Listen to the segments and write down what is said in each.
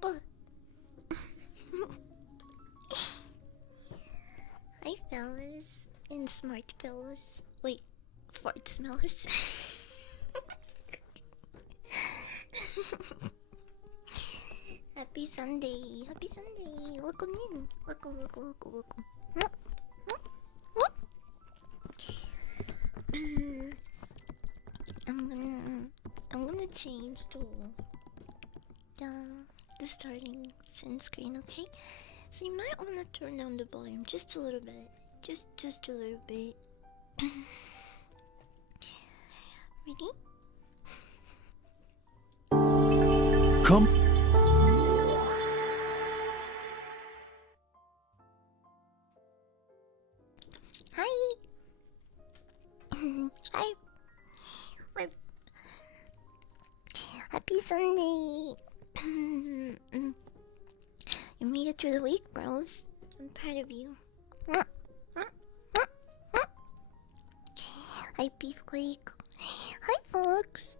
But hi, fellas and smart fellas. Wait, fart smellers. Happy Sunday. Happy Sunday. Welcome in. Welcome, welcome, welcome, welcome. I'm gonna change the the starting sin screen, okay? So you might wanna turn down the volume just a little bit. Just a little bit. Ready? Come. Hi. Hi. Hi. Happy Sunday. You made it through the week, bros. I'm proud of you. Hi, Beefquake. Hi, folks.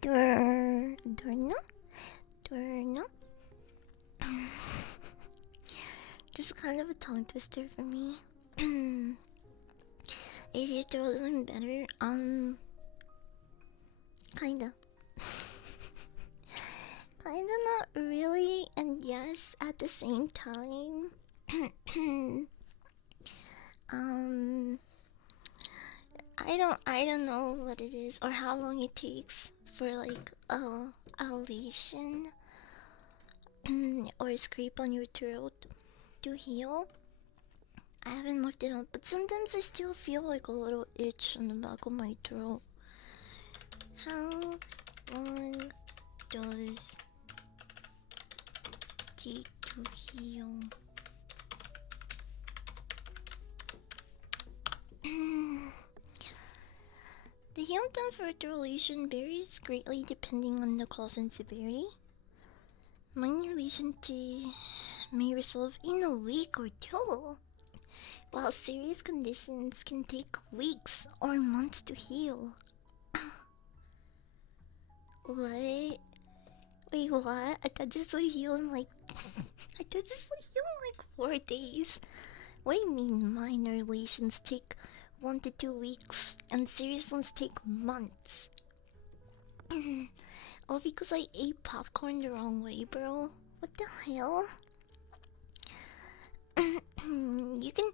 Dorno? Just kind of a tongue twister for me. Is your throat doing better? Kinda. Kinda not really, and yes at the same time. I don't know what it is or how long it takes for like a lesion or a scrape on your throat to heal. I haven't looked it up, but sometimes I still feel like a little itch on the back of my throat. How long does it take to heal? The heal time for a throat lesion varies greatly depending on the cause and severity. Minor lesion may resolve in a week or two, while serious conditions can take weeks or months to heal. What? Wait, what? I thought this would heal in like... I thought this would heal in like 4 days. What do you mean minor lesions take 1 to 2 weeks and serious ones take months? All because I ate popcorn the wrong way, bro. What the hell? you can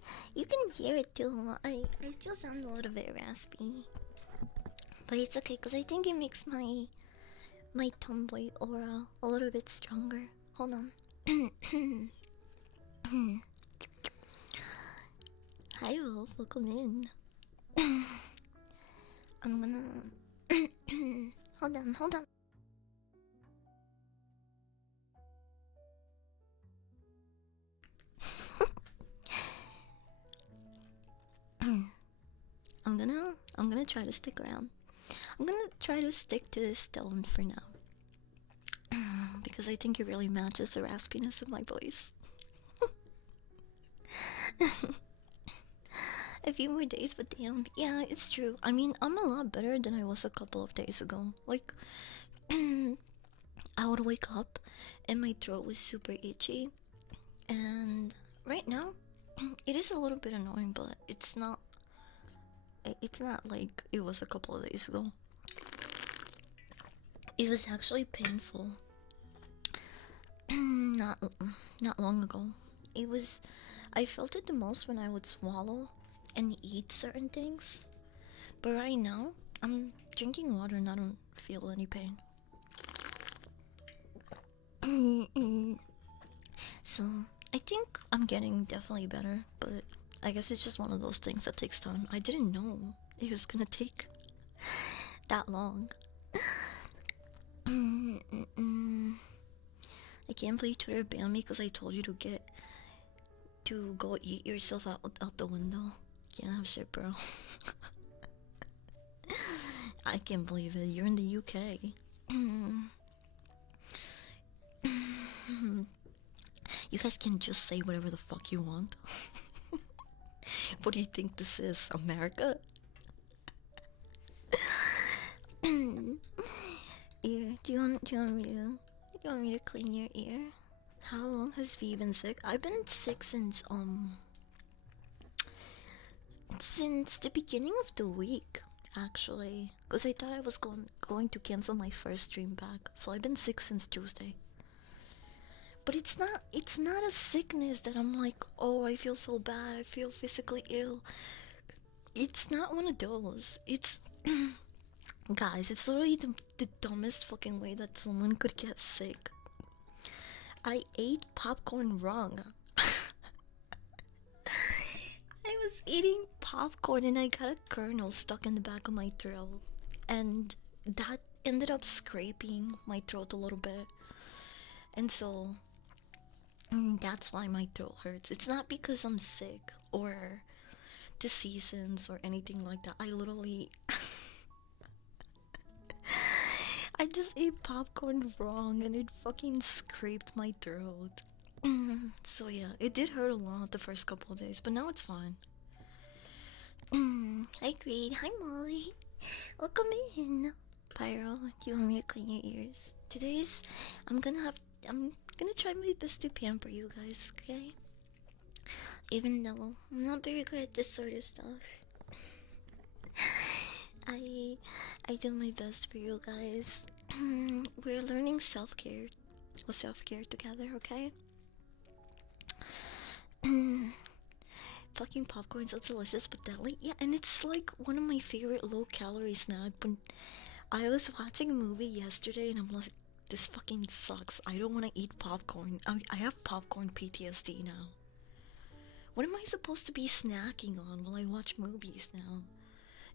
hear it too. I still sound a little bit raspy, but it's okay because I think it makes my tomboy aura a little bit stronger. Hold on. Hi Wolf, welcome in. I'm gonna hold on. I'm gonna try to stick around. I'm gonna try to stick to this stone for now. Because I think it really matches the raspiness of my voice. A few more days, but damn, yeah, it's true. I mean, I'm a lot better than I was a couple of days ago. Like, I would wake up and my throat was super itchy. And right now, it is a little bit annoying, but it's not. It's not like it was a couple of days ago. It was actually painful. not not long ago. It was. I felt it the most when I would swallow and eat certain things. But right now, I'm drinking water and I don't feel any pain. So, I think I'm getting definitely better, but I guess it's just one of those things that takes time. I didn't know it was gonna take that long. I can't believe Twitter banned me because I told you to go eat yourself out the window. Can't have shit, bro. I can't believe it. You're in the UK. You guys can just say whatever the fuck you want. What do you think this is, America? Here, do you want me You want me to clean your ear? How long has V been sick? I've been sick since the beginning of the week, actually. Because I thought I was going to cancel my first stream back. So I've been sick since Tuesday. But it's not a sickness that I'm like, oh, I feel so bad, I feel physically ill. It's not one of those. It's guys, it's literally the dumbest fucking way that someone could get sick. I ate popcorn wrong. I was eating popcorn and I got a kernel stuck in the back of my throat. And that ended up scraping my throat a little bit. And so that's why my throat hurts. It's not because I'm sick or the seasons or anything like that. I literally I just ate popcorn wrong and it fucking scraped my throat. So yeah, it did hurt a lot the first couple of days, but now it's fine. Hi Creed, hi Molly. Welcome in. Pyro, do you want me to clean your ears? I'm gonna try my best to pamper you guys, okay? Even though I'm not very good at this sort of stuff. I I do my best for you guys. We're learning self-care together, okay? Fucking popcorn's so delicious but deadly. Yeah, and it's like one of my favorite low-calorie snack. But I was watching a movie yesterday and I'm like, this fucking sucks. I don't want to eat popcorn. I have popcorn PTSD now. What am I supposed to be snacking on while I watch movies now?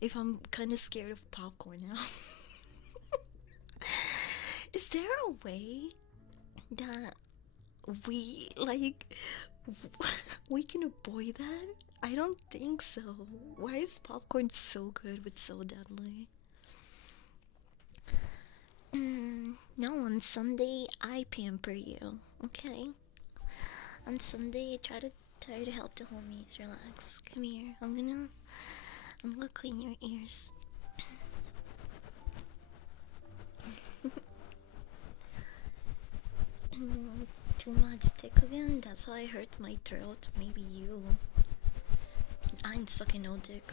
If I'm kind of scared of popcorn now. Is there a way that we, like, we can avoid that? I don't think so. Why is popcorn so good but so deadly? No, on Sunday I pamper you, okay? On Sunday I try to help the homies relax. Come here, I'm gonna clean your ears. Too much thick again? That's why I hurt my throat. Maybe you. I ain't sucking no dick.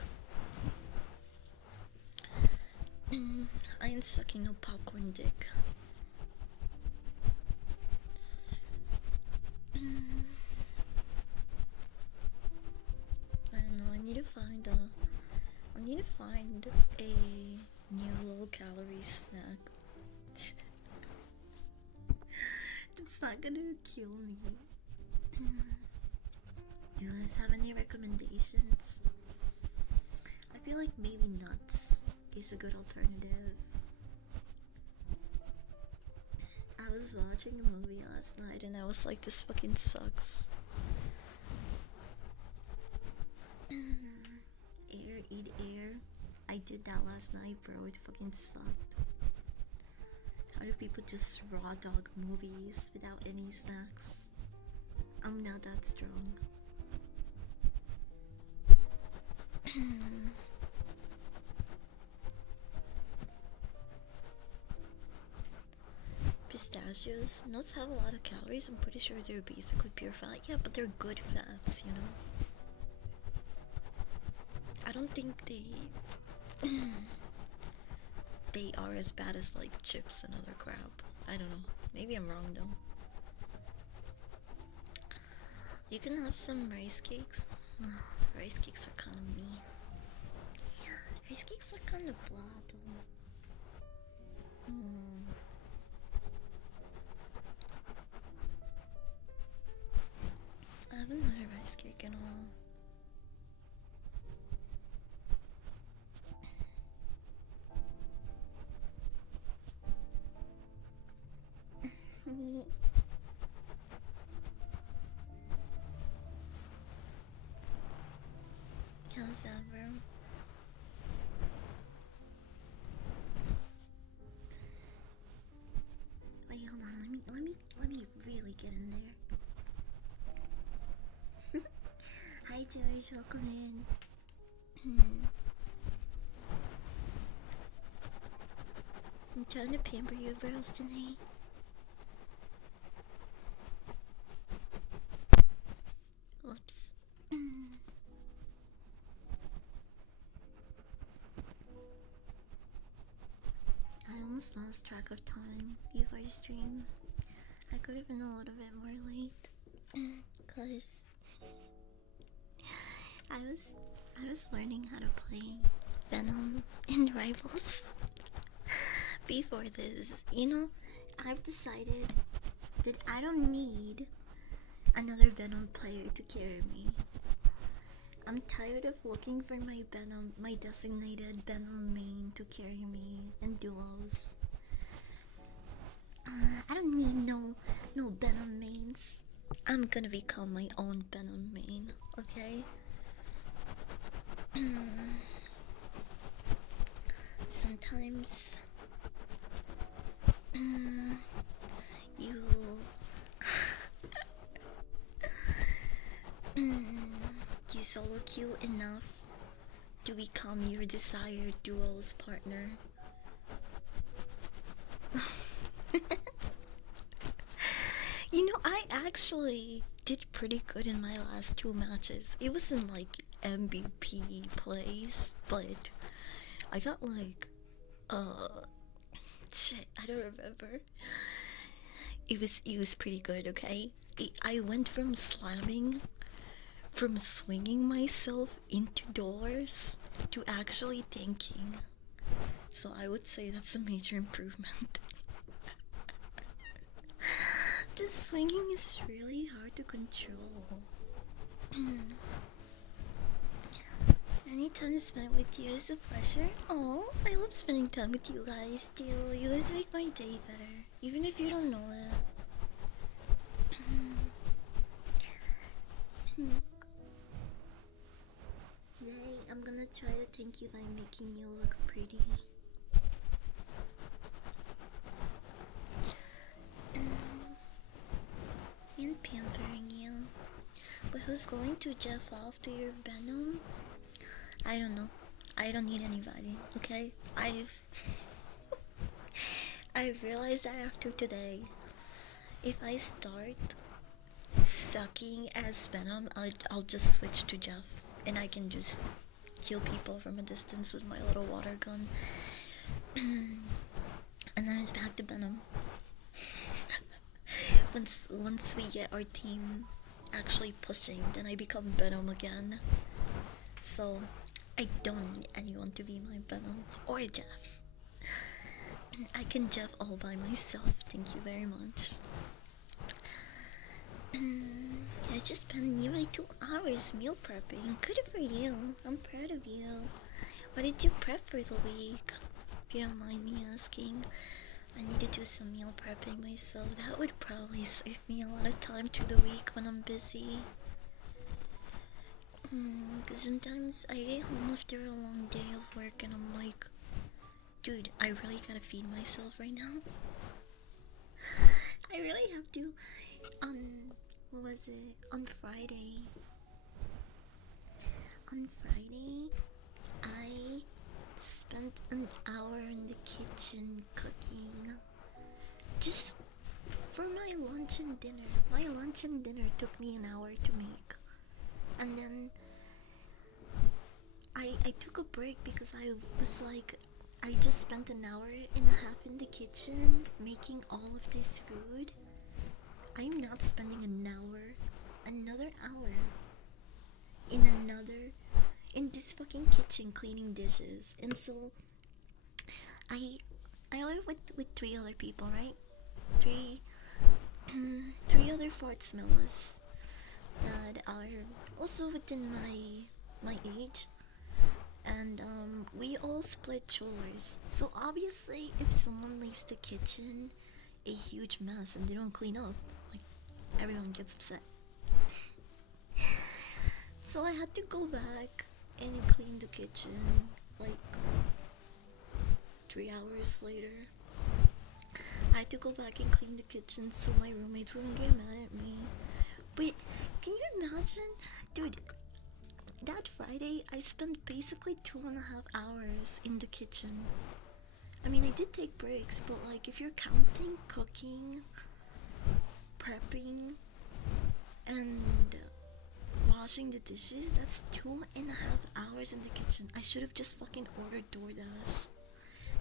I ain't sucking no popcorn dick. I don't know. I need to find a new low calorie snack. It's not gonna kill me. You guys have any recommendations? I feel like maybe nuts is a good alternative. I was watching a movie last night and I was like, this fucking sucks. Air, eat air. I did that last night, bro. It fucking sucked. How do people just raw dog movies without any snacks? I'm not that strong. Pistachios. Nuts have a lot of calories. I'm pretty sure they're basically pure fat. Yeah, but they're good fats, you know? I don't think they are as bad as like chips and other crap. I don't know. Maybe I'm wrong though. You can have some rice cakes. Rice cakes are kind of me. Rice cakes are kind of blah though. I haven't had a rice cake in a while. How's that, bro? Wait, hold on. Let me really get in there. Hi, George. Welcome in. I'm trying to pamper you, bros, tonight. almost lost track of time before the stream. I could have been a little bit more late. Cause I was learning how to play Venom in Rivals before this. You know, I've decided that I don't need another Venom player to carry me. I'm tired of looking for my designated Venom main to carry me in duos. I don't need no Venom mains. I'm gonna become my own Venom main, okay? Sometimes you you solo queue enough to become your desired duo's partner. You know, I actually did pretty good in my last 2 matches. It wasn't like MVP plays, but I got like, shit, I don't remember. It was pretty good, okay? I went from swinging myself into doors to actually thinking. So I would say that's a major improvement. The swinging is really hard to control. Any time spent with you is a pleasure. Oh, I love spending time with you guys too. You guys make my day better, even if you don't know it. Today, I'm gonna try to thank you by making you look pretty. And pampering you. But who's going to Jeff off to your Venom? I don't know. I don't need anybody, okay? I've realized that after today, if I start sucking as Venom, I'll just switch to Jeff, and I can just kill people from a distance with my little water gun. And then it's back to Venom. Once we get our team actually pushing, then I become Venom again. So I don't need anyone to be my Venom or Jeff. I can Jeff all by myself. Thank you very much. I just spent nearly 2 hours meal prepping. Good for you. I'm proud of you. What did you prep for the week? If you don't mind me asking. I need to do some meal prepping myself. That would probably save me a lot of time through the week when I'm busy. Cause sometimes I get home after a long day of work and I'm like, dude, I really gotta feed myself right now. I really have to. What was it? On Friday, I spent an hour in the kitchen cooking. Just for my lunch and dinner. My lunch and dinner took me an hour to make. And then I took a break because I was like, I just spent an hour and a half in the kitchen making all of this food. I'm not spending another hour in this fucking kitchen cleaning dishes. And so I live with 3 other people, right? Three other fart smellers that are also within my age. And we all split chores. So obviously if someone leaves the kitchen a huge mess and they don't clean up, like, everyone gets upset. So I had to go back and clean the kitchen like 3 hours later. I had to go back and clean the kitchen so my roommates wouldn't get mad at me. But can you imagine? Dude, that Friday I spent basically 2.5 hours in the kitchen. I mean, I did take breaks, but like, if you're counting cooking, prepping, and washing the dishes, that's 2.5 hours in the kitchen. I should have just fucking ordered DoorDash.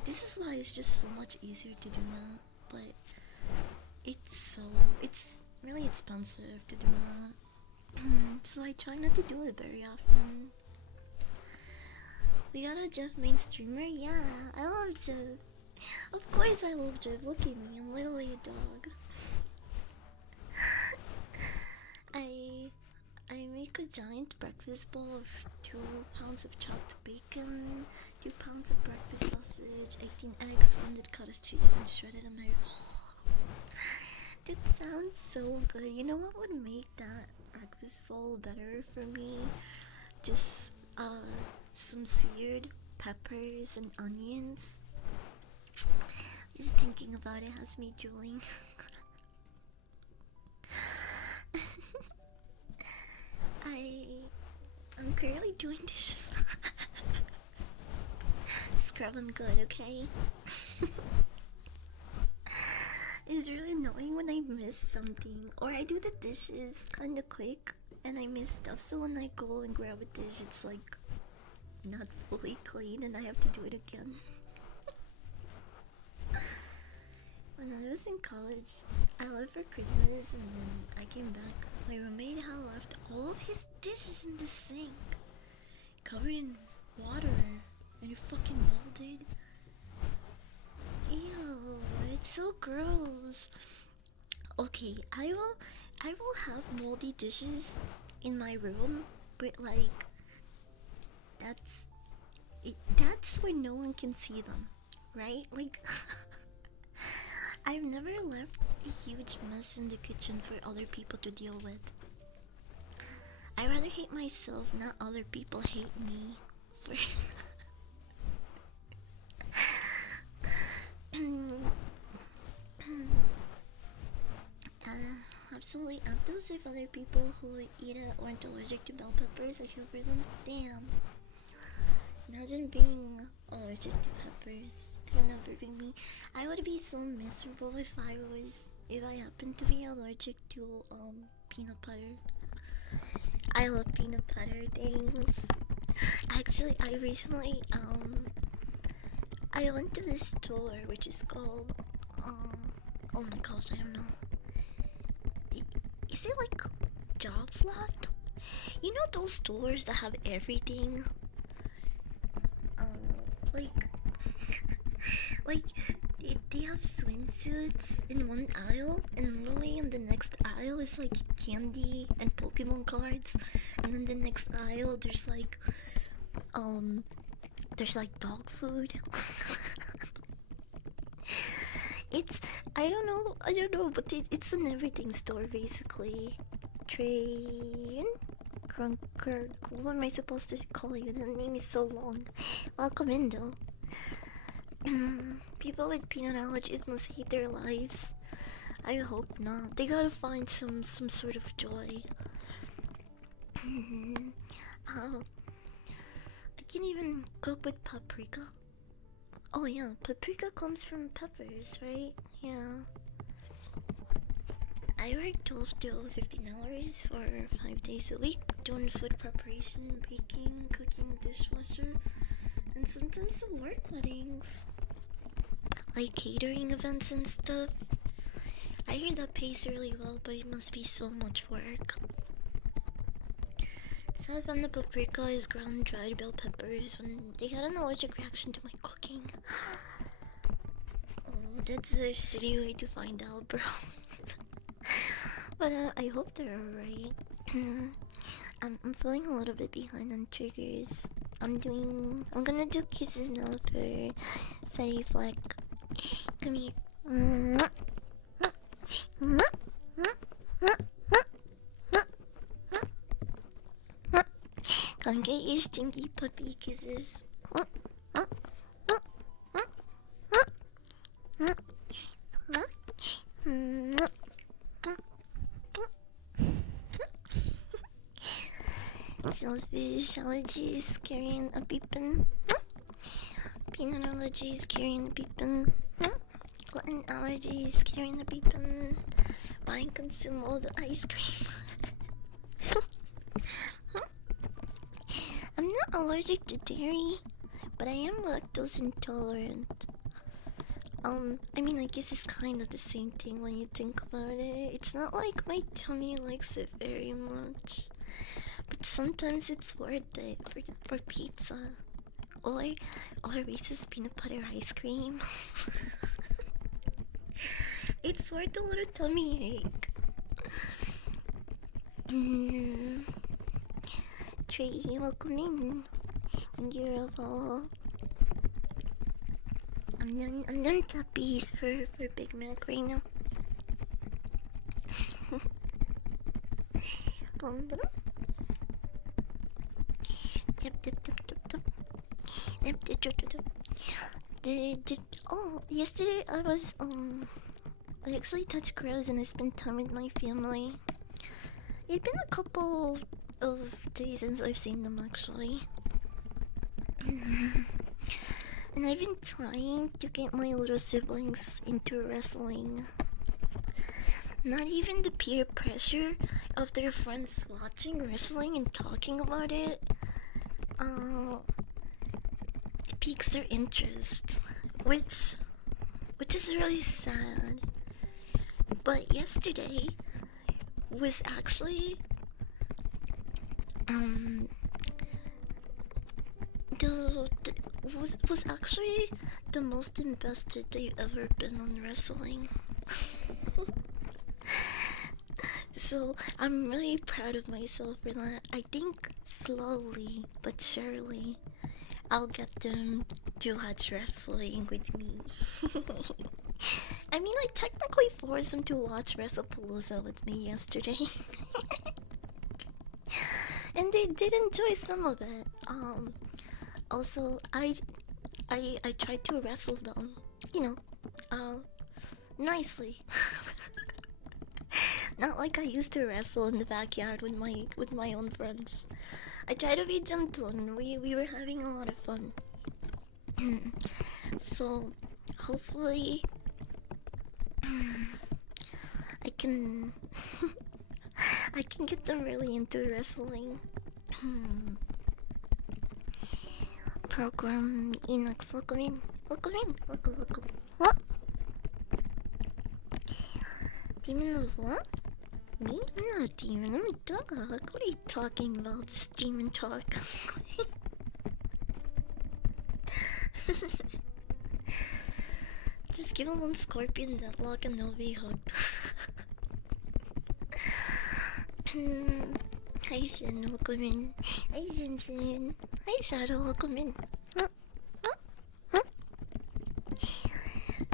This is why it's just so much easier to do that, but it's really expensive to do that. So I try not to do it very often. We got a Jeff main streamer? Yeah, I love Jeff. Of course I love Jeff. Look at me, I'm literally a dog. I make a giant breakfast bowl of 2 pounds of chopped bacon, 2 pounds of breakfast sausage, 18 eggs, 1 cottage cheese, and shredded American. Oh, that sounds so good. You know what would make that breakfast bowl better for me? Just some seared peppers and onions. Just thinking about it has me drooling. I'm currently doing dishes. Scrub them good, okay? It's really annoying when I miss something, or I do the dishes kinda quick and I miss stuff, so when I go and grab a dish it's like not fully clean and I have to do it again. When I was in college, I left for Christmas and when I came back, my roommate had left all of his dishes in the sink, covered in water, and it fucking molded. Ew, it's so gross. Okay, I will have moldy dishes in my room, but like that's where no one can see them, right? Like I've never left a huge mess in the kitchen for other people to deal with. I rather hate myself, not other people hate me for absolutely abdus if other people who eat it aren't allergic to bell peppers. I feel for them. Damn. Imagine being allergic to peppers. It would never be me. I would be so miserable if I happened to be allergic to peanut butter. I love peanut butter things. Actually, I recently I went to this store which is called oh my gosh, I don't know. Is it like Job Lot? You know those stores that have everything? Like like they have swimsuits in one aisle, and literally in the next aisle is like candy and Pokemon cards, and then the next aisle there's like dog food. It's I don't know, but it's an everything store basically. Train Crunker, what am I supposed to call you? The name is so long. Welcome in though. People with peanut allergies must hate their lives. I hope not. They gotta find some sort of joy. I can't even cook with paprika. Oh yeah, paprika comes from peppers, right? Yeah. I work 12 to 15 hours for 5 days a week, doing food preparation, baking, cooking, dishwasher, and sometimes some work weddings. Like catering events and stuff. I hear that pays really well, but it must be so much work. So I found the paprika is ground dried bell peppers when they had an allergic reaction to my cooking. Oh, that's a shitty way to find out, bro. But I hope they're alright. I'm feeling a little bit behind on triggers. I'm gonna do kisses now for Sadie Fleck. Come here. Come get your stinky puppy kisses. Shellfish allergies carrying a beepin'. Peanut allergies carrying a beepin'. Gluten allergies carrying a beepin'. Why consume all the ice cream? I'm not allergic to dairy, but I am lactose intolerant. I mean, I guess it's kind of the same thing when you think about it. It's not like my tummy likes it very much, but sometimes it's worth it for pizza or Reese's peanut butter ice cream. It's worth a little tummy ache. Mm. Trey, welcome in. Thank you, Raval. I'm done tappies for Big Mac right now. Boom, boom. Yep, yep, yep, yep, yep. Yep, yep, yep, yep, yep. Yesterday I actually touched grass and I spent time with my family. It's been a couple of days since I've seen them actually. And I've been trying to get my little siblings into wrestling. Not even the peer pressure of their friends watching wrestling and talking about it piques their interest, which is really sad. But yesterday was actually the was actually the most invested they've ever been on wrestling. So I'm really proud of myself for that. I think slowly but surely I'll get them to watch wrestling with me. I mean, I technically forced them to watch WrestlePalooza with me yesterday. And they did enjoy some of it. Also, I tried to wrestle them, you know, nicely. Not like I used to wrestle in the backyard with my own friends. I tried to be gentle and we were having a lot of fun. So hopefully I can I can get them really into wrestling. Program Enox, welcome in. Welcome in. Welcome. What? Demon of what? Me? I'm not a demon, I'm a dog. What are you talking about? This demon talk. Just give him one scorpion deadlock and they'll be hooked. Hi Shin, welcome in. Hi Shin. Hi Shadow, welcome in. Huh?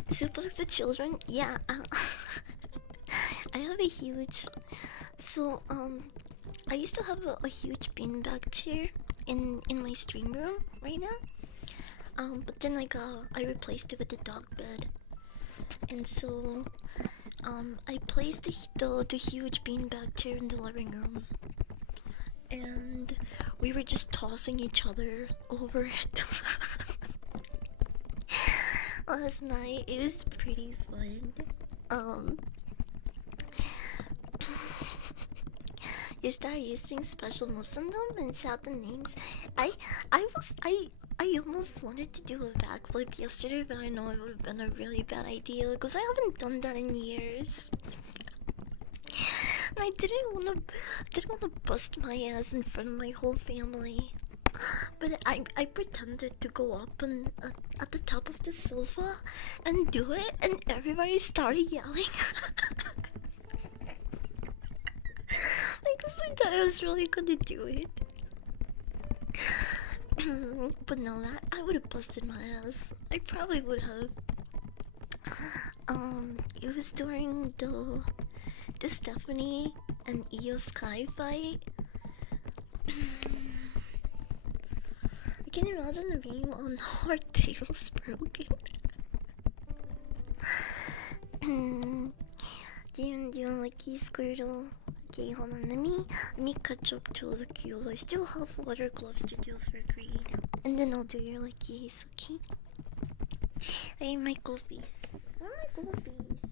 Suplex the children? Yeah, I have a huge... So, I used to have a huge beanbag chair in my stream room right now. But then I replaced it with a dog bed. And so, I placed the huge beanbag chair in the living room. And we were just tossing each other over it. Last night, it was pretty fun. You start using special moves on them and shout the names. I almost wanted to do a backflip yesterday, but I know it would have been a really bad idea because I haven't done that in years. And I didn't wanna bust my ass in front of my whole family. But I pretended to go up and at the top of the sofa and do it, and everybody started yelling. Because I thought I was really gonna do it. But no, that I would have busted my ass. I probably would have. It was during the Stephanie and Io Sky fight. I can imagine the beam on hard tables broken. Do you like Squirtle? Okay, hold on. Let me catch up to the queue. I still have water gloves to do for Greed. And then I'll do your luckies, okay? Hey, my goofies. Oh, my goofies.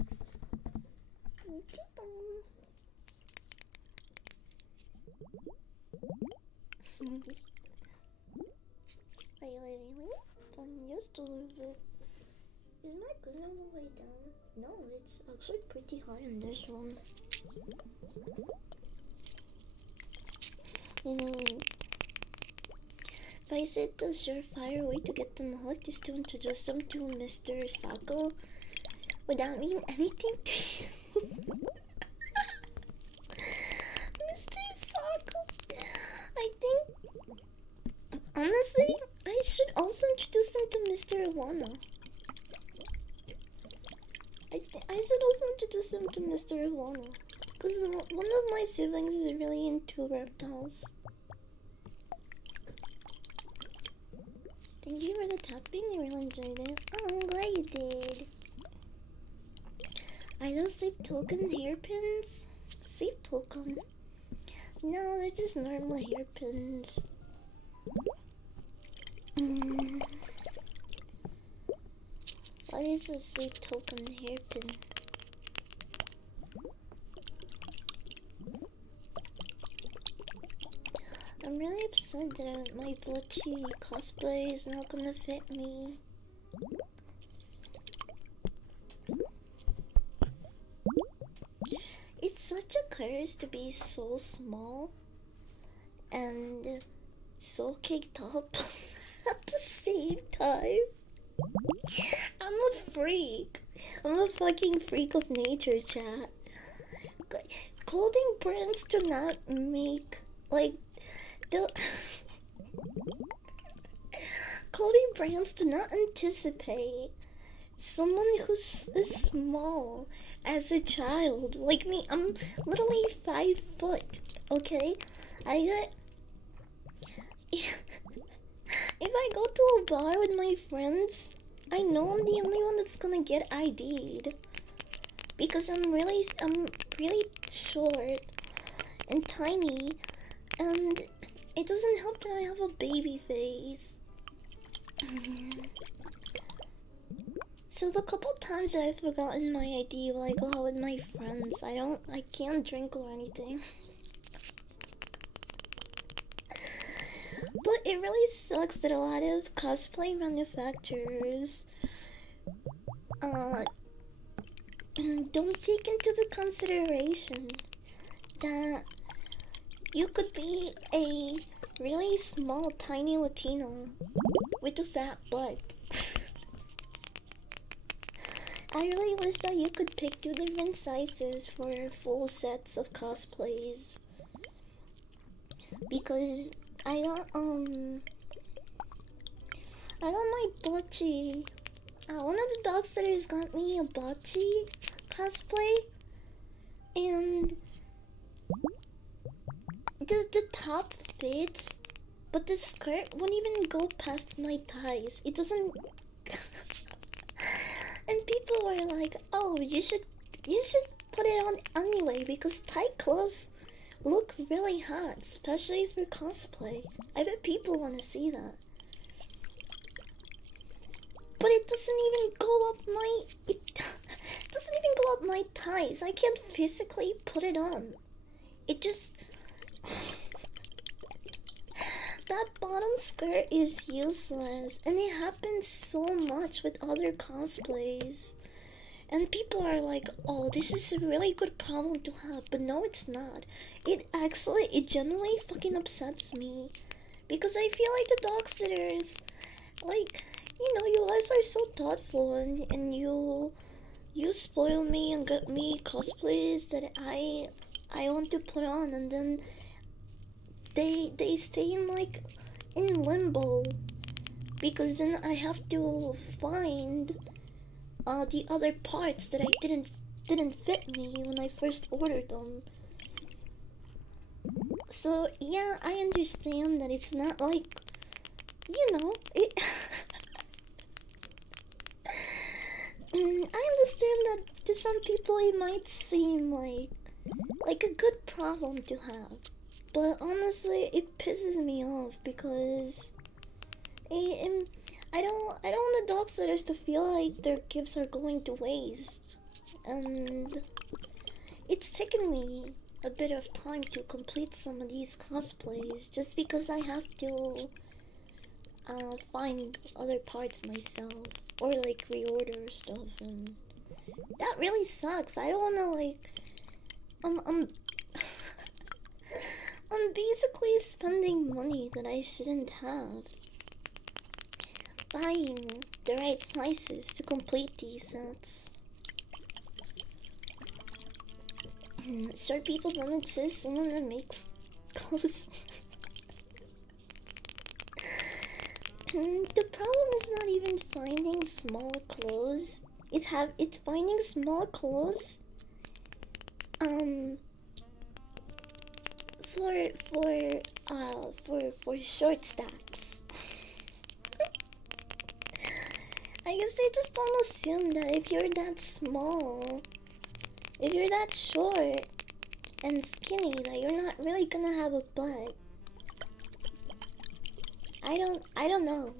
Wait. Just a little bit. Is my gun all the way down? No, it's actually pretty high on this one. And if I said the surefire way to get them hooked is to introduce them to Mr. Sako without meaning anything to you. Mr. Sako, I think, honestly, I should also introduce them to Mr. Iwana. I should also introduce them to Mr. Iwana. Because one of my siblings is really into reptiles. Thank you for the tapping, I really enjoyed it. Oh, I'm glad you did. Are those sleep token hairpins? Sleep token? No, they're just normal hairpins. What is a sleep token hairpin? I'm really upset that my blotchy cosplay is not gonna fit me. It's such a curse to be so small and so caked up at the same time. I'm a freak. I'm a fucking freak of nature, chat. Clothing brands do not make, like, the clothing brands do not anticipate someone who's this small as a child. Like me, I'm literally 5 foot, okay? If I go to a bar with my friends, I know I'm the only one that's gonna get ID'd. Because I'm really short and tiny, and it doesn't help that I have a baby face. So the couple times that I've forgotten my ID while I go out with my friends, I can't drink or anything. But it really sucks that a lot of cosplay manufacturers don't take into the consideration that you could be a really small, tiny Latino with a fat butt. I really wish that you could pick 2 different sizes for full sets of cosplays. Because I got my bocce. One of the dog sitters got me a bocce cosplay, and the top fits, but the skirt won't even go past my thighs. It doesn't. And people were like, "Oh, you should put it on anyway because tight clothes look really hot, especially for cosplay." I bet people want to see that. But it doesn't even go up my thighs. I can't physically put it on. It just that bottom skirt is useless, and it happens so much with other cosplays. And people are like, "Oh, this is a really good problem to have," but no, it's not. It genuinely fucking upsets me because I feel like the dog sitters, like, you guys are so thoughtful, and you spoil me and get me cosplays that I want to put on, and then they stay in limbo because then I have to find the other parts that I didn't fit me when I first ordered them. So yeah, I understand that it's not like, it. I understand that to some people it might seem like a good problem to have, but honestly, it pisses me off because I don't want the dog sitters to feel like their gifts are going to waste, and it's taken me a bit of time to complete some of these cosplays just because I have to find other parts myself. or like reorder stuff, and that really sucks. I don't wanna like I'm I'm basically spending money that I shouldn't have. Buying the right slices to complete these sets. Sure, people don't exist. Someone that makes clothes. The problem is not even finding small clothes. It's finding small clothes. For for short stacks. I guess they just don't assume that if you're that small, if you're that short and skinny, that you're not really gonna have a butt. I don't know.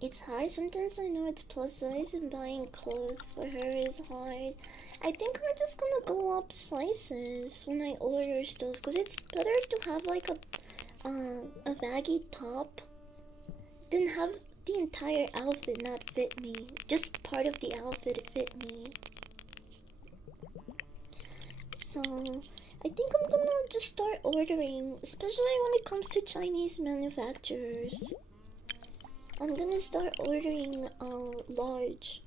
It's hard. Sometimes I know it's plus size and buying clothes for her is hard. I think I'm just gonna go up slices when I order stuff, because it's better to have like a baggy top than have the entire outfit not fit me. Just part of the outfit fit me. So I think I'm gonna just start ordering, especially when it comes to Chinese manufacturers. I'm gonna start ordering large.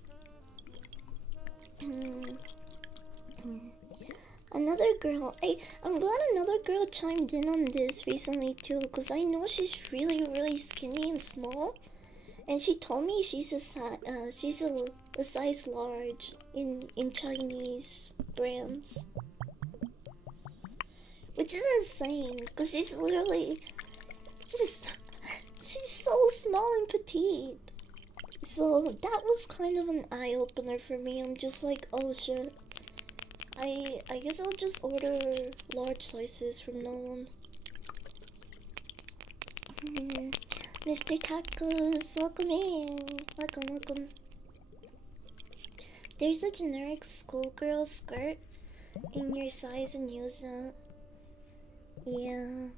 Another girl, I'm glad another girl chimed in on this recently too, because I know she's really skinny and small, and she told me she's a size large in Chinese brands, which is insane because she's literally just she's so small and petite. So that was kind of an eye opener for me. I'm just like, oh shit. I guess I'll just order large slices from now on. Mr. Tacos, welcome in. Welcome. There's a generic schoolgirl skirt in your size and use that. Yeah.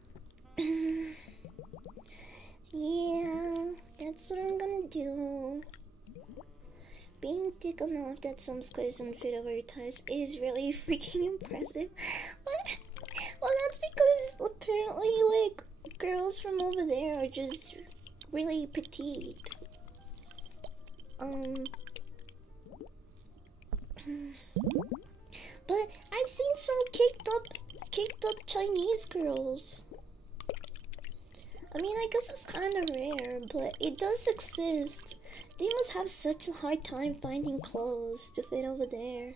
Yeah, that's what I'm gonna do. Being thick enough that some skirts don't fit over your thighs is really freaking impressive. What? Well, that's because apparently, like, girls from over there are just really petite. But I've seen some caked up Chinese girls. I mean, I guess it's kind of rare, but it does exist. They must have such a hard time finding clothes to fit over there.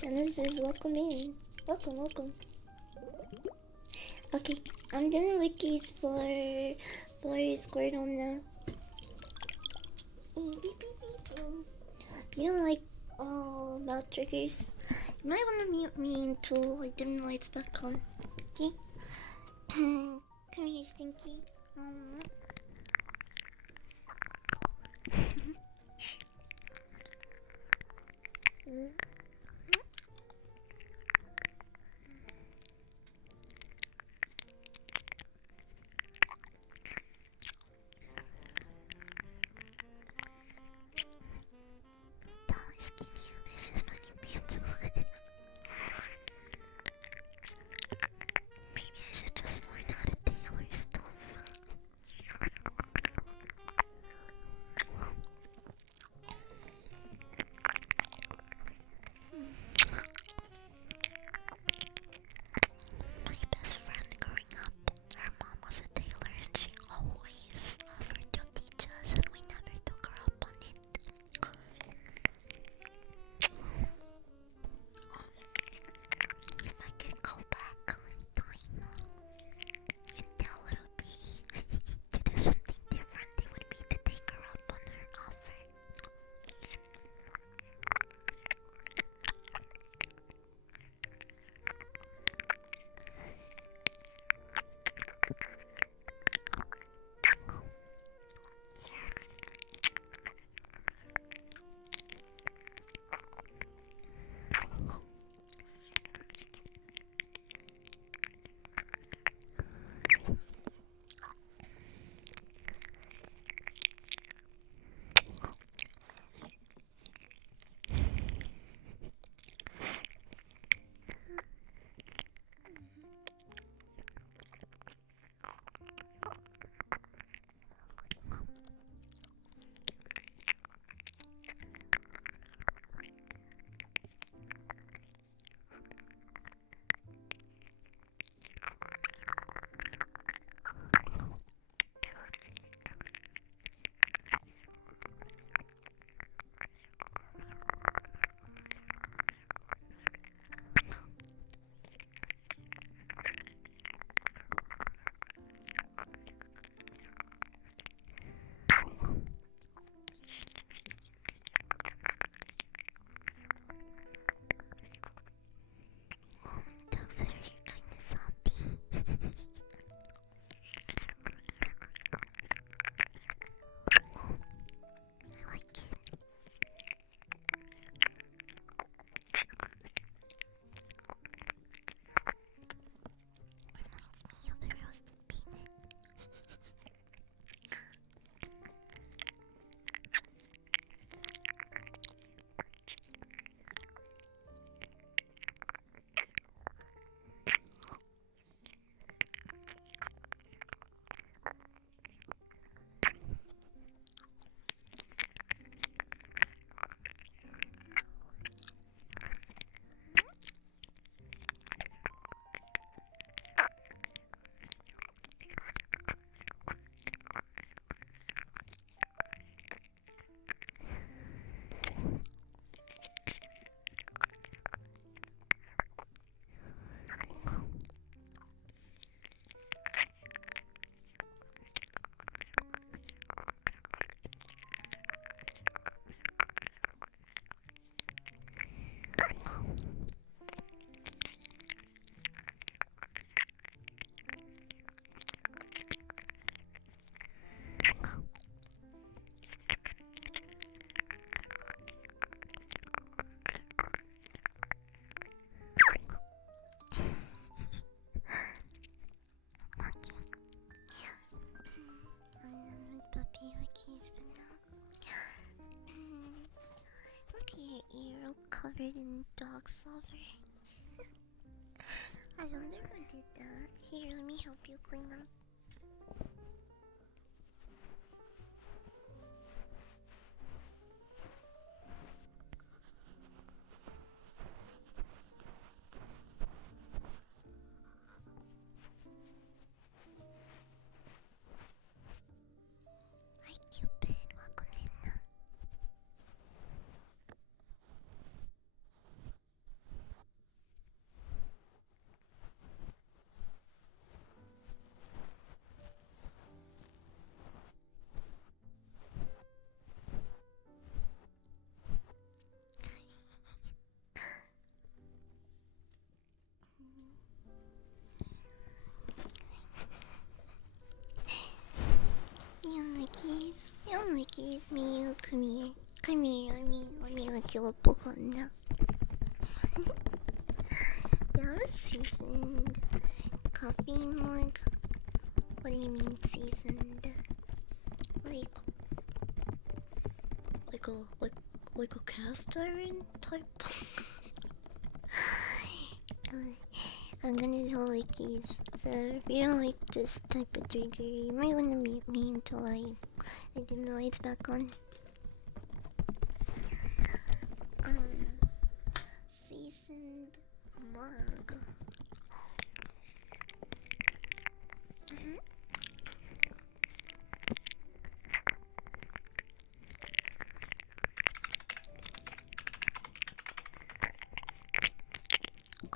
Genesis, welcome in. Welcome. Okay, I'm doing lickies for Squirtle now. You don't like mouth triggers? You might want to mute me until I dim the lights back on. Okay? Come here, Stinky. Maybe I should just learn how to tailor stuff. You're all covered in dog slobber. I will never do that. Here, let me help you clean up. Hi, Cupid. Welcome in. You lickies, me, come here. Come here, let me lick your book on now. You have a seasoned coffee mug? What do you mean seasoned? Like a cast iron type? I'm gonna tell lickies. So if you don't like this type of trigger, you might wanna mute me until I dim the lights back on. Seasoned mug.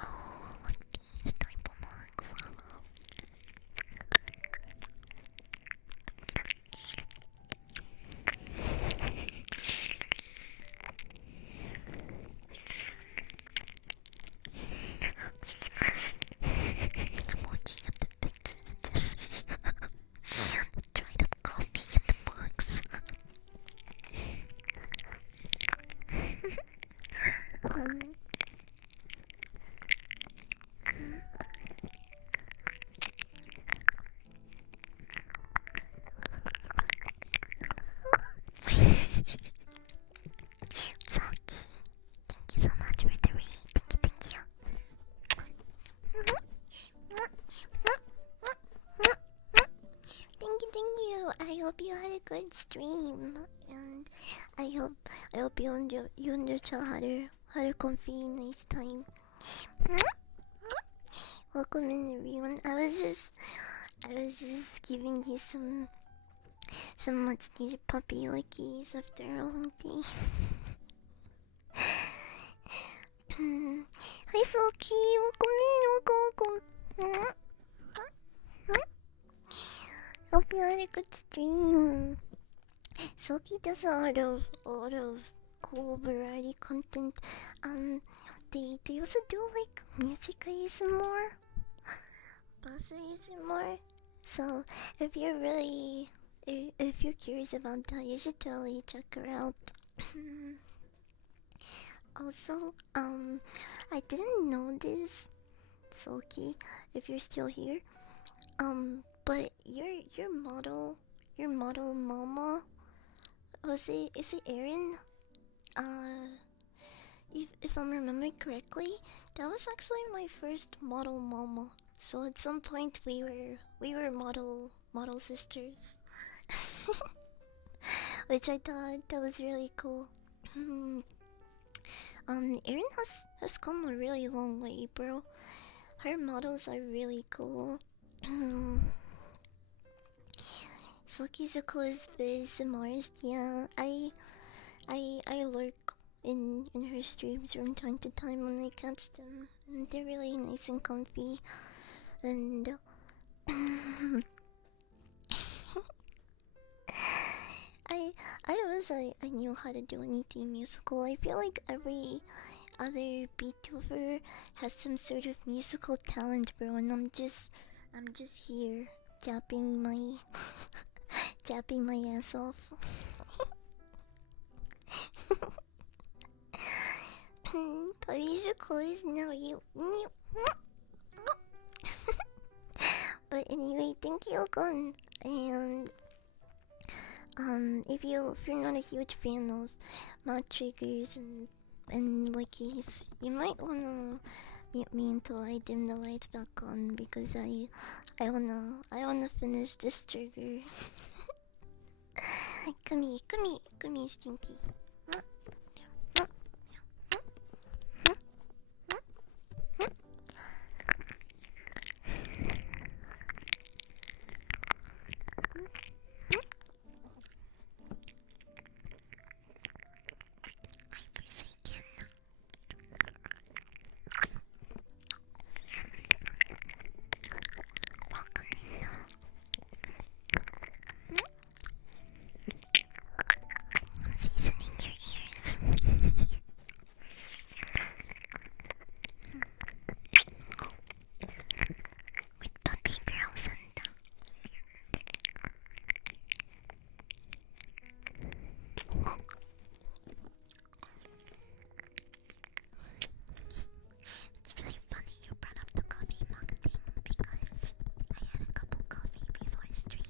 Oh, like these type of mugs. I'm looking at the pictures and just dried up coffee in the mugs. Saki, thank you so much for the read. Thank you. Thank you. I hope you had a good stream, and I hope you and your child had a comfy, nice time. Welcome in, everyone. I was just giving you some much needed puppy lickies after a long day. Hi, Silky. Welcome in. Welcome. Hope you had a good stream. Silky does a lot of cool variety content. They also do like music ASMR, bossa ASMR. So if you're curious about that, you should totally check her out. Also, I didn't know this, Silky, if you're still here. But your model mama, is it Erin? If I'm remembering correctly, that was actually my first model mama. So at some point we were model sisters, which I thought that was really cool. Erin has come a really long way, bro. Her models are really cool. Sokizuko is Mars. Yeah, I lurk in her streams from time to time when I catch them, and they're really nice and comfy. And I wish I knew how to do anything musical. I feel like every other beatuber has some sort of musical talent, bro, and I'm just here japping my japping my ass off. Musical is no you. But anyway, thank you, Gun. And if you're not a huge fan of mouth triggers and And Lucky's, you might wanna mute me until I dim the lights back on because I wanna finish this trigger. Come here, Stinky. I'm seasoning your ears. With puppy girls and it's really funny you brought up the coffee mug thing because I had a cup of coffee before stream.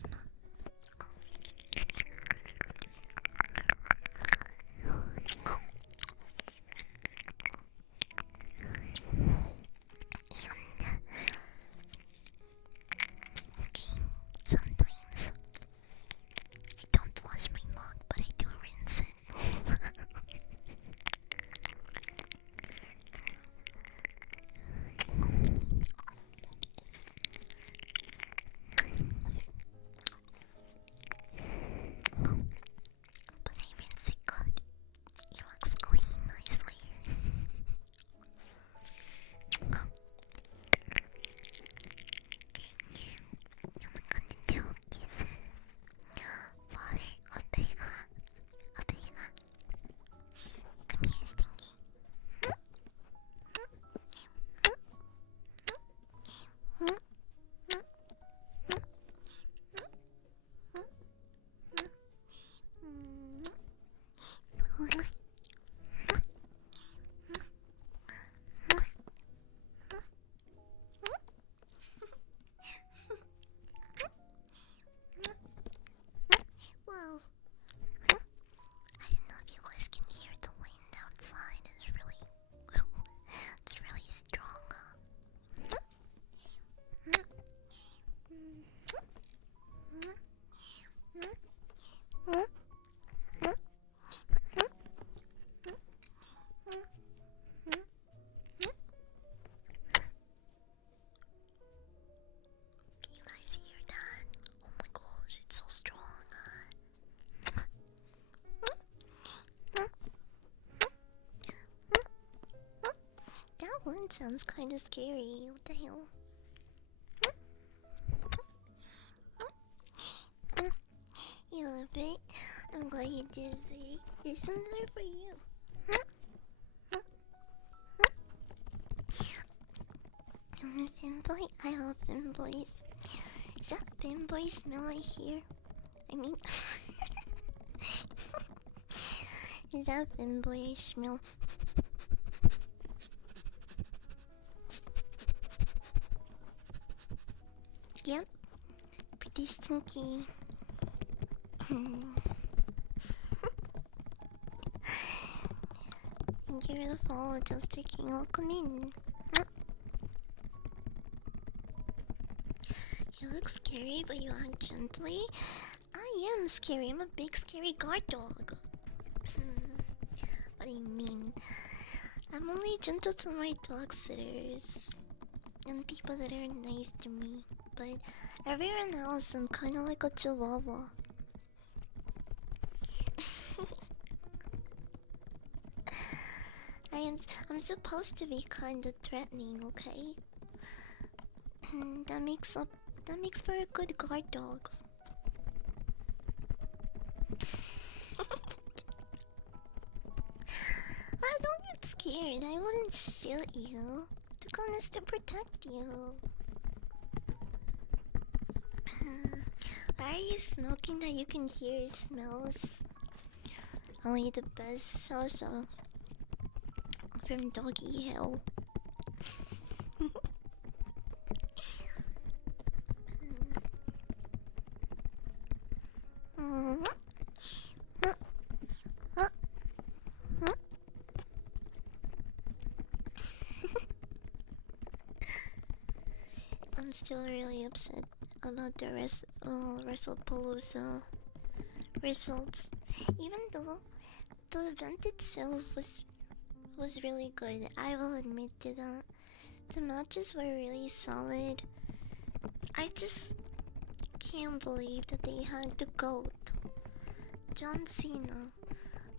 Okay, sometimes I don't wash my mug, but I do rinse it. But I rinse it good. It looks clean nicely. I'm gonna do kisses for Obega. Come here, Stinky. Wow. I don't know if you guys can hear the wind outside. It's really strong. Can you guys hear that? Oh my gosh, it's so strong. That one sounds kind of scary. What the hell? You love it? I'm glad you did it. This one's there for you. I'm a fanboy. I love fanboys. Is that fanboy smell I hear? I mean, is that fanboy smell? Yep, pretty stinky. Thank you for the follow, Toaster King. Welcome in. You look scary, but you act gently. I am scary. I'm a big, scary guard dog. What do you mean? I'm only gentle to my dog sitters and people that are nice to me. But everyone else, I'm kind of like a chihuahua. I'm supposed to be kind of threatening, okay? that makes for a good guard dog. Don't get scared. I wouldn't shoot you. The goal is to protect you. Why are you smoking that you can hear smells? Only the best salsa from doggy hell. still really upset about the WrestlePalooza results. Even though the event itself was really good, I will admit to that. The matches were really solid. I just can't believe that they had the GOAT, John Cena,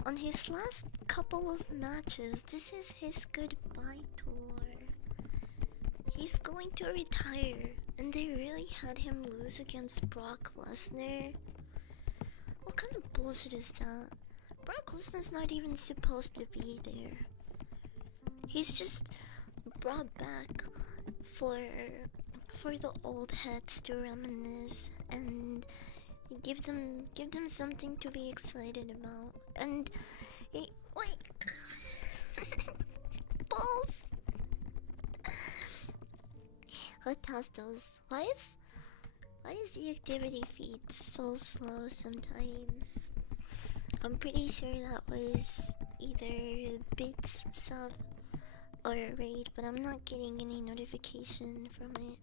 on his last couple of matches. This is his goodbye tour. He's going to retire, and they really had him lose against Brock Lesnar. What kind of bullshit is that? Brock Lesnar's not even supposed to be there. He's just brought back for the old heads to reminisce and give them something to be excited about. And wait, balls. Hot tostos. Why is the activity feed so slow sometimes? I'm pretty sure that was either bits, sub, or a raid, but I'm not getting any notification from it.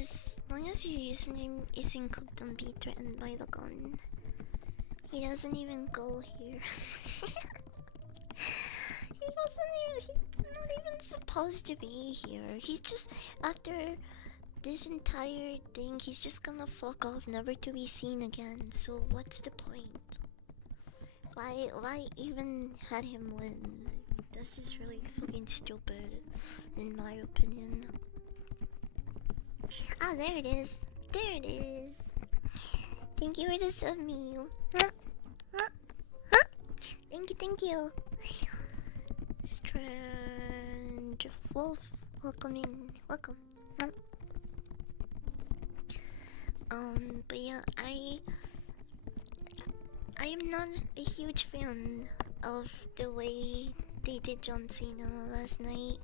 As long as your username isn't clicked on be threatened by the gun, he doesn't even go here. He's not even supposed to be here. He's just, after this entire thing, he's just gonna fuck off, never to be seen again. So what's the point? Why even had him win? This is really fucking stupid, in my opinion. Ah, there it is. There it is. Thank you for the sub, Mew. Thank you. Strange Wolf, welcome in. Welcome. But yeah, I am not a huge fan of the way they did John Cena last night.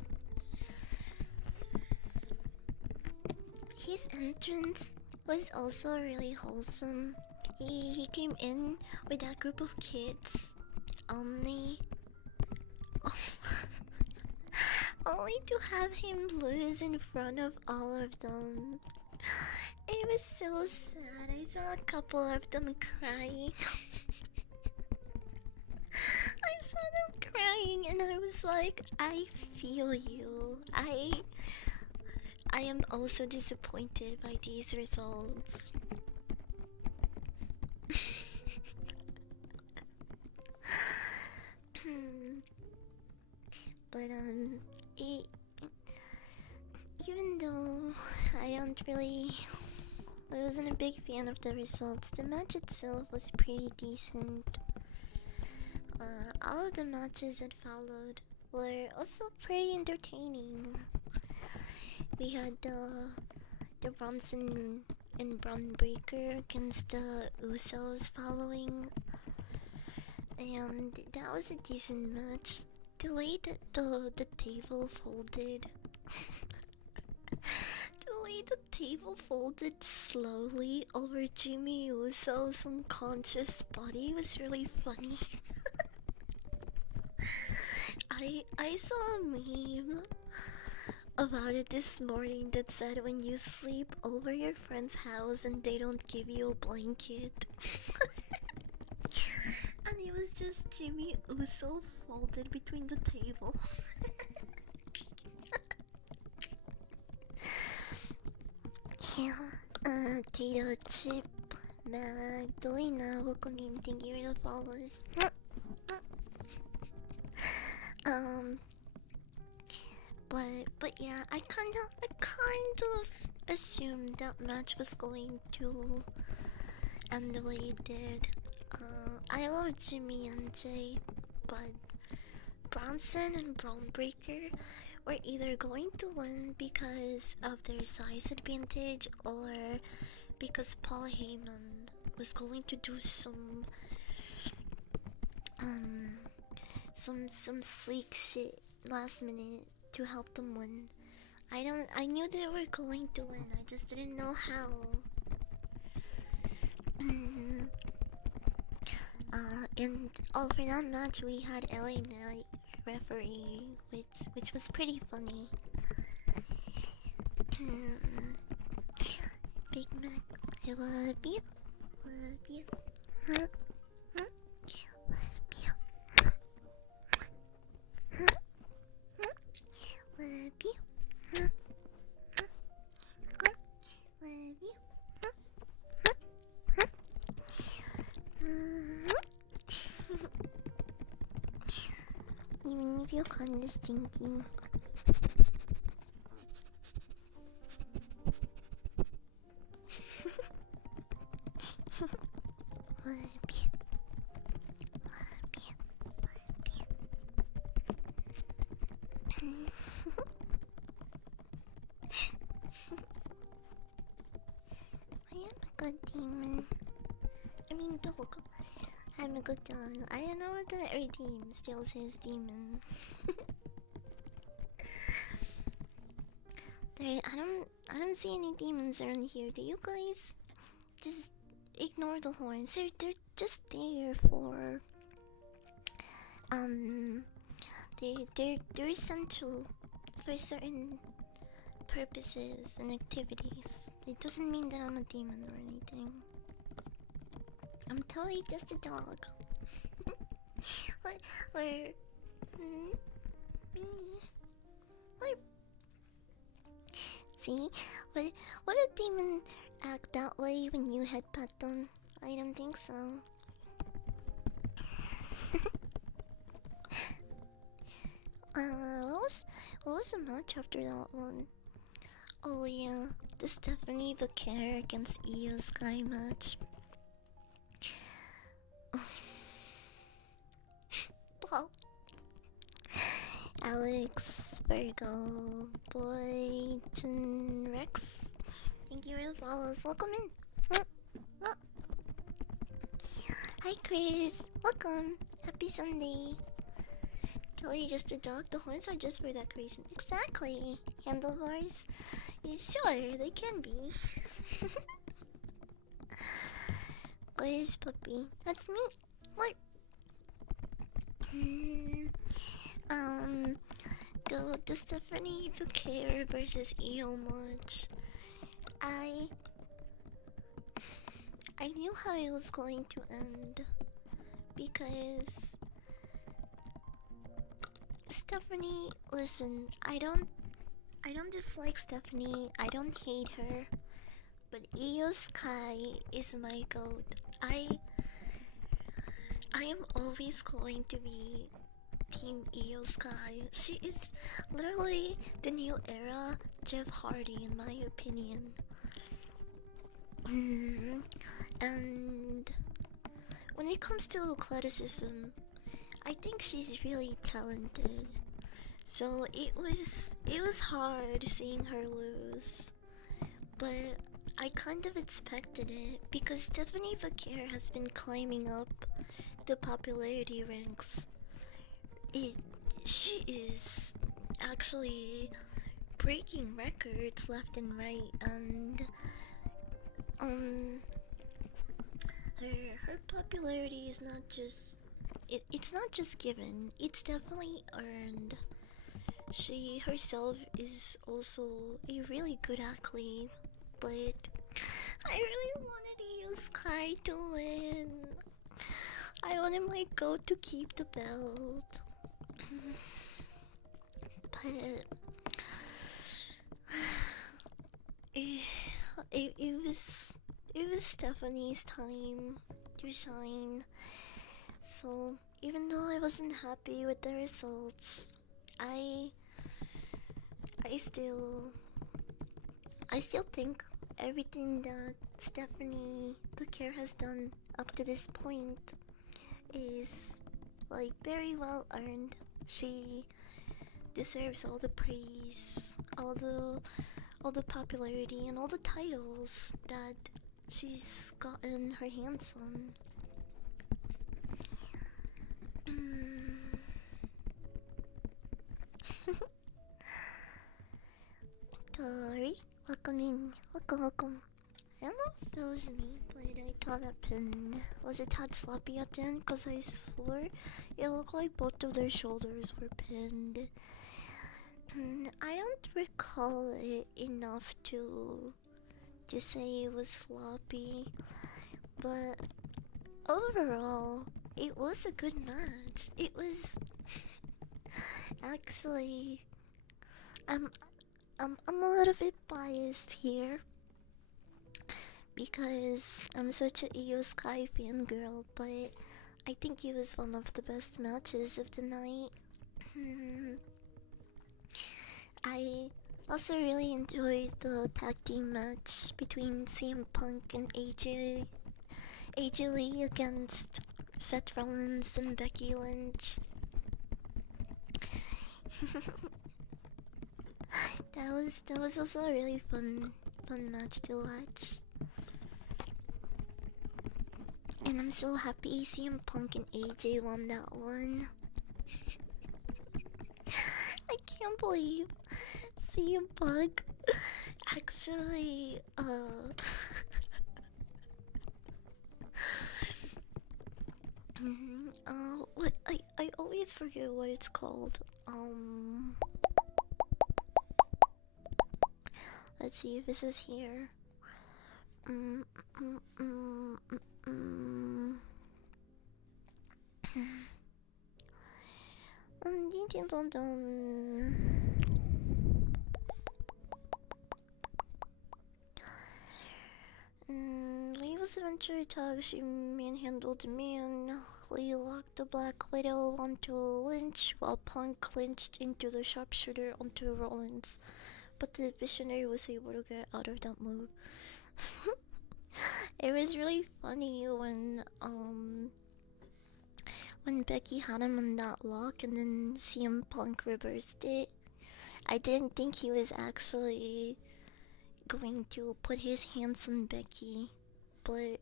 His entrance was also really wholesome. He came in with that group of kids, only to have him lose in front of all of them. It was so sad. I saw a couple of them crying. I saw them crying and I was like, I feel you. I am also disappointed by these results. But even though I wasn't a big fan of the results, the match itself was pretty decent. All of the matches that followed were also pretty entertaining. We had the Bronson and Braun Breaker against the Usos following, and that was a decent match. The way that the table folded, the way the table folded slowly over Jimmy Uso's unconscious body was really funny. I saw a meme about it this morning that said when you sleep over your friend's house and they don't give you a blanket. And it was just Jimmy Uso folded between the table. Yeah, Tato Chip, Magdalena, welcome in, thank you for the follows. But yeah, I kind of assumed that match was going to end the way it did. I love Jimmy and Jay, but Bronson and Braun Breaker were either going to win because of their size advantage or because Paul Heyman was going to do some sleek shit last minute to help them win. I knew they were going to win, I just didn't know how. And for that match we had LA Knight referee, which was pretty funny. Big Mac, I love you. Love you. Love you. Love you. Love you. You mean you feel kinda stinky? Love you. Love you. Love you. I am a good demon. I mean dog. I'm a good dog. I don't know what the every team still says demon. I don't see any demons around here. Do you guys? Just ignore the horns. They're just there for they're essential for certain purposes and activities. It doesn't mean that I'm a demon or anything. I'm totally just a dog. or me. Or see, would a demon act that way when you headbutt them? I don't think so. What was the match after that one? Oh yeah, the Stephanie Vaquer against Io Sky match. Wow. Alex, Virgo, Boyton, Rex. Thank you for the follows. Welcome in. Hi Chris, welcome. Happy Sunday. Totally just a dog. The horns are just for decoration. Exactly. Handlebars. Yeah, sure, they can be. Where's Puppy? That's me. What? The Stephanie Vaquer versus Io match. I knew how it was going to end because Stephanie, listen, I don't dislike Stephanie. I don't hate her, but Io Sky is my goat. I am always going to be Team Io Sky. She is literally the new era Jeff Hardy, in my opinion. And when it comes to athleticism, I think she's really talented. So it was hard seeing her lose, but I kind of expected it because Stephanie Vaquer has been climbing up the popularity ranks. She is actually breaking records left and right, and her popularity is not just it's not just given, it's definitely earned. She herself is also a really good athlete, but I really wanted Io Sky to win. I wanted my goat to keep the belt. But it was Stephanie's time to shine. So even though I wasn't happy with the results, I still think everything that Stephanie Blair has done up to this point is like very well earned. She deserves all the praise, all the popularity, and all the titles that she's gotten her hands on. Tori, welcome in. Welcome. I don't know if it was me, but I thought that pin was a tad sloppy at the end because I swore it looked like both of their shoulders were pinned. I don't recall it enough to say it was sloppy, but overall, it was a good match. It was actually. I'm I'm a little bit biased here because I'm such a Io Sky fangirl, but I think it was one of the best matches of the night. I also really enjoyed the tag team match between CM Punk and AJ Lee against Seth Rollins and Becky Lynch. That was also a really fun match to watch. And I'm so happy CM Punk and AJ won that one. I can't believe CM Punk actually what I always forget what it's called. Let's see if this is here. Mm, mm, mm, mm, mm. Ding, dong, dong. Lee was eventually tagged. She manhandled the man. Lee locked the Black Widow onto Lynch while Punk clinched into the sharpshooter onto Rollins. But the visionary was able to get out of that move. It was really funny when Becky had him on that lock and then CM Punk reversed it. I didn't think he was actually going to put his hands on Becky, but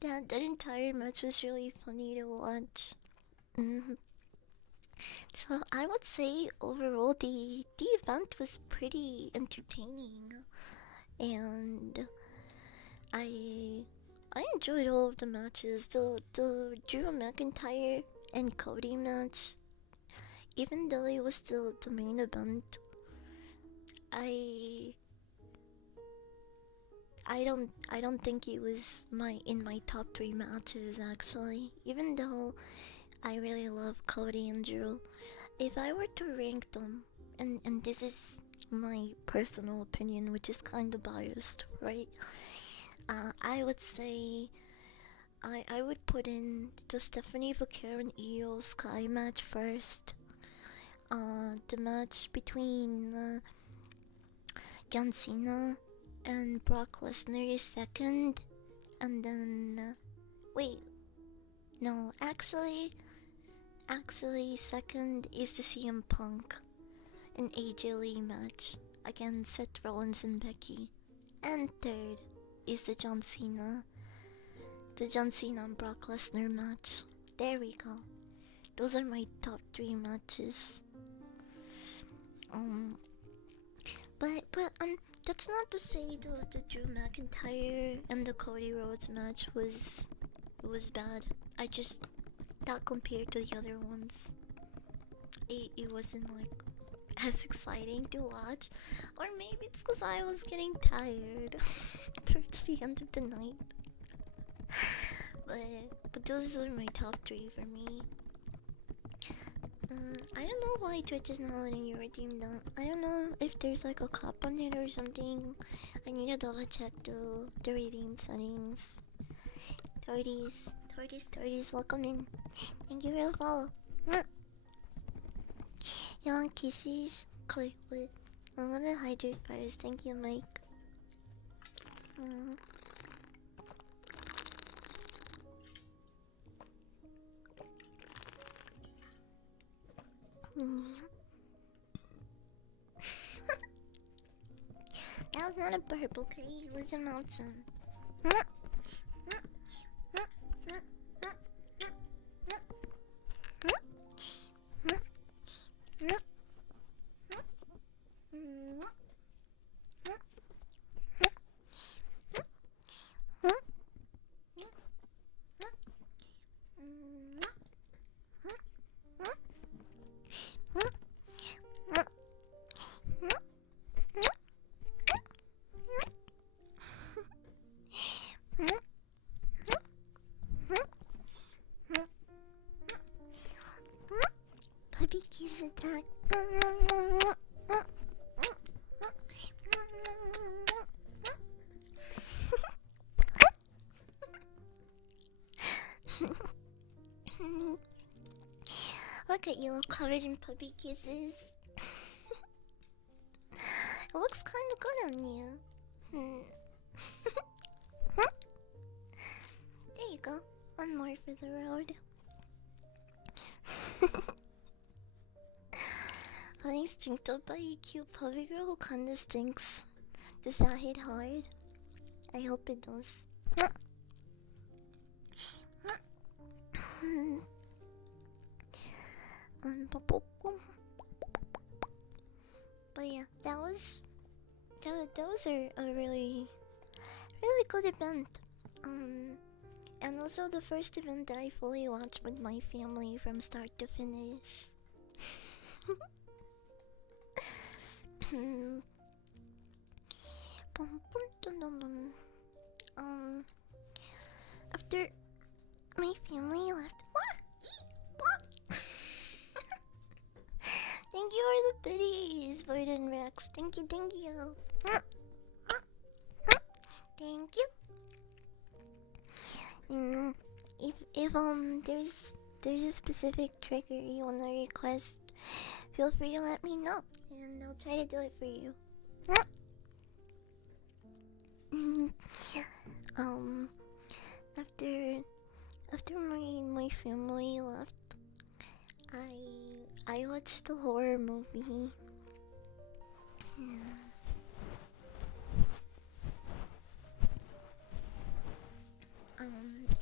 that entire match was really funny to watch. Mm-hmm. So I would say overall the event was pretty entertaining, and I I enjoyed all of the matches. The Drew McIntyre and Cody match, even though it was still the main event, I I don't think it was my top 3 matches actually. Even though I really love Cody and Drew, if I were to rank them, and this is my personal opinion, which is kind of biased, right? I would say I would put in the Stephanie Vaquer and Io Sky match first. The match between John Cena and Brock Lesnar is second, and then wait, no, actually second is the CM Punk and AJ Lee match against Seth Rollins and Becky, and third is the John Cena and Brock Lesnar match. There we go. Those are my top 3 matches. Um, but that's not to say the Drew McIntyre and the Cody Rhodes match was bad. I just thought compared to the other ones, it wasn't like as exciting to watch, or maybe it's because I was getting tired towards the end of the night. but those are my top 3 for me. I don't know why Twitch is not letting you redeem them. I don't know if there's like a cap on it or something. I need to double check the redeem settings. 30s, welcome in. Thank you for the follow. You want kisses? Click with. I'm gonna hydrate first. Thank you, Mike. That was not a burp, okay? It was a mouth sound. Puppy kiss attack. Look at you, all covered in puppy kisses. It looks kind of good on you. There you go. One more for the road. Getting stinked up by a cute puppy girl who kinda stinks. Does that hit hard? I hope it does. But yeah, that was a really good event. And also the first event that I fully watched with my family from start to finish. After my family left. What? Thank you for the biddies, Void and Rex. Thank you, thank you. Thank you. If there's a specific trigger you wanna request, feel free to let me know, and I'll try to do it for you. After my family left, I watched a horror movie.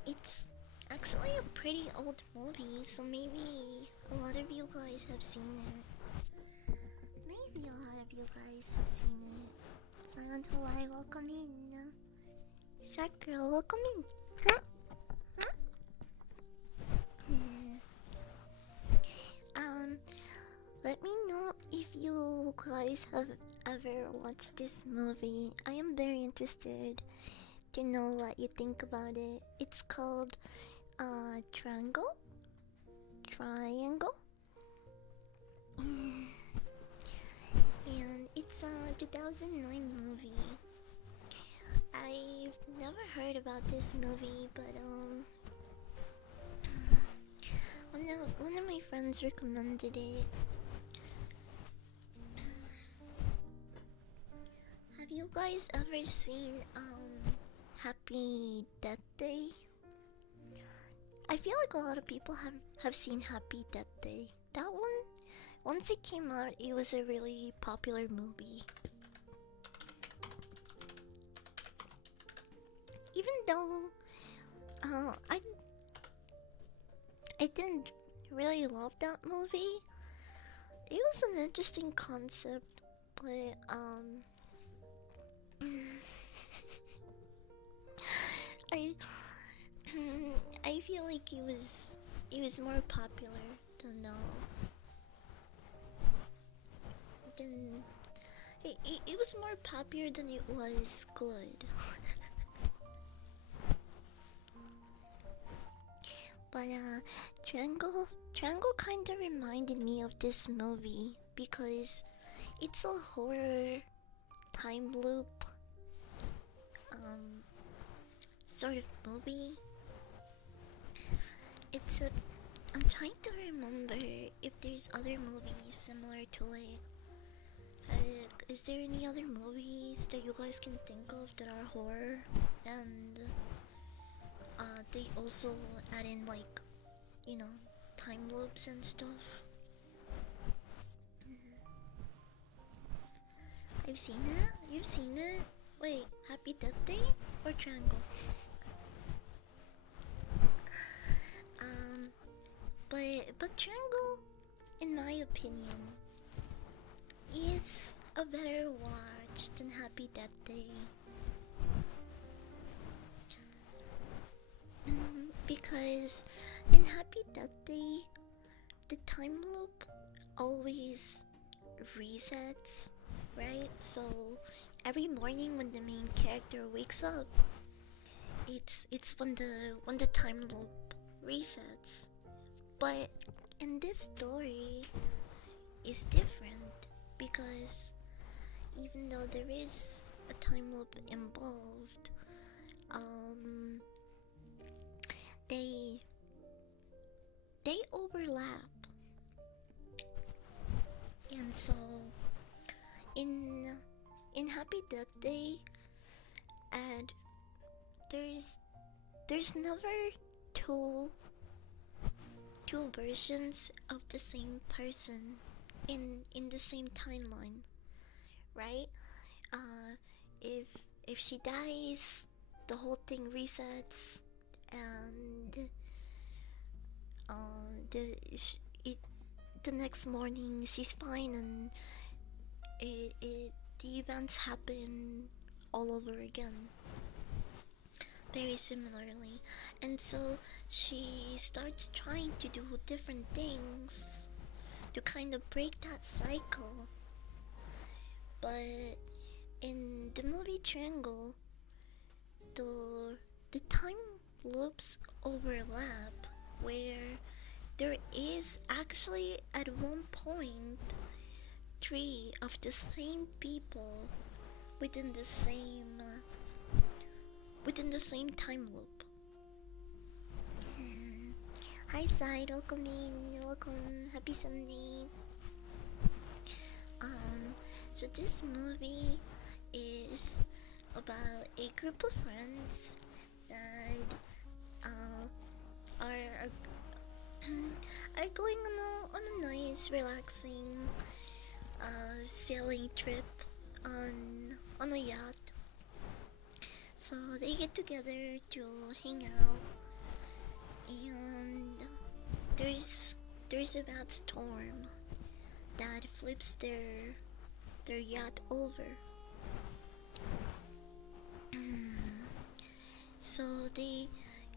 It's actually a pretty old movie, so maybe a lot of you guys have seen it. Maybe a lot of you guys have seen it. Silent Hawaii, welcome in. Shark Girl, welcome in. Let me know if you guys have ever watched this movie. I am very interested to know what you think about it. It's called Triangle. And it's a 2009 movie. I've never heard about this movie, but one of my friends recommended it. Have you guys ever seen Happy Death Day? I feel like a lot of people have seen Happy Death Day. That one, once it came out, it was a really popular movie. Even though I didn't really love that movie. It was an interesting concept, but I I feel like it was more popular than it was more popular than it was good. But Triangle kind of reminded me of this movie because it's a horror time loop sort of movie. I'm trying to remember if there's other movies similar to it. Is there any other movies that you guys can think of that are horror and they also add in, like, you know, time loops and stuff? I've seen it. You've seen it? Wait, Happy Death Day or Triangle? But Triangle, in my opinion, is a better watch than Happy Death Day. Because in Happy Death Day, the time loop always resets, right? So every morning when the main character wakes up, it's when the time loop resets. But in this story is different because even though there is a time loop involved, um, they they overlap, and so in Happy Death Day, and there's never two versions of the same person in the same timeline, right? Uh, if she dies, the whole thing resets, and the it the next morning she's fine, and the events happen all over again, very similarly. And so she starts trying to do different things to kind of break that cycle. But in the movie Triangle, the time loops overlap, where there is actually at one point three of the same people within the same time loop. Hi Side, welcome in, welcome, happy Sunday. So this movie is about a group of friends that are are going on a nice, relaxing sailing trip on a yacht. So they get together to hang out, and there's a bad storm that flips their yacht over. So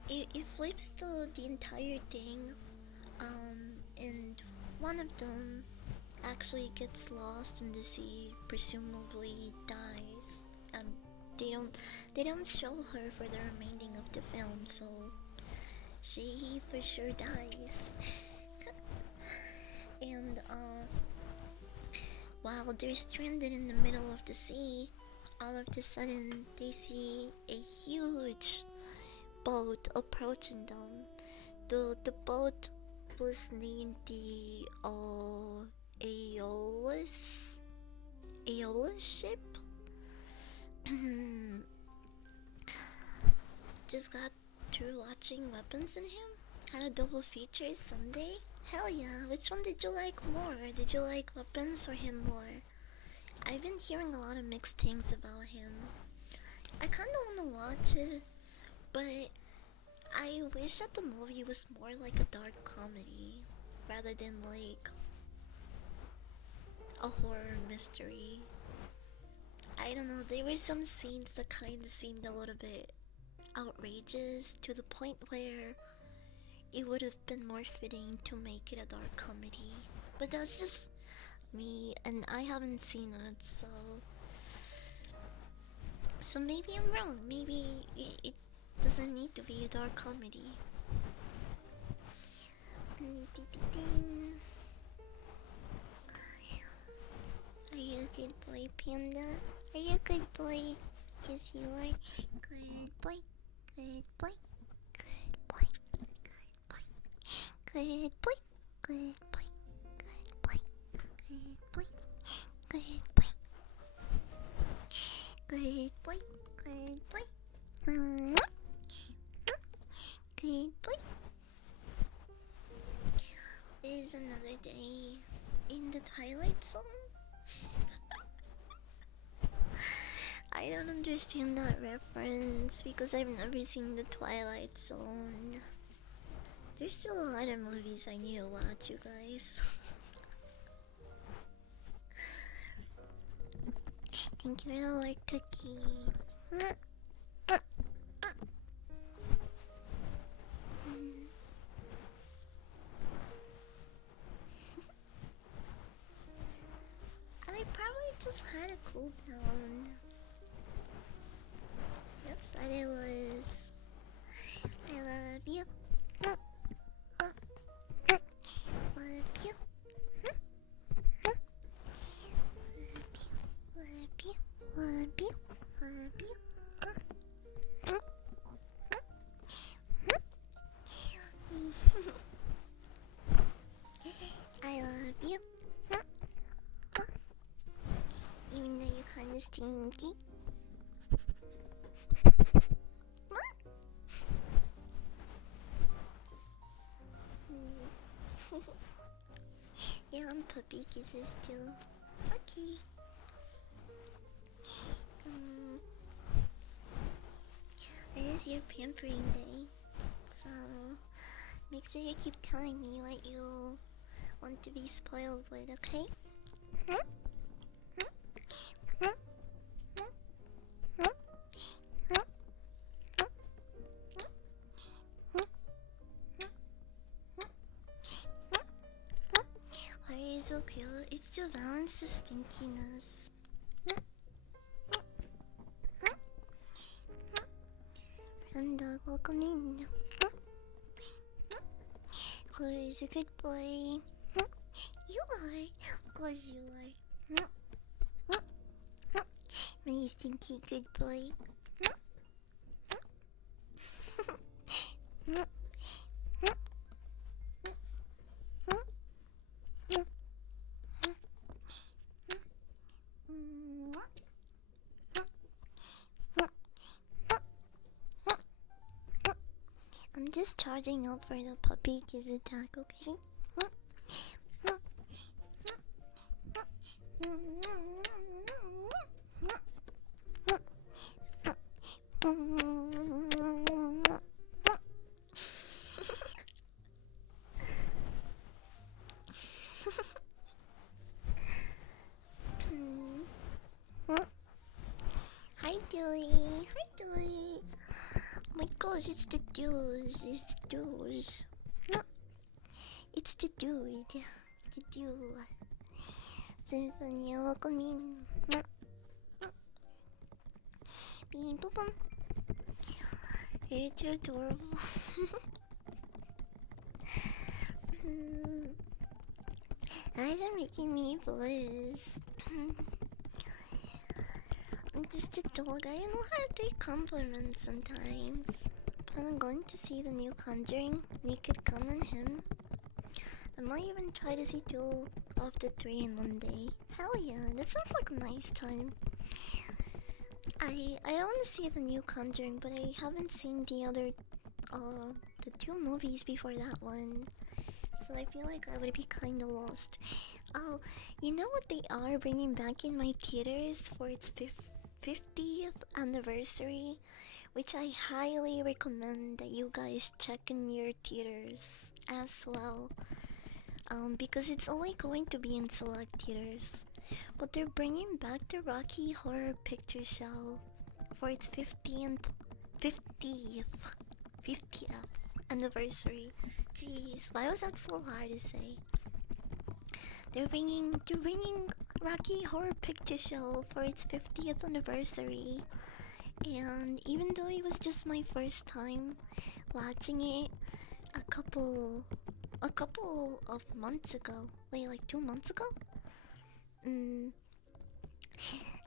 it flips the entire thing, and one of them actually gets lost in the sea, presumably dies. They don't show her for the remaining of the film, so she for sure dies. And while they're stranded in the middle of the sea, all of a sudden they see a huge boat approaching them. The boat was named the Aeolus ship. Just got through watching Weapons in Him. Had a double feature Sunday. Hell yeah! Which one did you like more? Did you like Weapons or him more? I've been hearing a lot of mixed things about him. I kinda wanna watch it, but I wish that the movie was more like a dark comedy rather than like a horror mystery. I don't know, there were some scenes that kind of seemed a little bit outrageous to the point where it would have been more fitting to make it a dark comedy. But that's just me, and I haven't seen it, so maybe I'm wrong. Maybe it doesn't need to be a dark comedy. Are you a good boy, Panda? Are you a good boy? Yes, you are. Good boy. Good boy. Good boy. Good boy. Good boy. Good boy. Good boy. Good boy. Good boy. Good boy. Good boy. It is another day in the Twilight Zone. I don't understand that reference because I've never seen the Twilight Zone. There's still a lot of movies I need to watch, you guys. Thank you for the like cookie. I probably just had a cool down. That's what it was. puppy kisses too. Okay. It is your pampering day, so make sure you keep telling me what you want to be spoiled with, okay? Why are you so cute? It's to balance the stinkiness. And welcome in. Who's a good boy? You are. Of course you are. My stinky good boy. I'm just charging up for the puppy kiss attack, okay? Hi, Dilly. Hi, Dilly. Oh my gosh, it's the dudes. It's the dudes. It's the dude. The dude. Symphony, welcome in. Beep, boop, boom. It's adorable. Eyes are making me blush. I'm just a dog. I don't know how to take compliments sometimes. But I'm going to see the new Conjuring, Naked Gun and him. I might even try to see 2 of the 3 in one day. Hell yeah, that sounds like a nice time. I want to see the new Conjuring, but I haven't seen the other, the 2 movies before that one. So I feel like I would be kinda lost. Oh, you know what they are bringing back in my theaters for its 50th anniversary? Which I highly recommend that you guys check in your theaters as well. Because it's only going to be in select theaters. But they're bringing back the Rocky Horror Picture Show for its 50th anniversary. Jeez, why was that so hard to say? They're bringing Rocky Horror Picture Show for its 50th anniversary. And even though it was just my first time watching it a couple of months ago. Wait, like 2 months ago?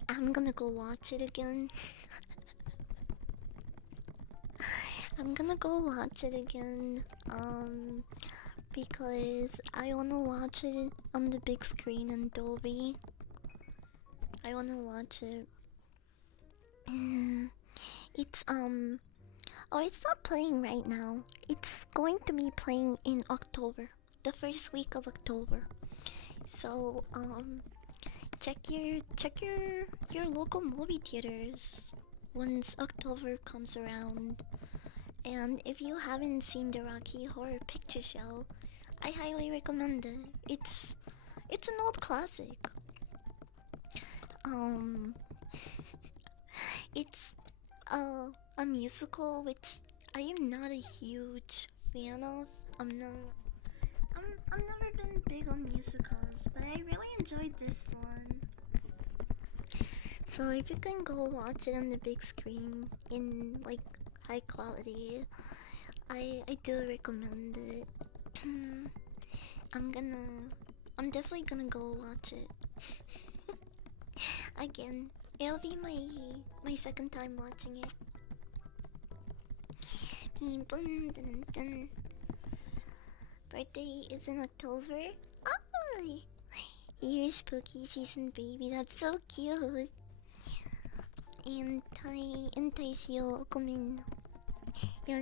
I'm gonna go watch it again. I'm gonna go watch it again. Because I wanna watch it on the big screen in Dolby. I wanna watch it. It's oh, it's not playing right now. It's going to be playing in October, the first week of October. So check your local movie theaters once October comes around. And if you haven't seen the Rocky Horror Picture Show, I highly recommend it. It's an old classic. It's a musical which I am not a huge fan of. I've never been big on musicals, but I really enjoyed this one. So if you can go watch it on the big screen in like high quality, I do recommend it. I'm definitely gonna go watch it. Again, it'll be my second time watching it. Beep, boom, dun, dun. Birthday is in October. Oh, you're spooky season, baby. That's so cute. Anti seal, come in.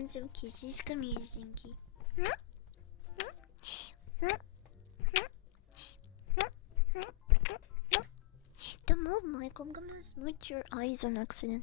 Some kisses, come here, Stinky. Don't move, Michael. I'm gonna smooch your eyes on accident.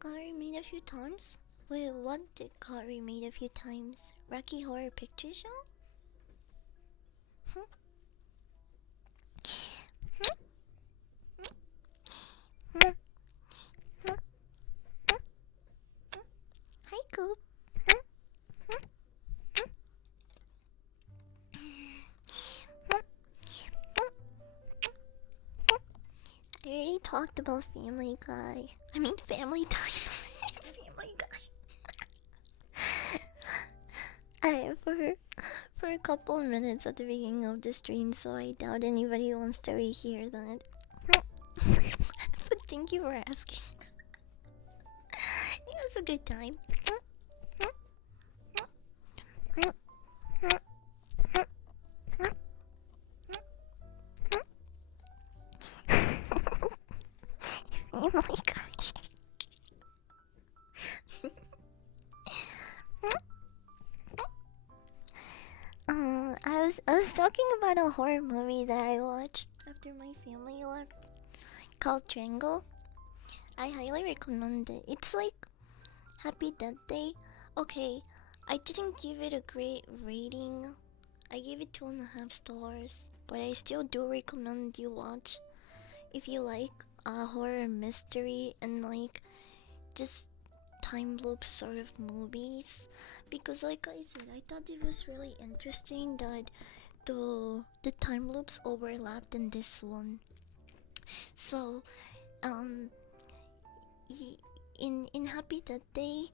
Got remade a few times? Wait, what did got remade a few times? Rocky Horror Picture Show? Hi, Coop. I already talked about Family Guy. I mean, Family Time. Family Guy. For a couple of minutes at the beginning of the stream, so I doubt anybody wants to rehear that. But thank you for asking. It was a good time. Family Guy. I was talking about a horror movie that I watched after my family left called Triangle. I highly recommend it. It's like Happy Death Day. Okay, I didn't give it a great rating. I gave it 2.5 stars, but I still do recommend you watch if you like horror mystery and like just time loop sort of movies, because like I said, I thought it was really interesting that the time loops overlapped in this one. So um in Happy Death Day,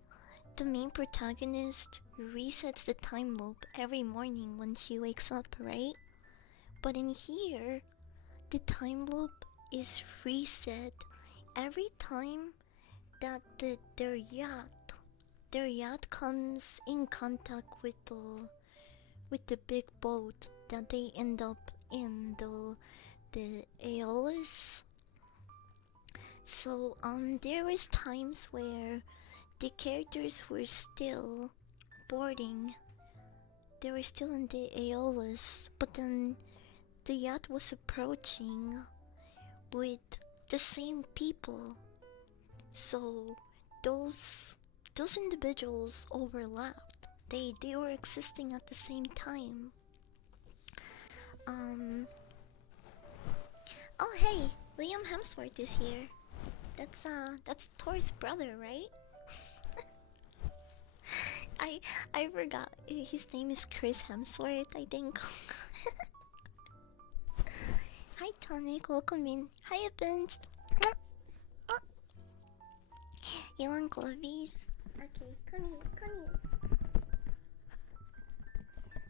the main protagonist resets the time loop every morning when she wakes up, right? But in here, the time loop is reset every time that their yacht comes in contact with the big boat that they end up in the Aeolus. So there was times where the characters were still boarding. They were still in the Aeolus, but then the yacht was approaching with the same people. So those individuals overlapped. They were existing at the same time. Um Oh hey, Liam Hemsworth is here. That's Thor's brother, right? I I forgot. His name is Chris Hemsworth, I think. Hi Tonic, welcome in. Hi Evans. You want glovies? Okay, come here, come here.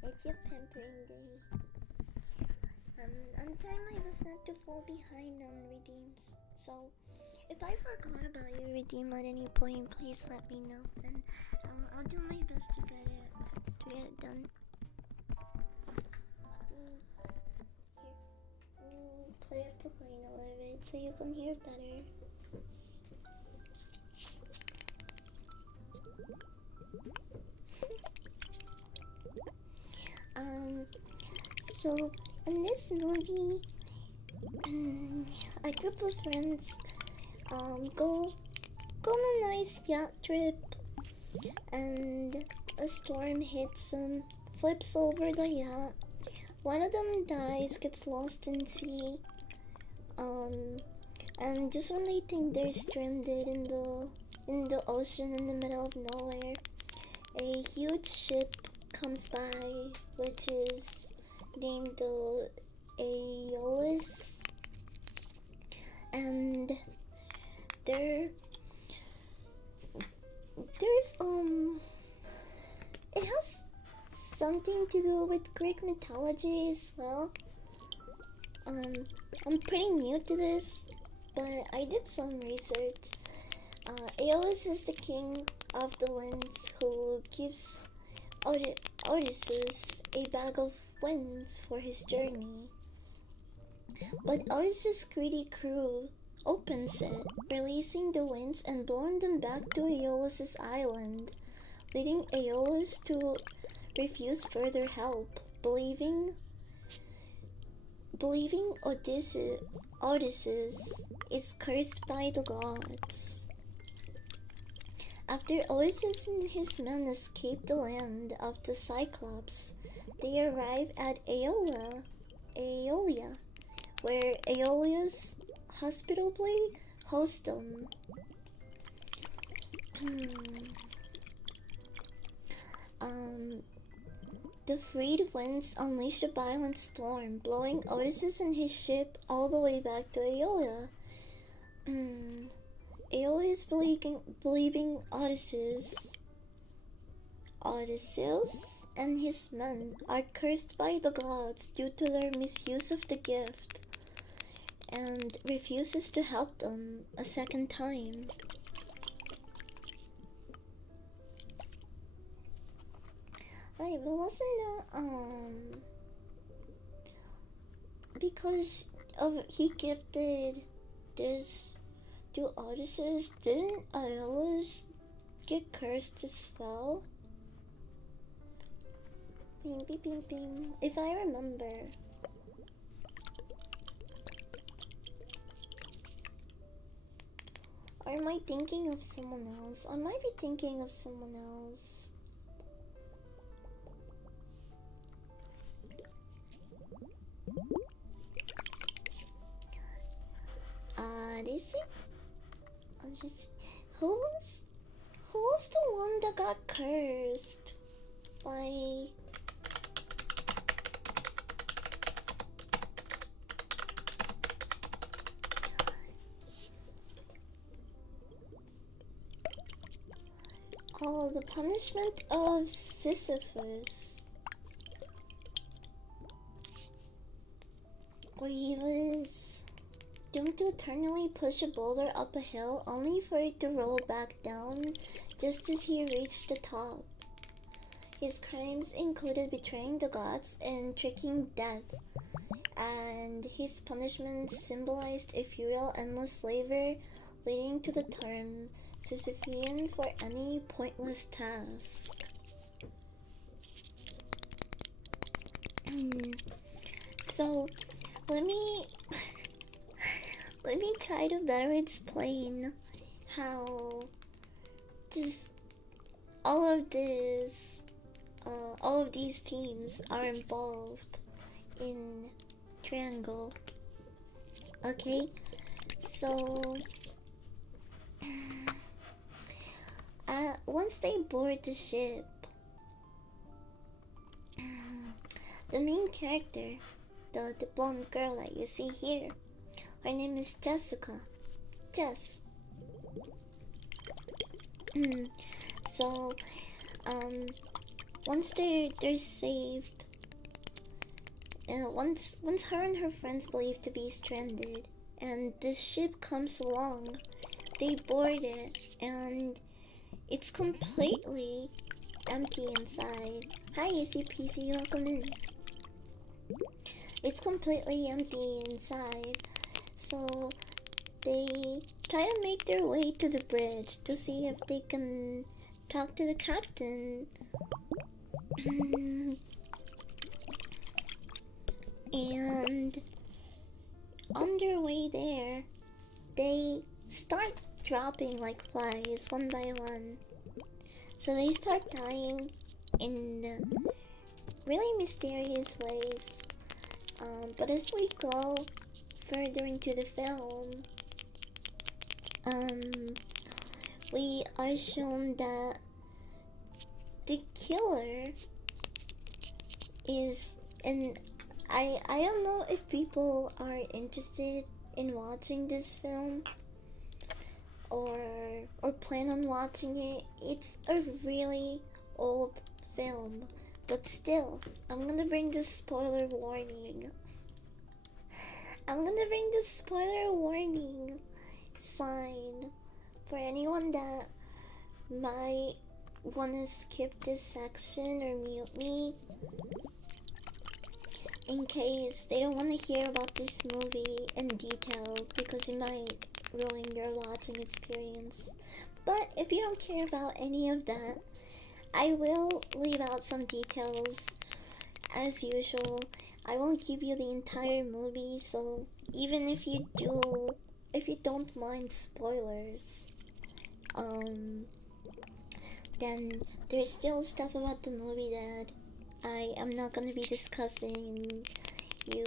It's your pampering day. I'm trying my best not to fall behind on redeems. So, if I forgot about your redeem at any point, please let me know, and I'll do my best to get it done. Here, play up the line a little bit so you can hear better. So in this movie, a group of friends go on a nice yacht trip, and a storm hits them, flips over the yacht. One of them dies, gets lost in sea, and just when they think they're stranded in the ocean in the middle of nowhere, a huge ship comes by, which is named the Aeolus, and there's it has something to do with Greek mythology as well. I'm pretty new to this, but I did some research. Aeolus is the king of the winds who gives Odysseus a bag of winds for his journey. But Odysseus' greedy crew opens it, releasing the winds and blowing them back to Aeolus' island, leading Aeolus to refuse further help, believing Odysseus is cursed by the gods. After Odysseus and his men escape the land of the Cyclops, they arrive at Aeolia, where Aeolus hospitably hosts them. The freed winds unleash a violent storm, blowing Odysseus and his ship all the way back to Aeolia. Aeolus believing Odysseus and his men are cursed by the gods due to their misuse of the gift, and refuses to help them a second time. Wait, but wasn't that because of he gifted this to Odysseus? Didn't Aeolus get cursed as well? Bing, bing, bing, bing. If I remember. Or am I thinking of someone else? I might be thinking of someone else. Odyssey. Who was the one that got cursed by the punishment of Sisyphus, where he was doomed to eternally push a boulder up a hill only for it to roll back down just as he reached the top. His crimes included betraying the gods and tricking death, and his punishment symbolized a futile, endless labor, leading to the term Sisyphean for any pointless task. So, let me try to better explain how just all of these teams are involved in Triangle. Okay, so once they board the ship, the main character, the blonde girl that you see here, her name is Jessica. Jess. So, once they're saved, once her and her friends believed to be stranded, and this ship comes along, they board it, and it's completely empty inside. Hi, Easy Peasy, welcome in. It's completely empty inside, so they try to make their way to the bridge to see if they can talk to the captain. And on their way there, they start dropping like flies one by one. So they start dying in really mysterious ways. But as we go further into the film, we are shown that the killer is, and I don't know if people are interested in watching this film or plan on watching it. It's a really old film, but still, I'm gonna bring this spoiler warning. I'm gonna bring this spoiler warning sign for anyone that might wanna skip this section or mute me in case they don't want to hear about this movie in detail because it might ruin your watching experience. But if you don't care about any of that, I will leave out some details as usual. I won't give you the entire movie, so even if you don't mind spoilers, then there's still stuff about the movie that I am not gonna be discussing, and you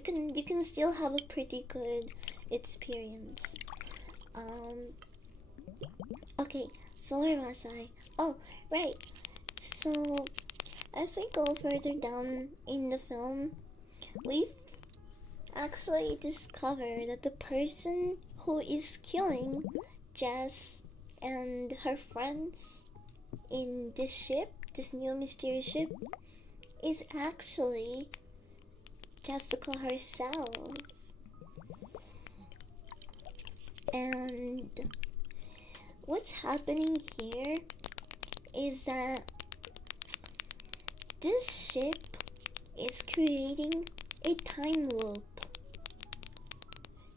can still have a pretty good experience. Okay, so where was I? Oh, right. So as we go further down in the film, we actually discover that the person who is killing Jess and her friends in this ship, this new mysterious ship, is actually Jessica herself. And what's happening here is that this ship is creating a time loop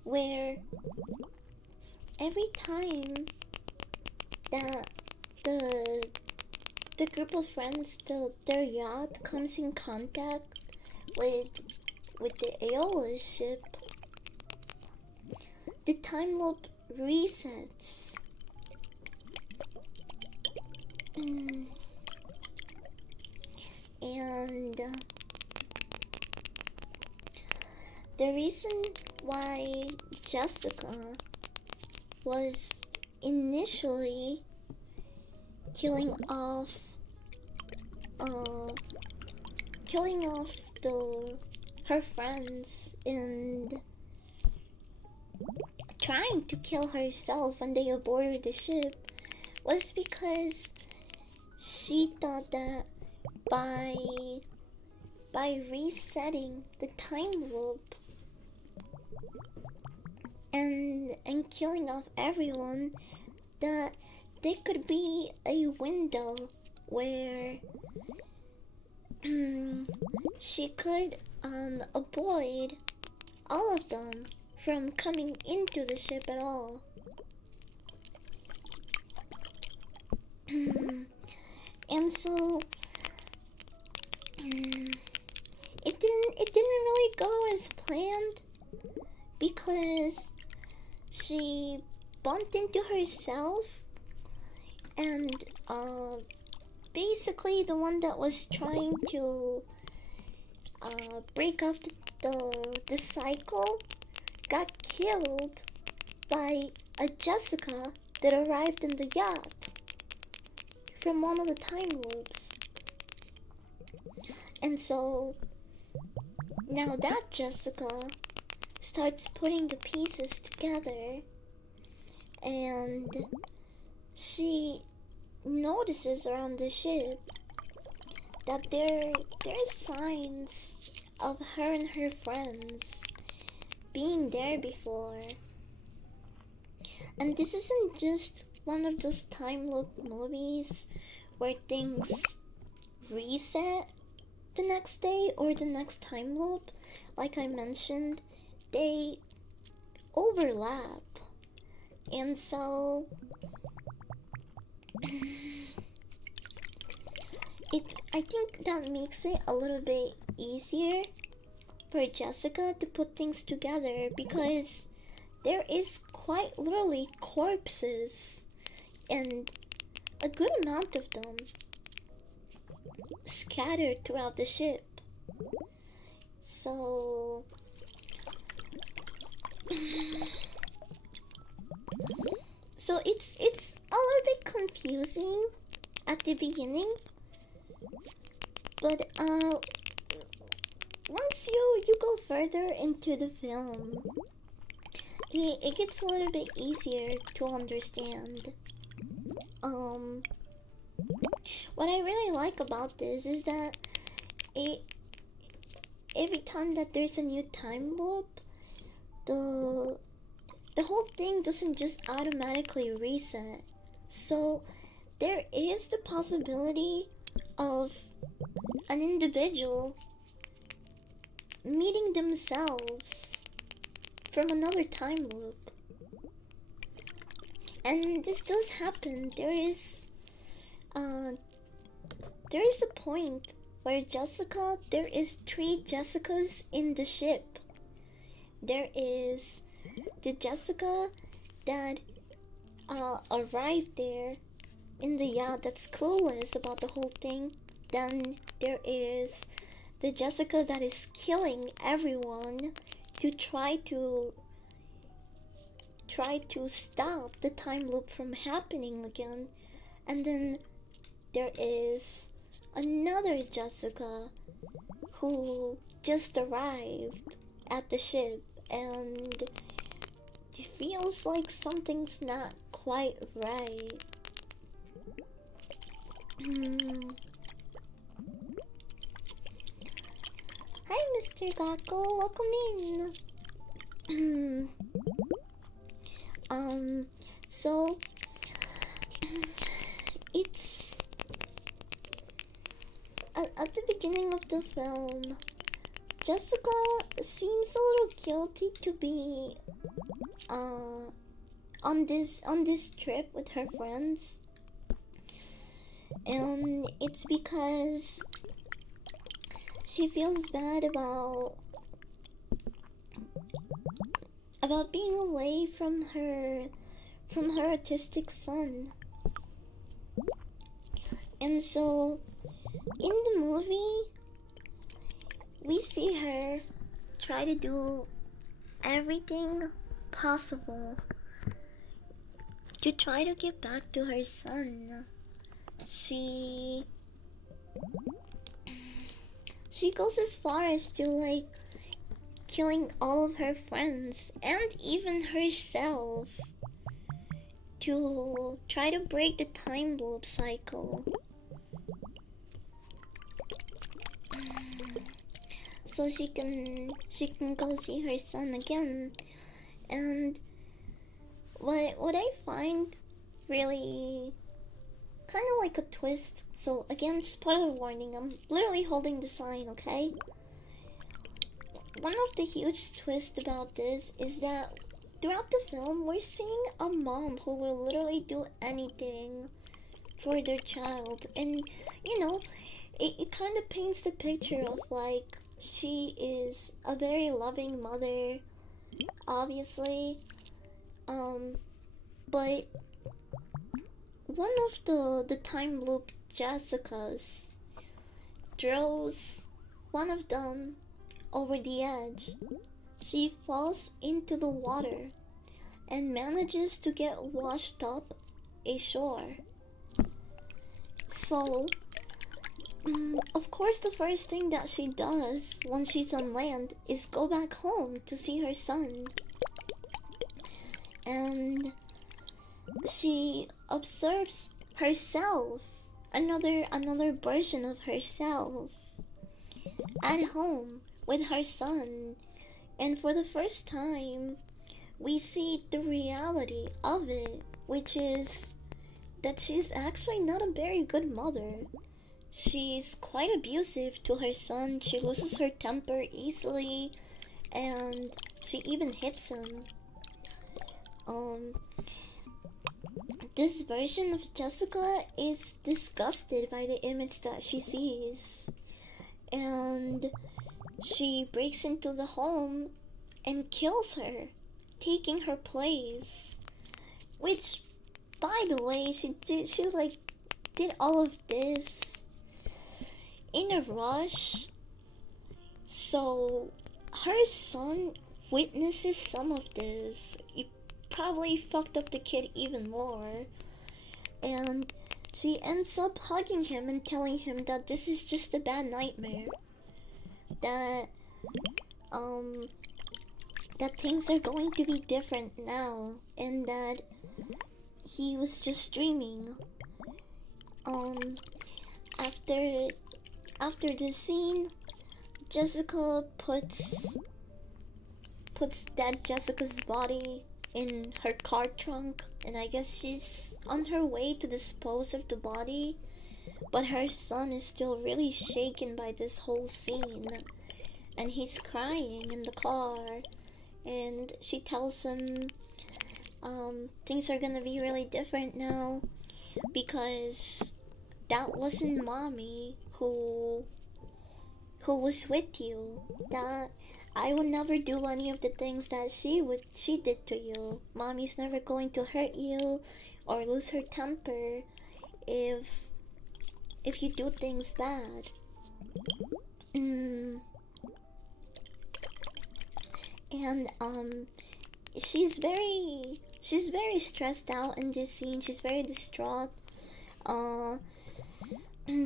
where every time that the group of friends, their yacht comes in contact with the Aeolus ship, the time loop resets. And the reason why Jessica was initially killing off her friends and trying to kill herself when they aborted the ship was because she thought that by resetting the time loop and killing off everyone, that there could be a window where she could avoid all of them from coming into the ship at all. And so it didn't really go as planned because she bumped into herself, and basically the one that was trying to break off the cycle got killed by a Jessica that arrived in the yacht from one of the time loops. And so now that Jessica starts putting the pieces together, and she notices around the ship that there's signs of her and her friends being there before. And this isn't just one of those time loop movies where things reset the next day or the next time loop. Like I mentioned, they overlap. And so I think that makes it a little bit easier for Jessica to put things together, because there is quite literally corpses, and a good amount of them, scattered throughout the ship. So it's a little bit confusing at the beginning, but once you go further into the film, it gets a little bit easier to understand. What I really like about this is that every time that there's a new time loop, the whole thing doesn't just automatically reset. So there is the possibility of an individual meeting themselves from another time loop. And this does happen. There is a point where there is 3 Jessicas in the ship. There is the Jessica that arrived there in the yacht that's clueless about the whole thing. Then there is the Jessica that is killing everyone to try to stop the time loop from happening again. And then there is another Jessica who just arrived at the ship and it feels like something's not quite right. Hi, Mr. Gakko, welcome in. So it's at the beginning of the film, Jessica seems a little guilty to be on this trip with her friends, and it's because she feels bad about being away from her autistic son. And so in the movie we see her try to do everything possible to try to get back to her son. She goes as far as to like killing all of her friends and even herself to try to break the time loop cycle. So she can go see her son again. And what I find really kind of like a twist. So again, spoiler warning, I'm literally holding the sign, okay? One of the huge twists about this is that throughout the film, we're seeing a mom who will literally do anything for their child. And, you know, it kind of paints the picture of like, she is a very loving mother, obviously. But one of the time loop Jessicas throws one of them over the edge. She falls into the water and manages to get washed up ashore. So, of course, the first thing that she does when she's on land is go back home to see her son. And she observes herself, another version of herself, at home with her son. And for the first time, we see the reality of it, which is that she's actually not a very good mother. She's quite abusive to her son. She loses her temper easily, and she even hits him. This version of Jessica is disgusted by the image that she sees, and she breaks into the home and kills her, taking her place. Which, by the way, she did all of this in a rush, so her son witnesses some of this. It probably fucked up the kid even more, and she ends up hugging him and telling him that this is just a bad nightmare, that that things are going to be different now, and that he was just dreaming. After this scene, Jessica puts dead Jessica's body in her car trunk, and I guess she's on her way to dispose of the body. But her son is still really shaken by this whole scene, and he's crying in the car. And she tells him things are gonna be really different now because that wasn't mommy who was with you. That I would never do any of the things that she did to you. Mommy's never going to hurt you or lose her temper if you do things bad. Mm. And she's very stressed out in this scene. She's very distraught. Uh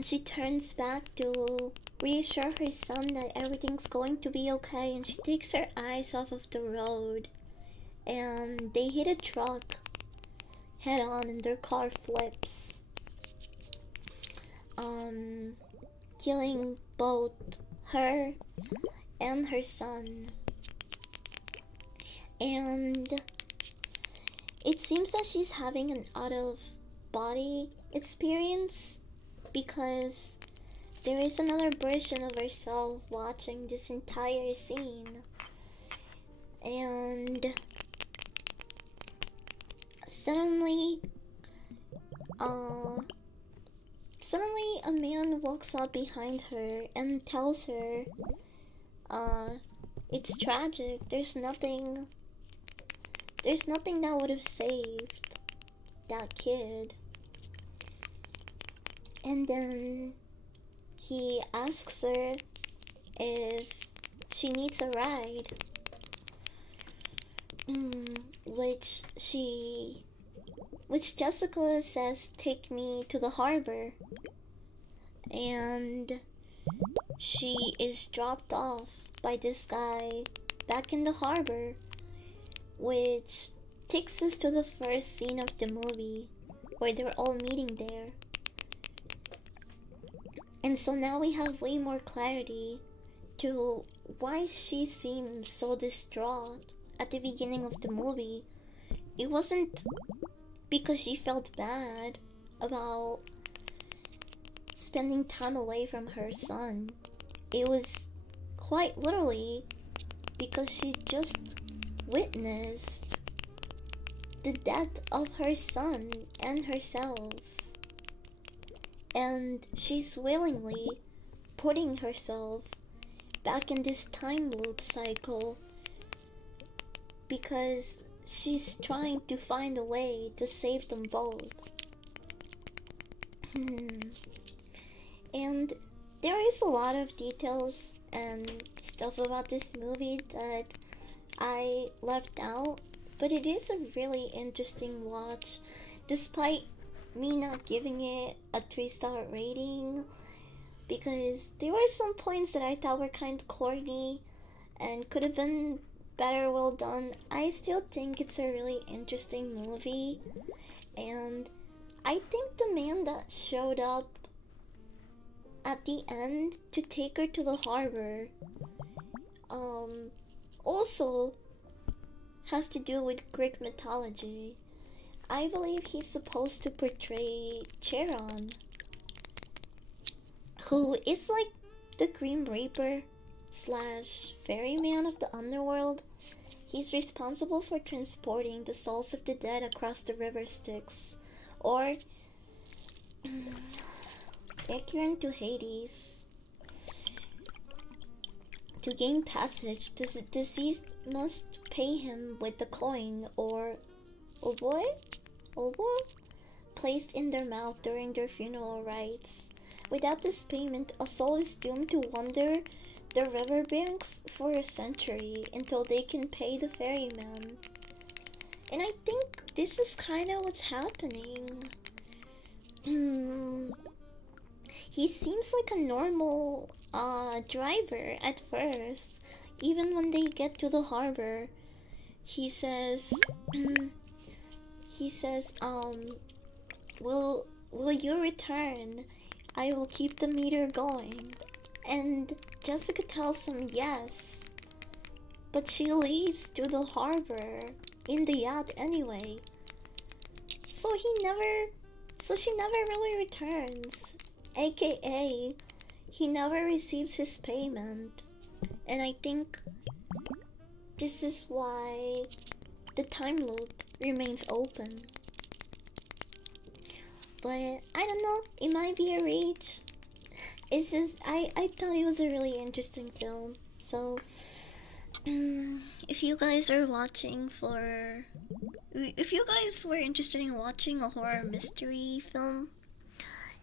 she turns back to reassure her son that everything's going to be okay, and she takes her eyes off of the road, and they hit a truck head on and their car flips, killing both her and her son. And it seems that she's having an out of body experience because there is another version of herself watching this entire scene. And suddenly a man walks up behind her and tells her it's tragic. There's nothing that would have saved that kid. And then he asks her if she needs a ride, which Jessica says, take me to the harbor. And she is dropped off by this guy back in the harbor, which takes us to the first scene of the movie where they're all meeting there. And so now we have way more clarity to why she seems so distraught at the beginning of the movie. It wasn't because she felt bad about spending time away from her son. It was quite literally because she just witnessed the death of her son and herself. And she's willingly putting herself back in this time loop cycle because she's trying to find a way to save them both. And there is a lot of details and stuff about this movie that I left out, but it is a really interesting watch, despite me not giving it a 3-star rating, because there were some points that I thought were kind of corny and could have been better well done. I still think it's a really interesting movie, and I think the man that showed up at the end to take her to the harbor also has to do with Greek mythology. I believe he's supposed to portray Charon, who is like the Grim Reaper slash ferryman of the underworld. He's responsible for transporting the souls of the dead across the river Styx, or equivalent to Hades. To gain passage, the deceased must pay him with the coin or oboe placed in their mouth during their funeral rites. Without this payment, a soul is doomed to wander the riverbanks for a century until they can pay the ferryman. And I think this is kind of what's happening. He seems like a normal driver at first. Even when they get to the harbor, he says, will you return? I will keep the meter going. And Jessica tells him yes. But she leaves to the harbor in the yacht anyway. So she never really returns. AKA, he never receives his payment. And I think this is why the time loop remains open. But I don't know, it might be a reach. It's just, I thought it was a really interesting film. So, if you guys are watching for... If you guys were interested in watching a horror mystery film,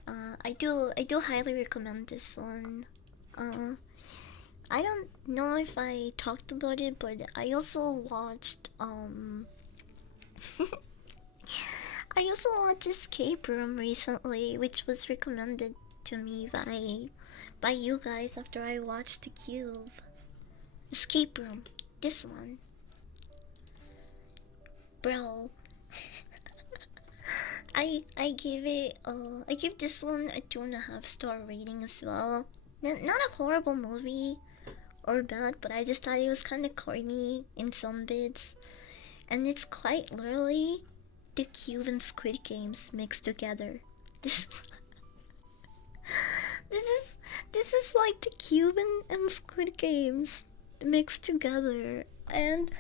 I do highly recommend this one. I don't know if I talked about it, but I also watched I also watched Escape Room recently, which was recommended to me by you guys after I watched The Cube. Escape Room, this one, bro. I give this one a 2.5-star rating as well. Not a horrible movie or bad, but I just thought it was kind of corny in some bits, and it's quite literally the Cube and Squid Games mixed together. This this is like the Cube and Squid Games mixed together, and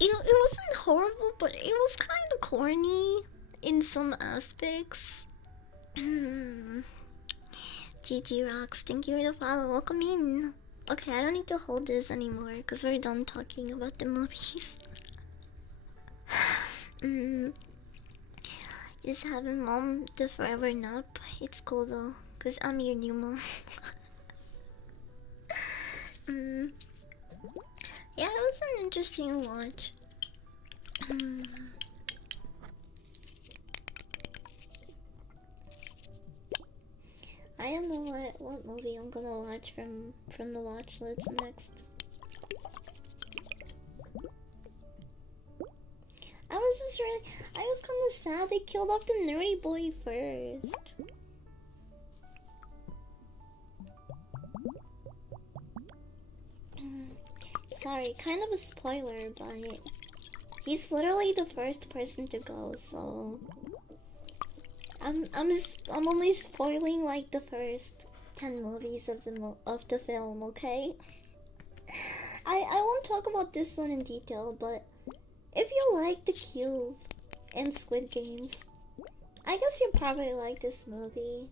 it wasn't horrible, but it was kind of corny in some aspects. GG Rocks, thank you for the follow. Welcome in. Okay, I don't need to hold this anymore because we're done talking about the movies. Just having mom the forever nap. It's cool though, because I'm your new mom. Yeah, it was an interesting watch. I don't know what movie I'm gonna watch from the watch list next. I was kind of sad they killed off the nerdy boy first. Sorry, kind of a spoiler, but he's literally the first person to go, so I'm only spoiling like the first 10 movies of the film, okay? I won't talk about this one in detail, but if you like The Cube and Squid Games, I guess you'll probably like this movie.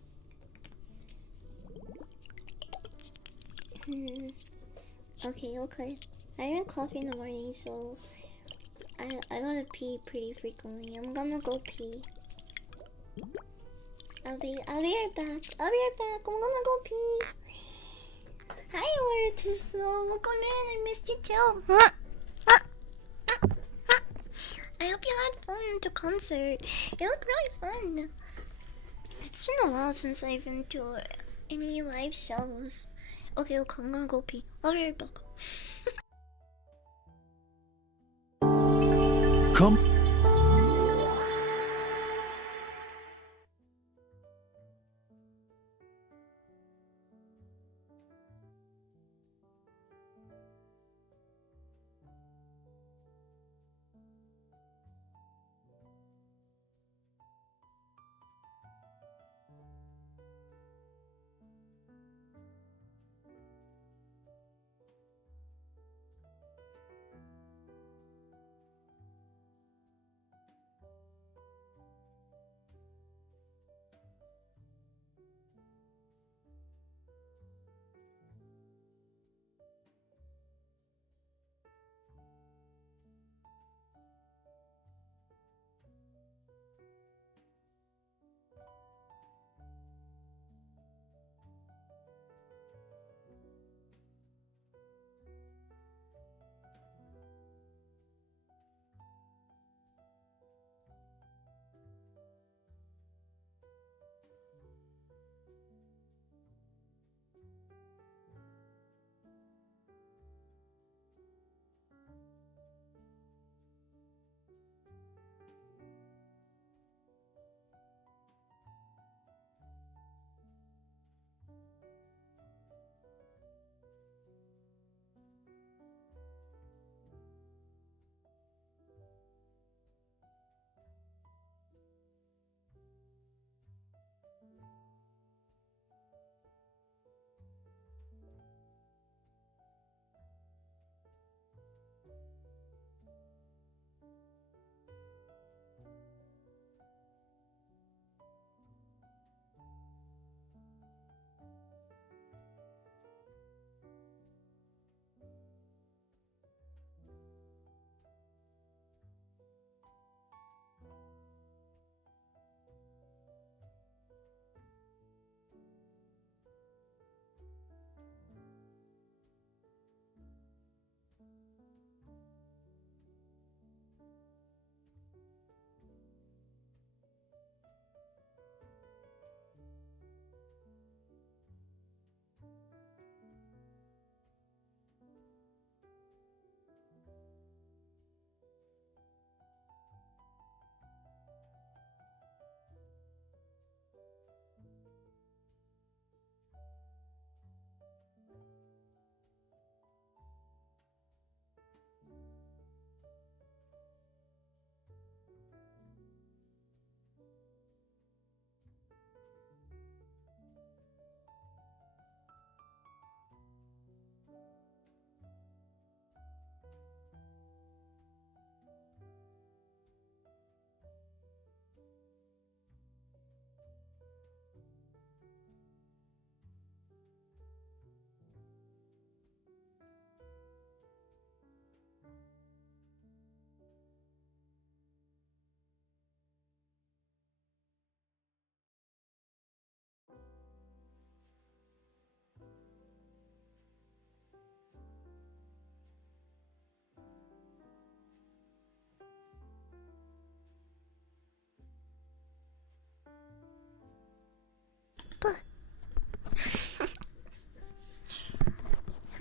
Okay. I drink coffee in the morning, so I gotta pee pretty frequently. I'm gonna go pee. I'll be right back. I'm gonna go pee. Hi, Ortismo. Welcome in. I missed you too. I hope you had fun at the concert. It looked really fun. It's been a while since I've been to any live shows. Okay, I'm gonna go pee. I'll be right back. Come.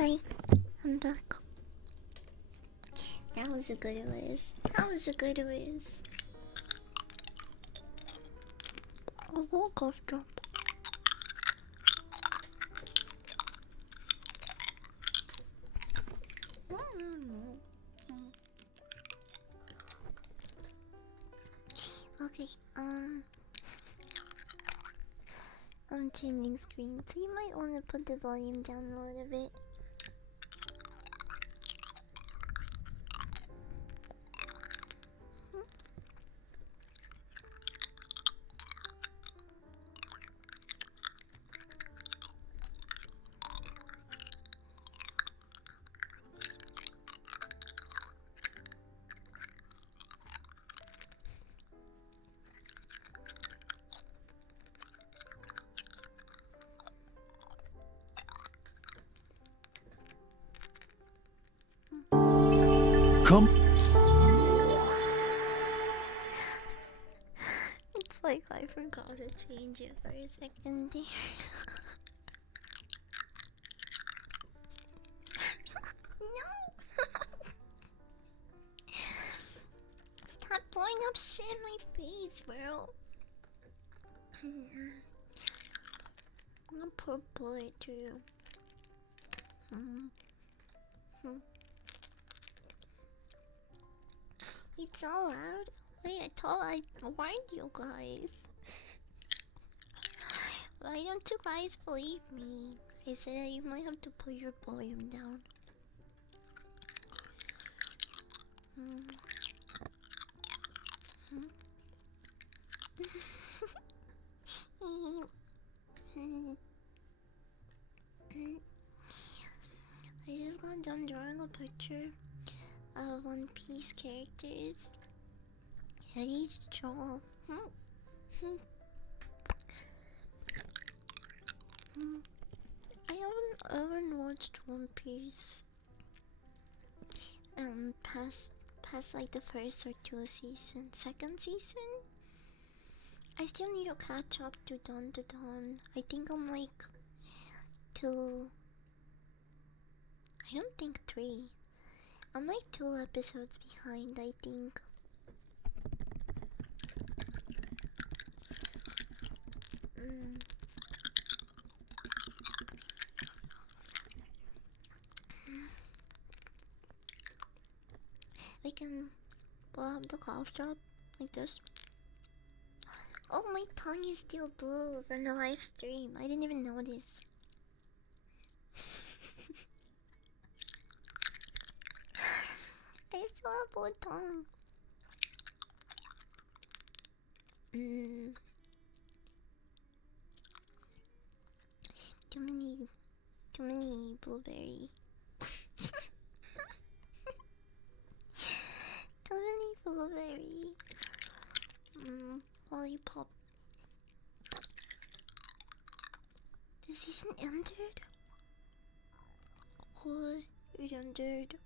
Hi, I'm back. That was a good whiz. That was a good whiz. A little cough drop. Okay, I'm changing screen, so you might want to put the volume down a little bit. Come. It's like I forgot to change it for a second there. No! Stop blowing up shit in my face, bro. I'm poor boy too. It's all loud. Wait, I warned you guys. Why don't you guys believe me? I said that you might have to put your volume down. I just got done drawing a picture of One Piece characters. How do you draw? I haven't watched One Piece past like the first or two seasons. Second season? I still need to catch up to Dawn to Dawn. I think I'm like till I don't think 3. I'm like 2 episodes behind, I think. I can pull up the cough drop like this. Oh, my tongue is still blue from the live stream. I didn't even notice. I still have blue tongue. Too many blueberry. Too many blueberry. Lollipop. The season ended? What? It ended.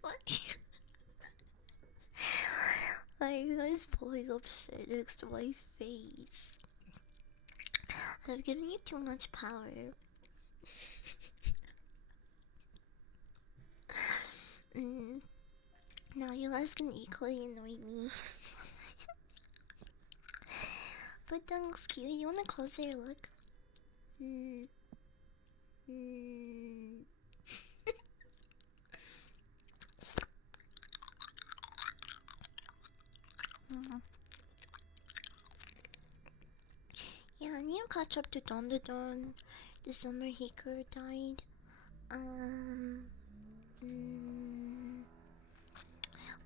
What? Why are you guys pulling up shit next to my face? I've given you too much power. Now you guys can equally annoy me. But thanks, cute. You want a closer look? Yeah, I need to catch up to Dawn to Dawn. The summer Hikaru died.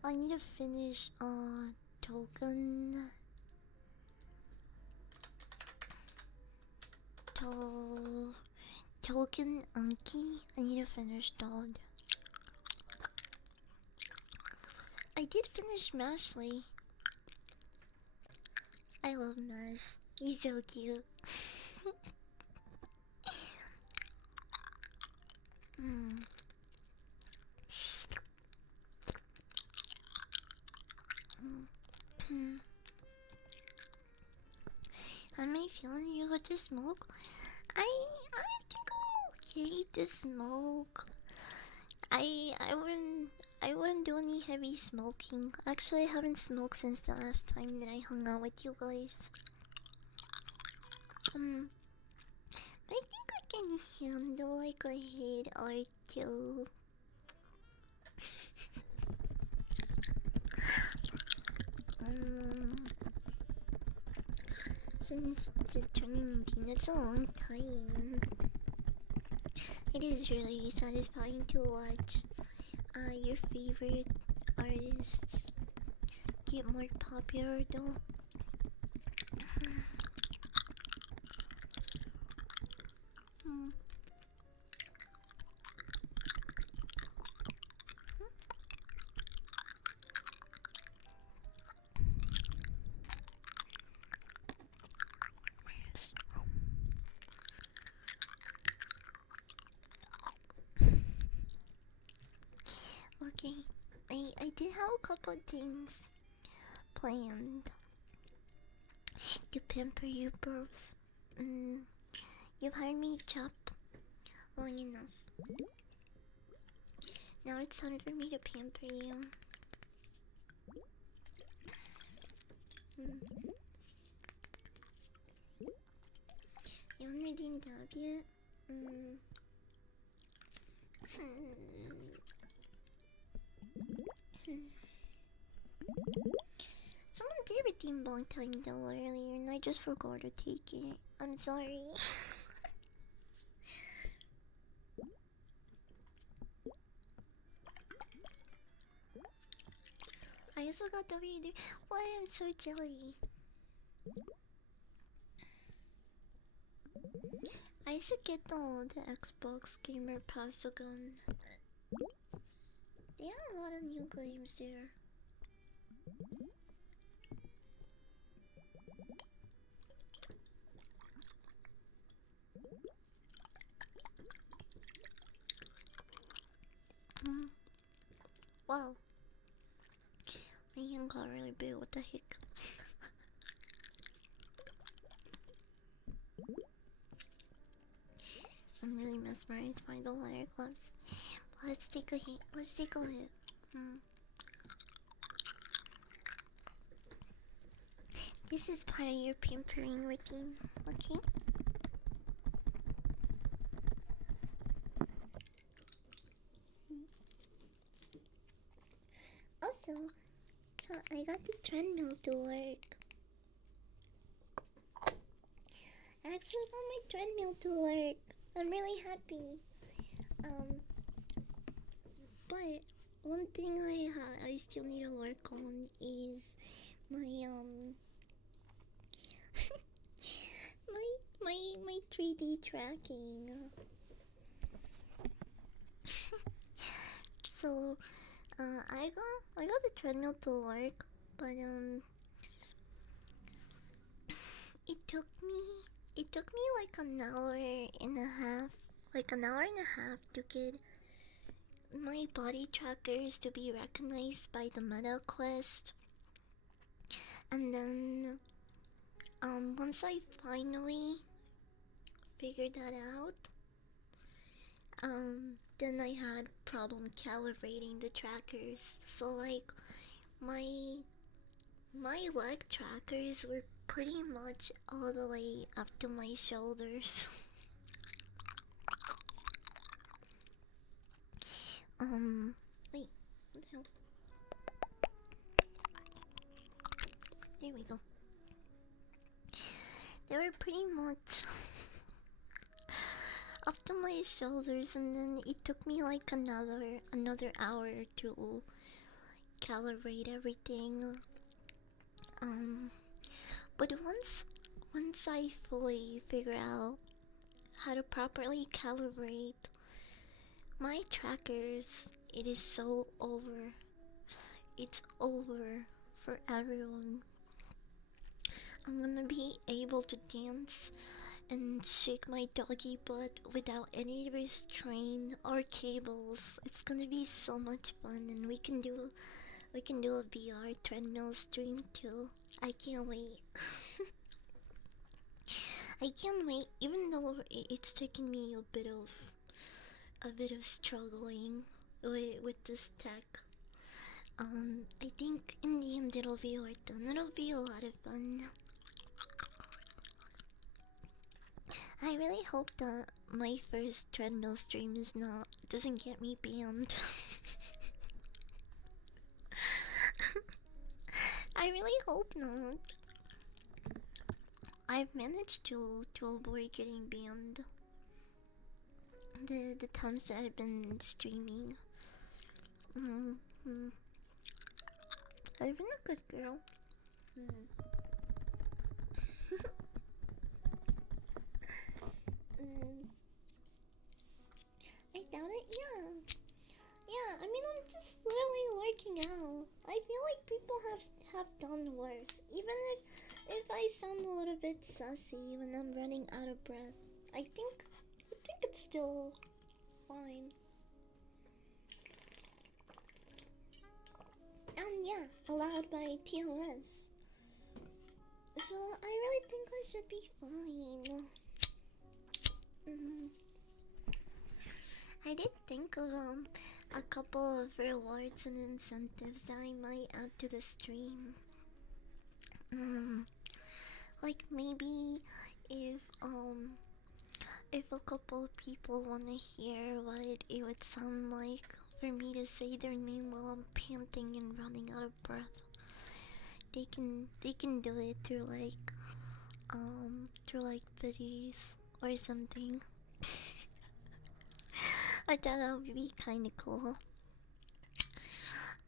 I need to finish Token. Token Anki. I need to finish Dog. I did finish Mashley. I love Mash. He's so cute. Am I feeling you got to smoke? I think I'm okay to smoke. I wouldn't do any heavy smoking. Actually, I haven't smoked since the last time that I hung out with you guys. I think I can handle like a hit or two. um, since the turning 18, that's a long time. It is really satisfying to watch your favorite artists get more popular though. Hmm. Okay, I did have a couple things planned to pamper you, bros. Mm, you've heard me chop long enough. Now it's time for me to pamper you. Mm. You haven't redeemed up yet? Mm. Someone did redeem long time though earlier and I just forgot to take it. I'm sorry. I also got WD. Why I'm so jelly. I should get the Xbox Gamer Pass again. They have a lot of new games there. Mm. Wow. My hand got really big, what the heck? I'm really mesmerized by the leather gloves. Let's take a hit. Let's take a hit. Mm. This is part of your pampering routine, okay? Also, I got the treadmill to work. I actually got my treadmill to work. I'm really happy. Um, but one thing I still need to work on is my my 3D tracking. So I got the treadmill to work, but it took me like an hour and a half to get my body trackers to be recognized by the Meta Quest, and then once I finally figured that out, then I had problem calibrating the trackers. So like my my leg trackers were pretty much all the way up to my shoulders. Wait, what the hell? There we go. They were pretty much up to my shoulders, and then it took me like another hour to calibrate everything. Um, but once I fully figure out how to properly calibrate my trackers, it is so over. It's over for everyone. I'm gonna be able to dance and shake my doggy butt without any restraint or cables. It's gonna be so much fun, and we can do a VR treadmill stream too. I can't wait. I can't wait, even though it's taking me a bit of struggling with this tech. I think in the end it'll be worth it. It'll be a lot of fun. I really hope that my first treadmill stream doesn't get me banned. I really hope not. I've managed to avoid getting banned the times that I've been streaming. Mm-hmm. I've been a good girl. Mm. I doubt it. Yeah, yeah. I mean, I'm just literally working out. I feel like people have done worse. Even if I sound a little bit sussy when I'm running out of breath, I think it's still fine. And yeah, allowed by TOS. So I really think I should be fine. I did think of a couple of rewards and incentives that I might add to the stream. Like maybe if um if a couple of people wanna hear what it would sound like for me to say their name while I'm panting and running out of breath, they can do it through like videos or something. I thought that would be kinda cool.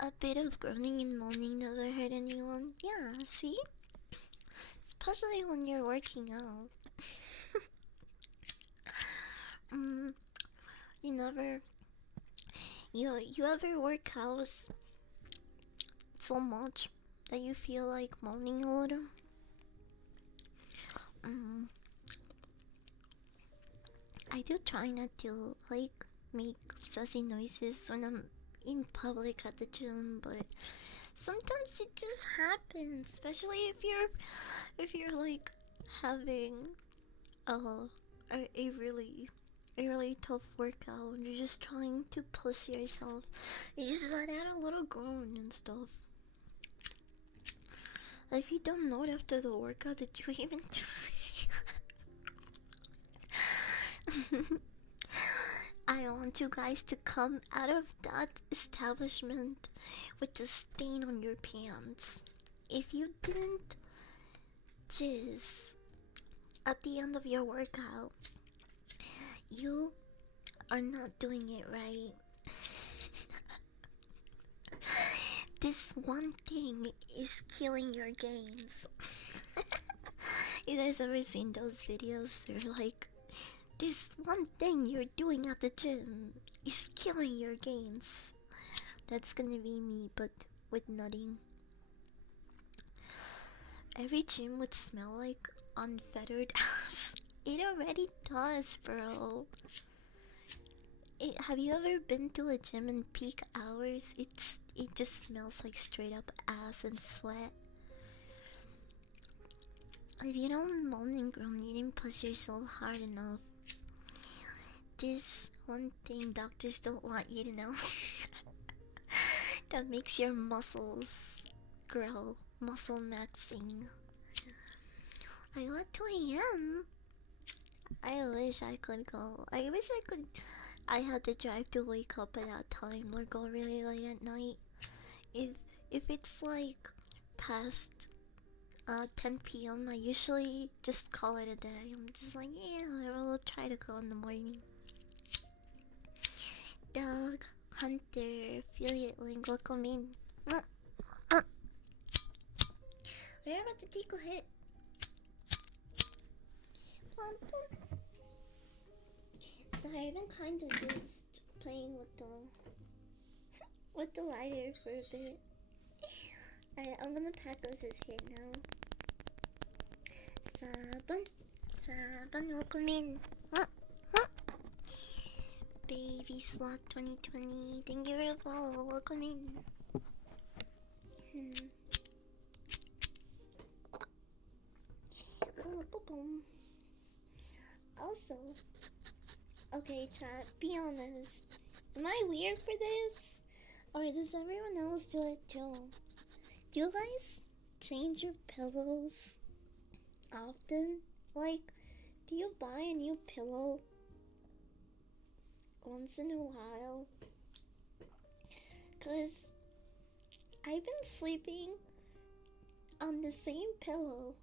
A bit of groaning and moaning never hurt anyone. Yeah, see? Especially when you're working out. mm, you never you ever work out so much that you feel like moaning a little? Mm, I do try not to like make sassy noises when I'm in public at the gym, but sometimes it just happens, especially if you're like having a a really tough workout and you're just trying to push yourself. You just let out a little groan and stuff. If you don't know it after the workout, did you even try? I want you guys to come out of that establishment with a stain on your pants. If you didn't jizz at the end of your workout, you are not doing it right. This one thing is killing your gains. You guys ever seen those videos? They're like, this one thing you're doing at the gym is killing your gains. That's gonna be me, but with nutting. Every gym would smell like unfettered ass. It already does, bro. Have you ever been to a gym in peak hours? It just smells like straight up ass and sweat. If you don't moan and groan, you didn't push yourself hard enough. This one thing doctors don't want you to know. That makes your muscles grow. Muscle maxing. I got 2 a.m. I wish I could go. I wish I could. I had the drive to wake up at that time or go really late at night. If it's like past 10 p.m. I usually just call it a day. I'm just like, yeah, I'll try to go in the morning. Doug, Hunter, affiliate link, welcome in. We're about to take a hit. Sorry, I've been kind of just playing with the lighter for a bit. I'm gonna pack us his hair now. Saban, welcome in. Baby Slot 2020, thank you for the follow, welcome in. Also, okay, chat, be honest. Am I weird for this? Or does everyone else do it too? Do you guys change your pillows often? Like, do you buy a new pillow once in a while? Cause I've been sleeping on the same pillow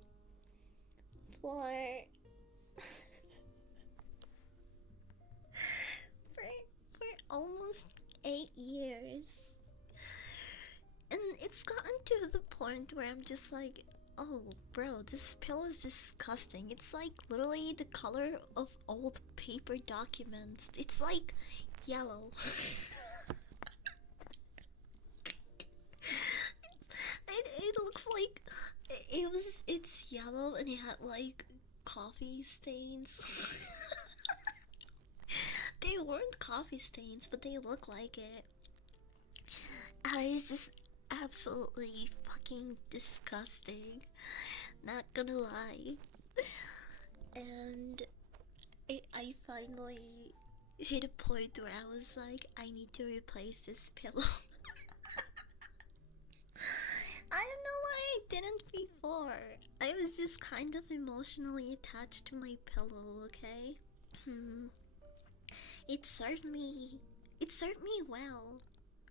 for for almost 8 years. And it's gotten to the point where I'm just like, oh, bro, this pillow is disgusting. It's like literally the color of old paper documents. It's like yellow. It looks like it's yellow and it had like coffee stains. They weren't coffee stains, but they look like it. It's just absolutely fucking disgusting. Not gonna lie. And I finally hit a point where I was like, I need to replace this pillow. I don't know why I didn't before. I was just kind of emotionally attached to my pillow, okay? It served me. It served me well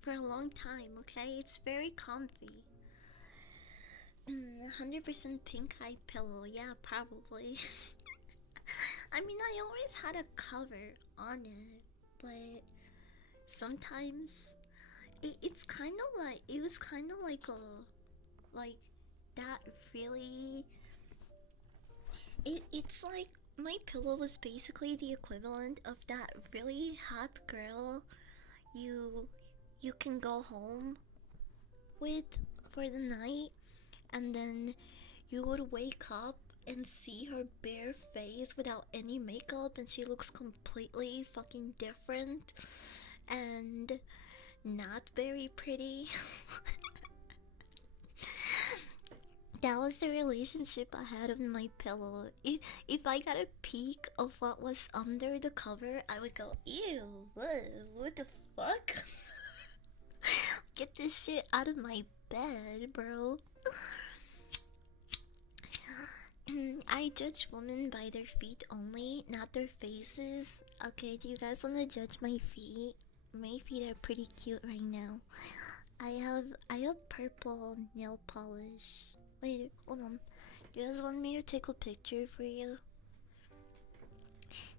for a long time, okay? It's very comfy. 100% pink eye pillow, yeah, probably. I mean, I always had a cover on it, but sometimes it's kind of like it was kind of like a like that really. It's like my pillow was basically the equivalent of that really hot girl you you can go home with for the night, and then you would wake up and see her bare face without any makeup, and she looks completely fucking different and not very pretty. That was the relationship I had with my pillow. If I got a peek of what was under the cover, I would go, ew, what the fuck? Get this shit out of my bed, bro. I judge women by their feet only, not their faces. Okay, do you guys want to judge my feet? My feet are pretty cute right now. I have purple nail polish. Wait, hold on. Do you guys want me to take a picture for you?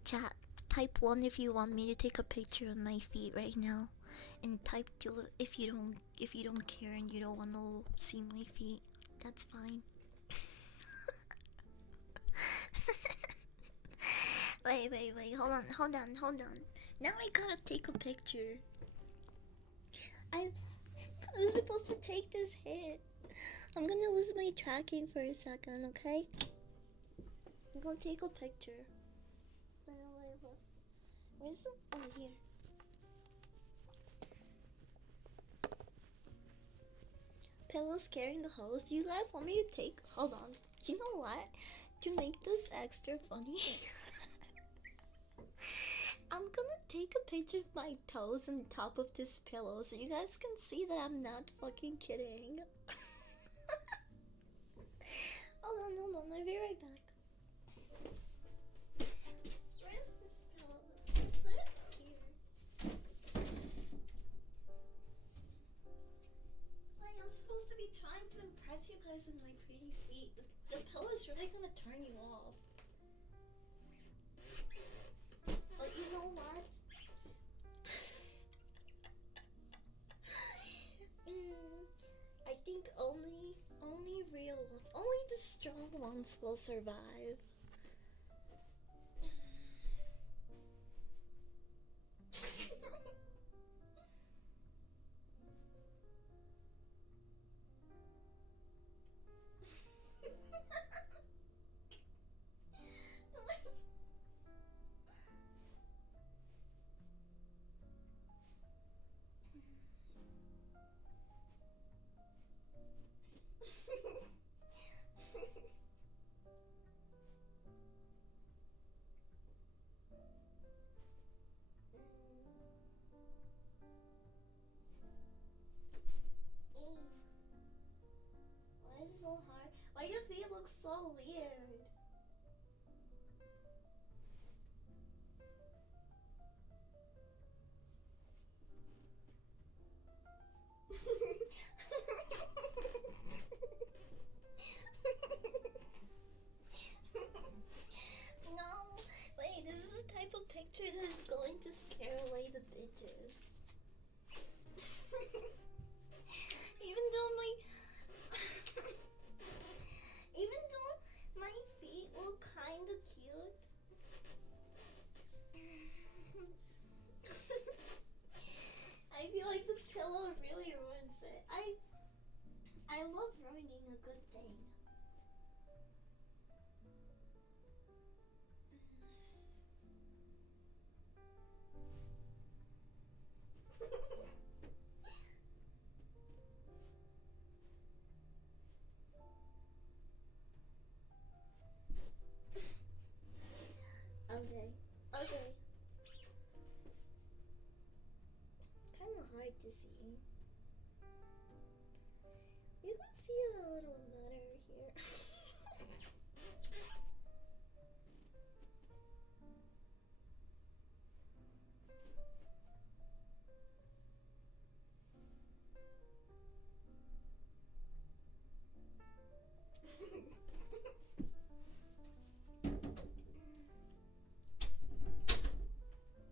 Chat, type 1 if you want me to take a picture of my feet right now. And type 2 if you don't care and you don't want to see my feet. That's fine. Wait, hold on. Now I gotta take a picture. I was supposed to take this hit. I'm gonna lose my tracking for a second, okay? I'm gonna take a picture. Wait. Where's the... Oh, here. Pillow scaring the host. Do you guys want me to take... Hold on. You know what? To make this extra funny... I'm gonna take a picture of my toes on top of this pillow so you guys can see that I'm not fucking kidding. Hold on, I'll be right back. Where's this pillow? Put it here. Like, I'm supposed to be trying to impress you guys with my pretty feet. The pillow is really gonna turn you off. But you know what? I think only real ones, only the strong ones will survive. so weird. No, wait, this is the type of picture that is going to scare away the bitches. Even though my even though my feet look kinda cute. I feel like the pillow really ruins it. I love ruining a good thing. Okay, okay. Kinda hard to see. You can see it a little better here.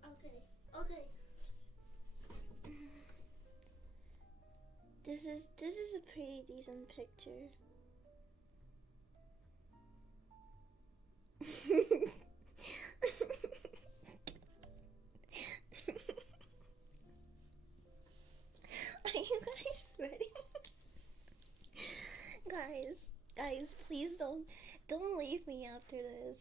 Okay, okay. This is a pretty decent picture. Are you guys ready? Guys, please don't leave me after this.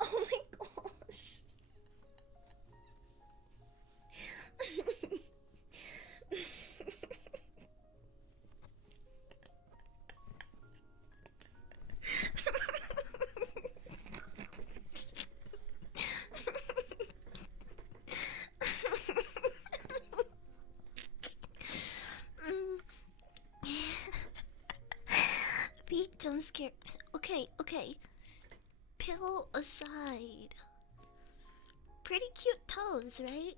Oh my gosh. Big jump scare. Okay. Pill aside. Pretty cute toes, right?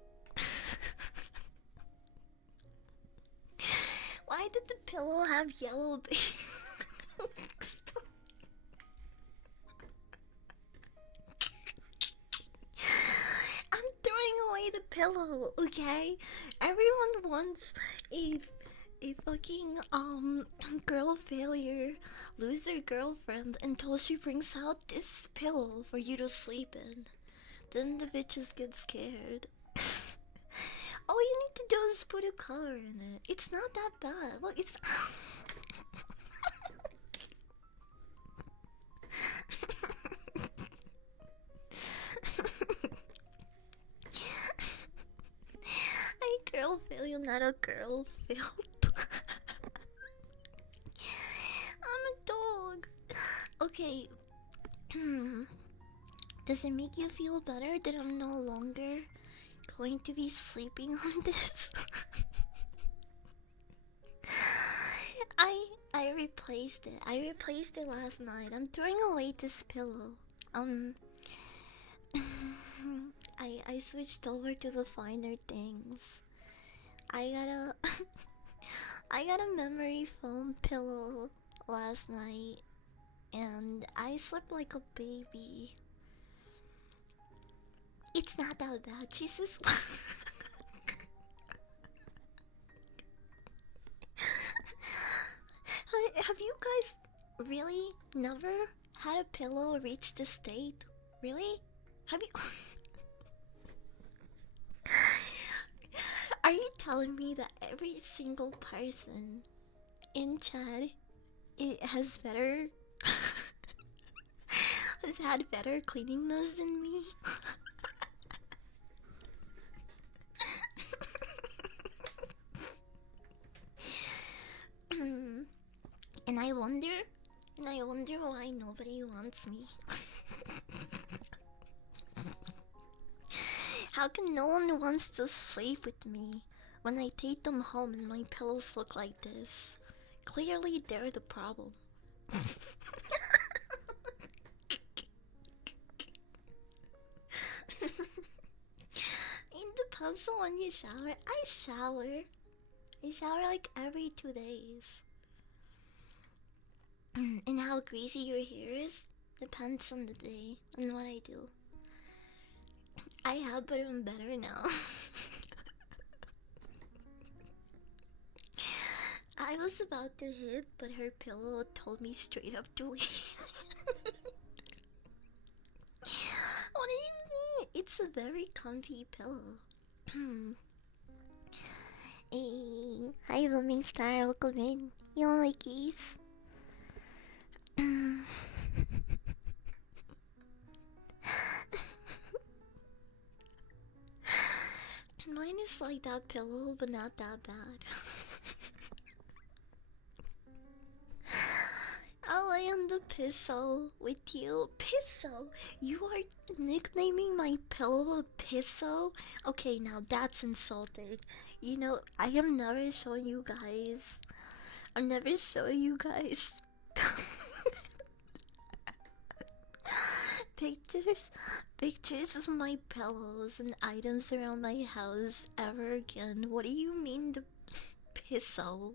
Why did the pillow have yellow beaks? I'm throwing away the pillow, okay? Everyone wants a fucking girl failure, loser girlfriend until she brings out this pillow for you to sleep in. Then the bitches get scared. All you need to do is put a color in it. It's not that bad. Look, it's. A girl failure, not a girl failed. I'm a dog. Okay. Does it make you feel better that I'm no longer going to be sleeping on this? I replaced it. I replaced it last night. I'm throwing away this pillow. I switched over to the finer things. I got a I got a memory foam pillow last night and I slept like a baby. It's not that bad, Jesus. Have you guys really never had a pillow reach this state? Really? Have you? Are you telling me that every single person in Chad it has better has had better cleanliness than me? And I wonder why nobody wants me. How come no one wants to sleep with me when I take them home and my pillows look like this, clearly they're the problem. It depends on when you shower. I shower. I shower like every 2 days. And how greasy your hair is depends on the day and what I do. I have been better now. I was about to hit, but her pillow told me straight up to leave. What do you mean? It's a very comfy pillow. Hey, hi, Blooming Star, welcome in. You don't like these? Mine is like that pillow, but not that bad. I'll lay on the pillow with you. Pillow? You are nicknaming my pillow a pillow? Okay, now that's insulting. You know, I am never showing you guys. I'm never showing you guys pictures of my pillows and items around my house ever again. What do you mean the pillow?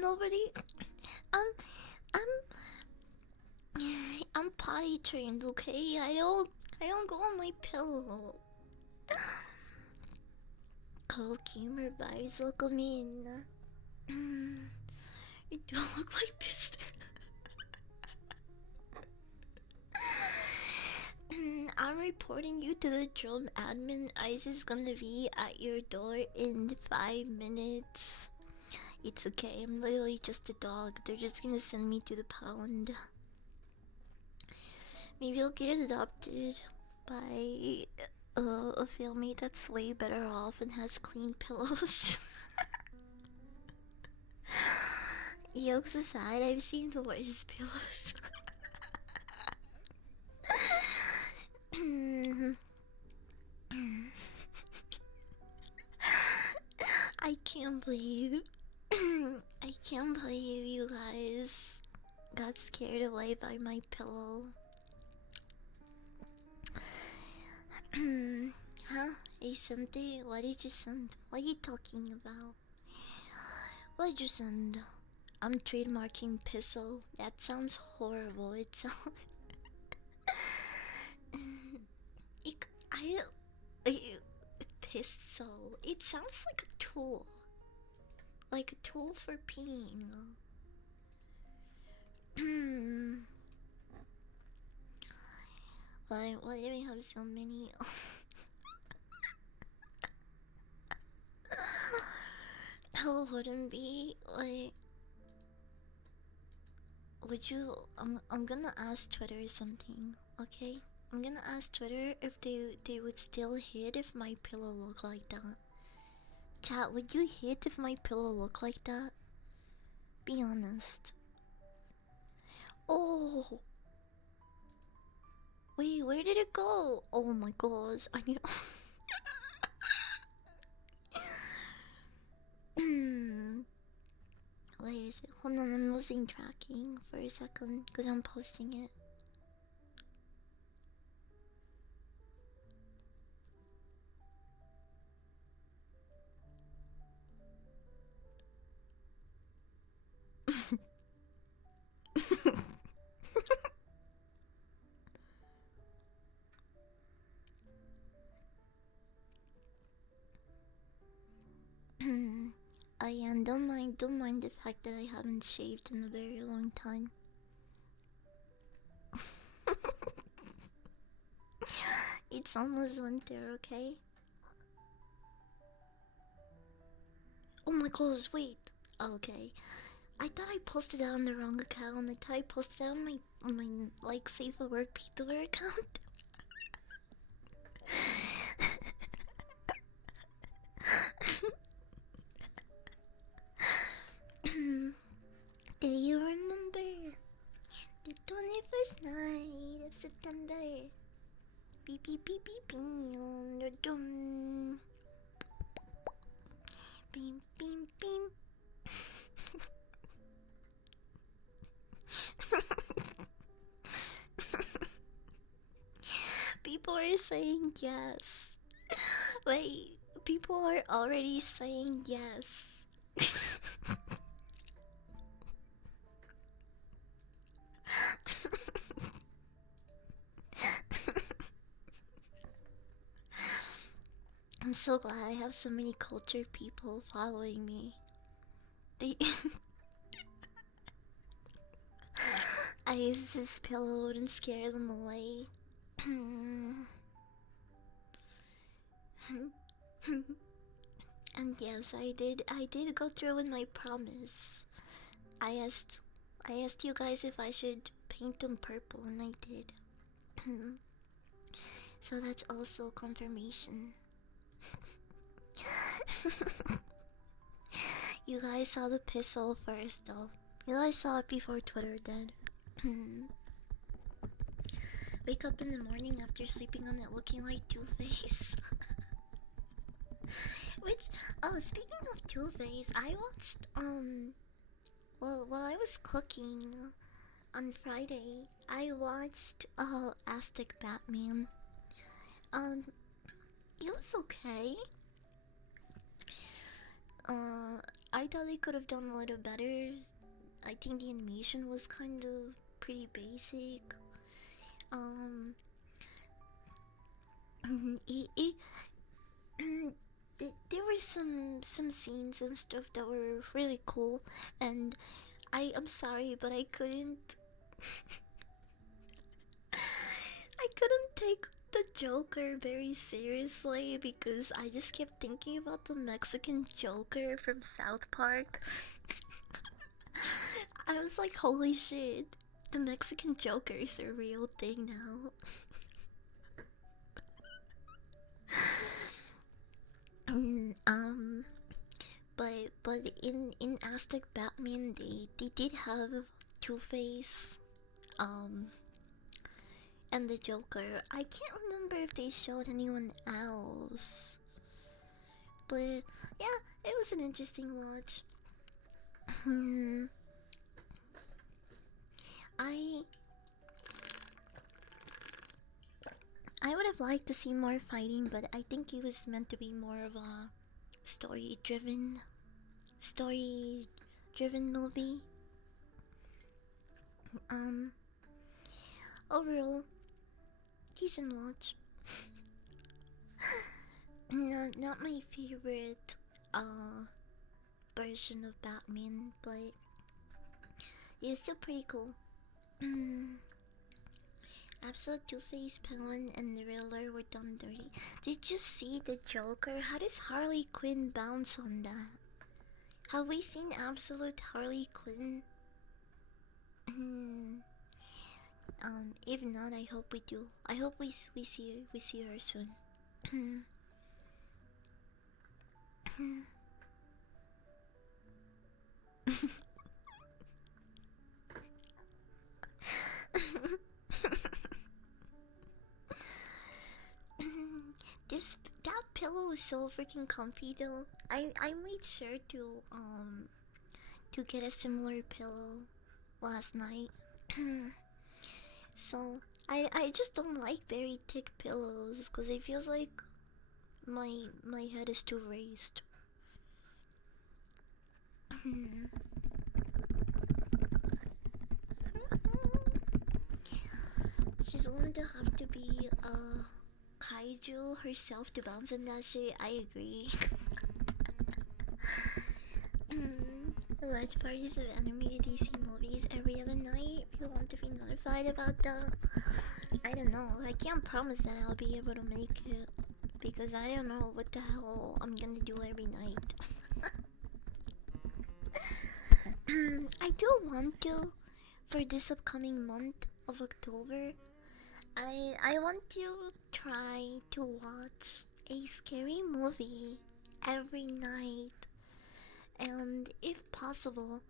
Nobody. I'm. I'm. I'm potty trained. Okay. I don't. I don't go on my pillow. Cold gamer vibes. Welcome in. You don't look like Mister. I'm reporting you to the drum admin. Ice is gonna be at your door in 5 minutes. It's okay, I'm literally just a dog. They're just gonna send me to the pound. Maybe I'll get adopted by a family that's way better off and has clean pillows. Jokes aside, I've seen the worst pillows. I can't believe I can't believe you guys got scared away by my pillow. Huh? Hey Sante, what did you send? What are you talking about? What did you send? I'm trademarking pisso. That sounds horrible. It sounds. I. I pisso. It sounds like a tool. Like a tool for peeing. Why do we have so many? Hell wouldn't be like. Would you? I'm gonna ask Twitter something. Okay, I'm gonna ask Twitter if they would still hit if my pillow looked like that. Chat, would you hit if my pillow looked like that? Be honest. Oh, wait, where did it go? Oh my gosh, I need. Where is it? Hold on, I'm losing tracking for a second because I'm posting it. I am. Don't mind the fact that I haven't shaved in a very long time. It's almost winter, okay? Oh my gosh, wait. Okay. I thought I posted that on the wrong account. I thought I posted that on my like Safe for Work Peter account. Do you remember the 21st night of September? beep beep beep beep beep dum. Beep beep beep. People are saying yes. Wait, people are already saying yes. I'm so glad I have so many cultured people following me. They I use this pillow and scare them away. And yes, I did go through with my promise. I asked I asked you guys if I should paint them purple and I did. So that's also confirmation. You guys saw the pistol first though. You guys saw it before Twitter did. Wake up in the morning after sleeping on it looking like Two-Face. Which, oh, speaking of Two-Face, I watched, well, while I was cooking on Friday, I watched, Aztec Batman. Um, it was okay. I thought they could have done a little better. I think the animation was kind of pretty basic. Um, it there were some scenes and stuff that were really cool, and I'm sorry, but I couldn't I couldn't take the Joker very seriously because I just kept thinking about the Mexican Joker from South Park. I was like, holy shit, the Mexican Joker is a real thing now. um, but in Aztec Batman, they did have Two Face, um, and the Joker. I can't remember if they showed anyone else, but yeah, it was an interesting watch. I I would have liked to see more fighting, but I think it was meant to be more of a story driven movie. Um, Overall, decent watch. Not my favorite version of Batman, but it's still pretty cool. Absolute Two-Face, Penguin, and the Riddler were done dirty. Did you see the Joker? How does Harley Quinn bounce on that? Have we seen Absolute Harley Quinn? If not, I hope we do. I hope we see her soon. This that pillow is so freaking comfy though. I made sure to get a similar pillow last night. So I just don't like very thick pillows because it feels like my head is too raised. She's going to have to be a kaiju herself to bounce on that shit. I agree. Watch parties of animated DC movies every other night. If you want to be notified about that, I don't know. I can't promise that I'll be able to make it because I don't know what the hell I'm gonna do every night. I do want to for this upcoming month of October. I want to try to watch a scary movie every night, and if possible,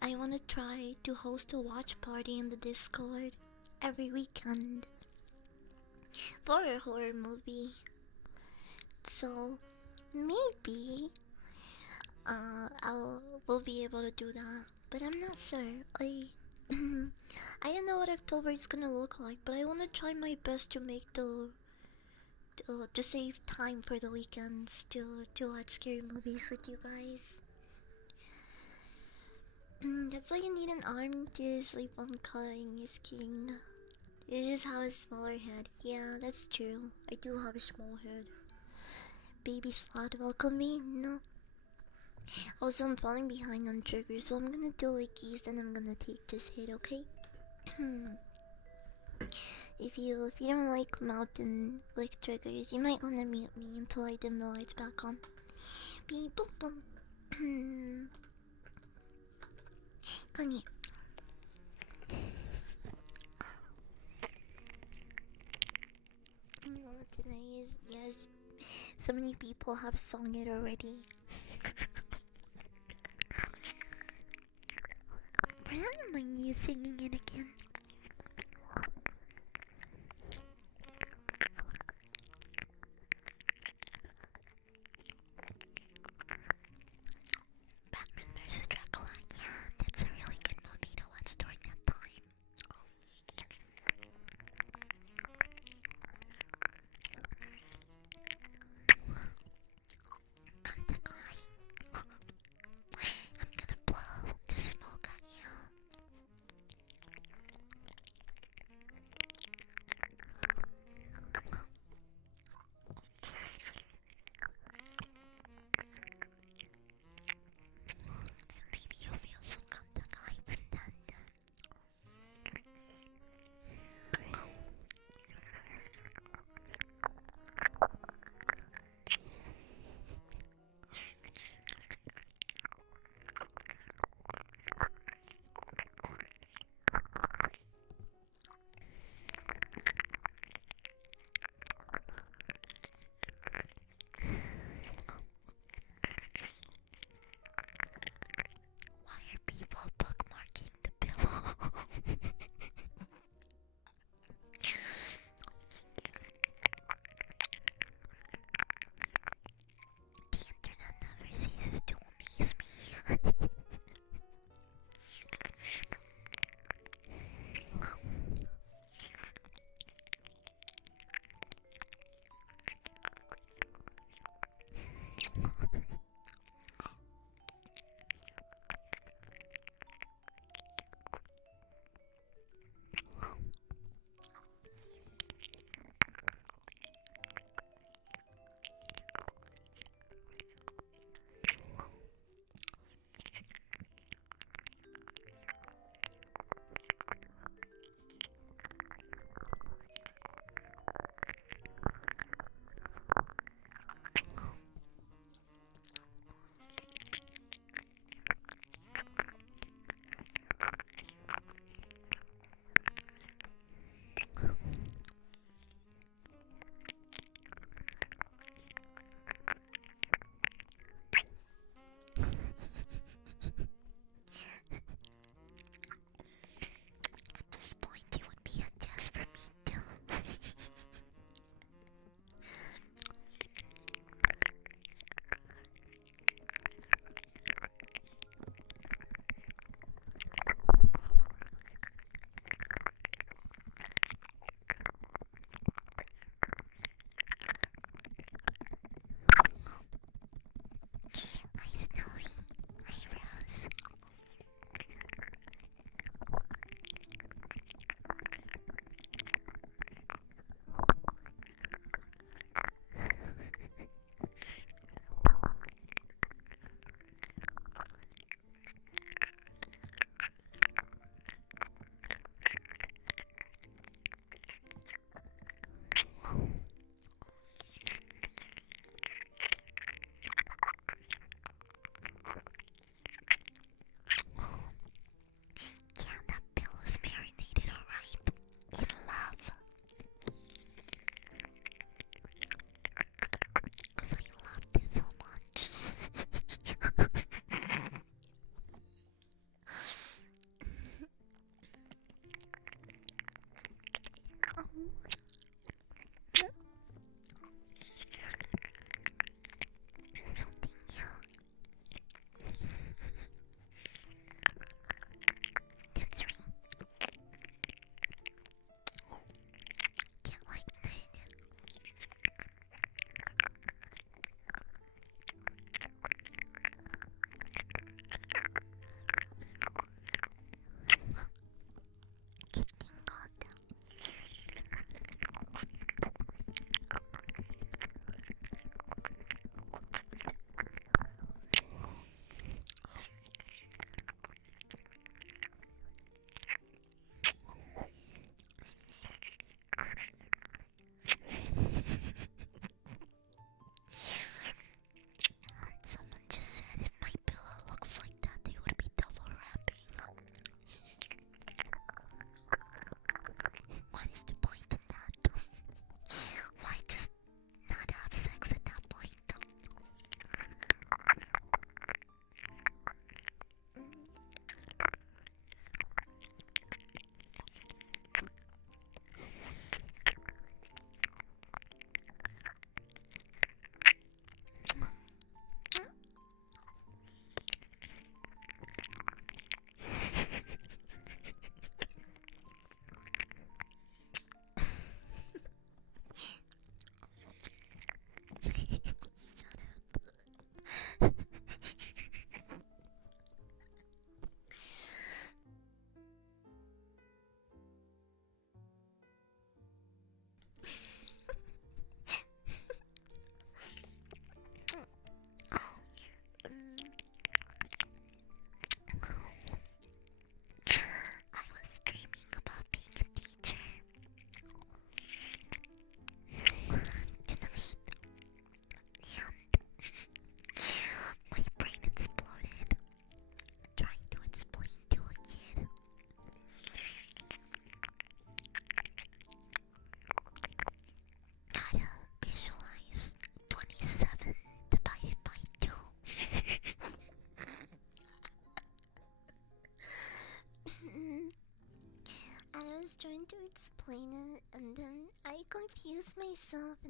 I want to try to host a watch party in the Discord every weekend. for a horror movie. So maybe I'll we'll be able to do that, but I'm not sure. I don't know what October is gonna look like, but I wanna try my best to make to save time for the weekends to watch scary movies with you guys. That's why you need an arm to sleep on. Cutting is king. You just have a smaller head. Yeah, that's true. I do have a small head. Baby slot, welcome me. No. Also, I'm falling behind on triggers, so I'm gonna do like keys, and I'm gonna take this hit. Okay. If you don't like mountain like triggers, you might wanna mute me until I dim the lights back on. Beep boop boom. Come here. You know what today is? Yes, so many people have sung it already. But I don't mind you singing it again. Batman vs. Dracula. Yeah, that's a really good movie to watch during that time. Contact eye. I'm gonna blow the smoke at you.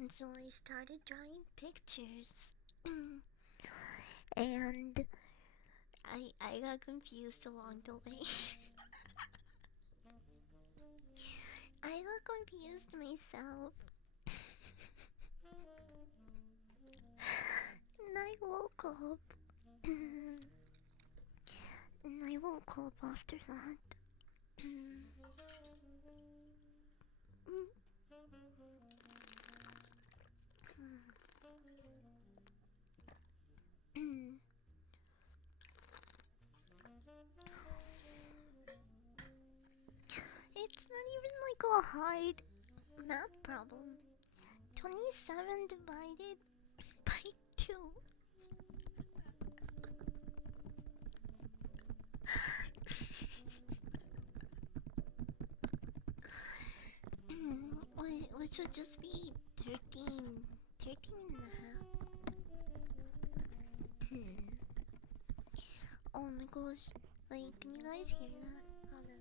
So I started drawing pictures. And I got confused along the way. I got confused myself. And I woke up. And I woke up after that. It's not even like a hard math problem. 27 divided by 2. Which would just be 13. 13 and a half. Oh my gosh. Like, can you guys hear that? Hold on.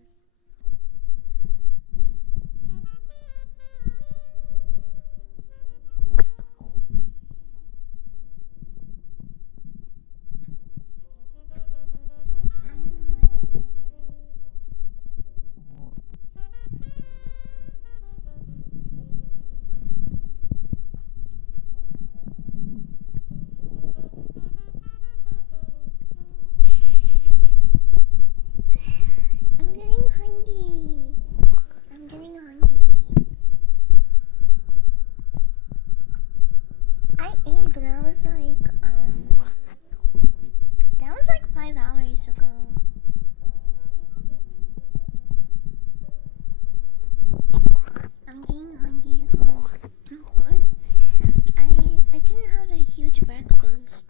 I'm getting hungry. I'm getting hungry. I ate, but that was like 5 hours ago. I'm getting hungry again. Cause I didn't have a huge breakfast.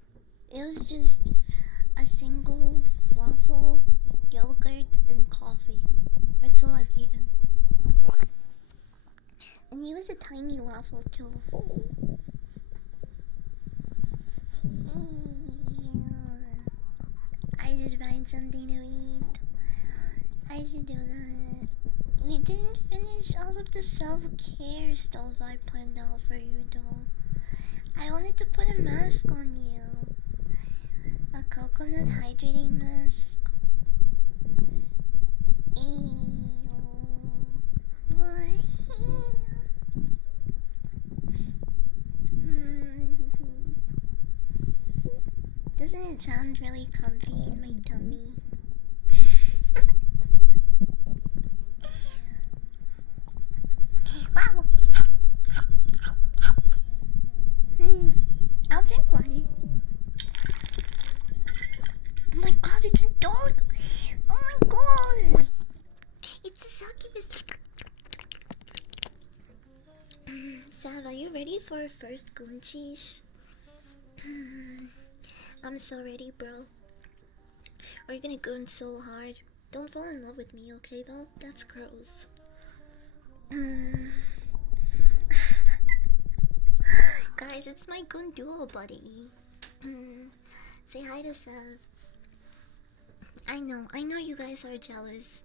It was just a single waffle, yogurt, and coffee. That's all I've eaten. And it was a tiny waffle too. I should find something to eat. I should do that. We didn't finish all of the self-care stuff I planned out for you though. I wanted to put a mask on you. A coconut hydrating mask. Ew. What? Doesn't it sound really comfy in my tummy? Wow. I'll drink water. Oh my god, it's a dog! Oh my god! It's a succubus! Sav, are you ready for our first goonchies? I'm so ready, bro. We're gonna goon so hard. Don't fall in love with me, okay though? That's gross. Guys, it's my goon duo buddy. Say hi to Sev. I know you guys are jealous.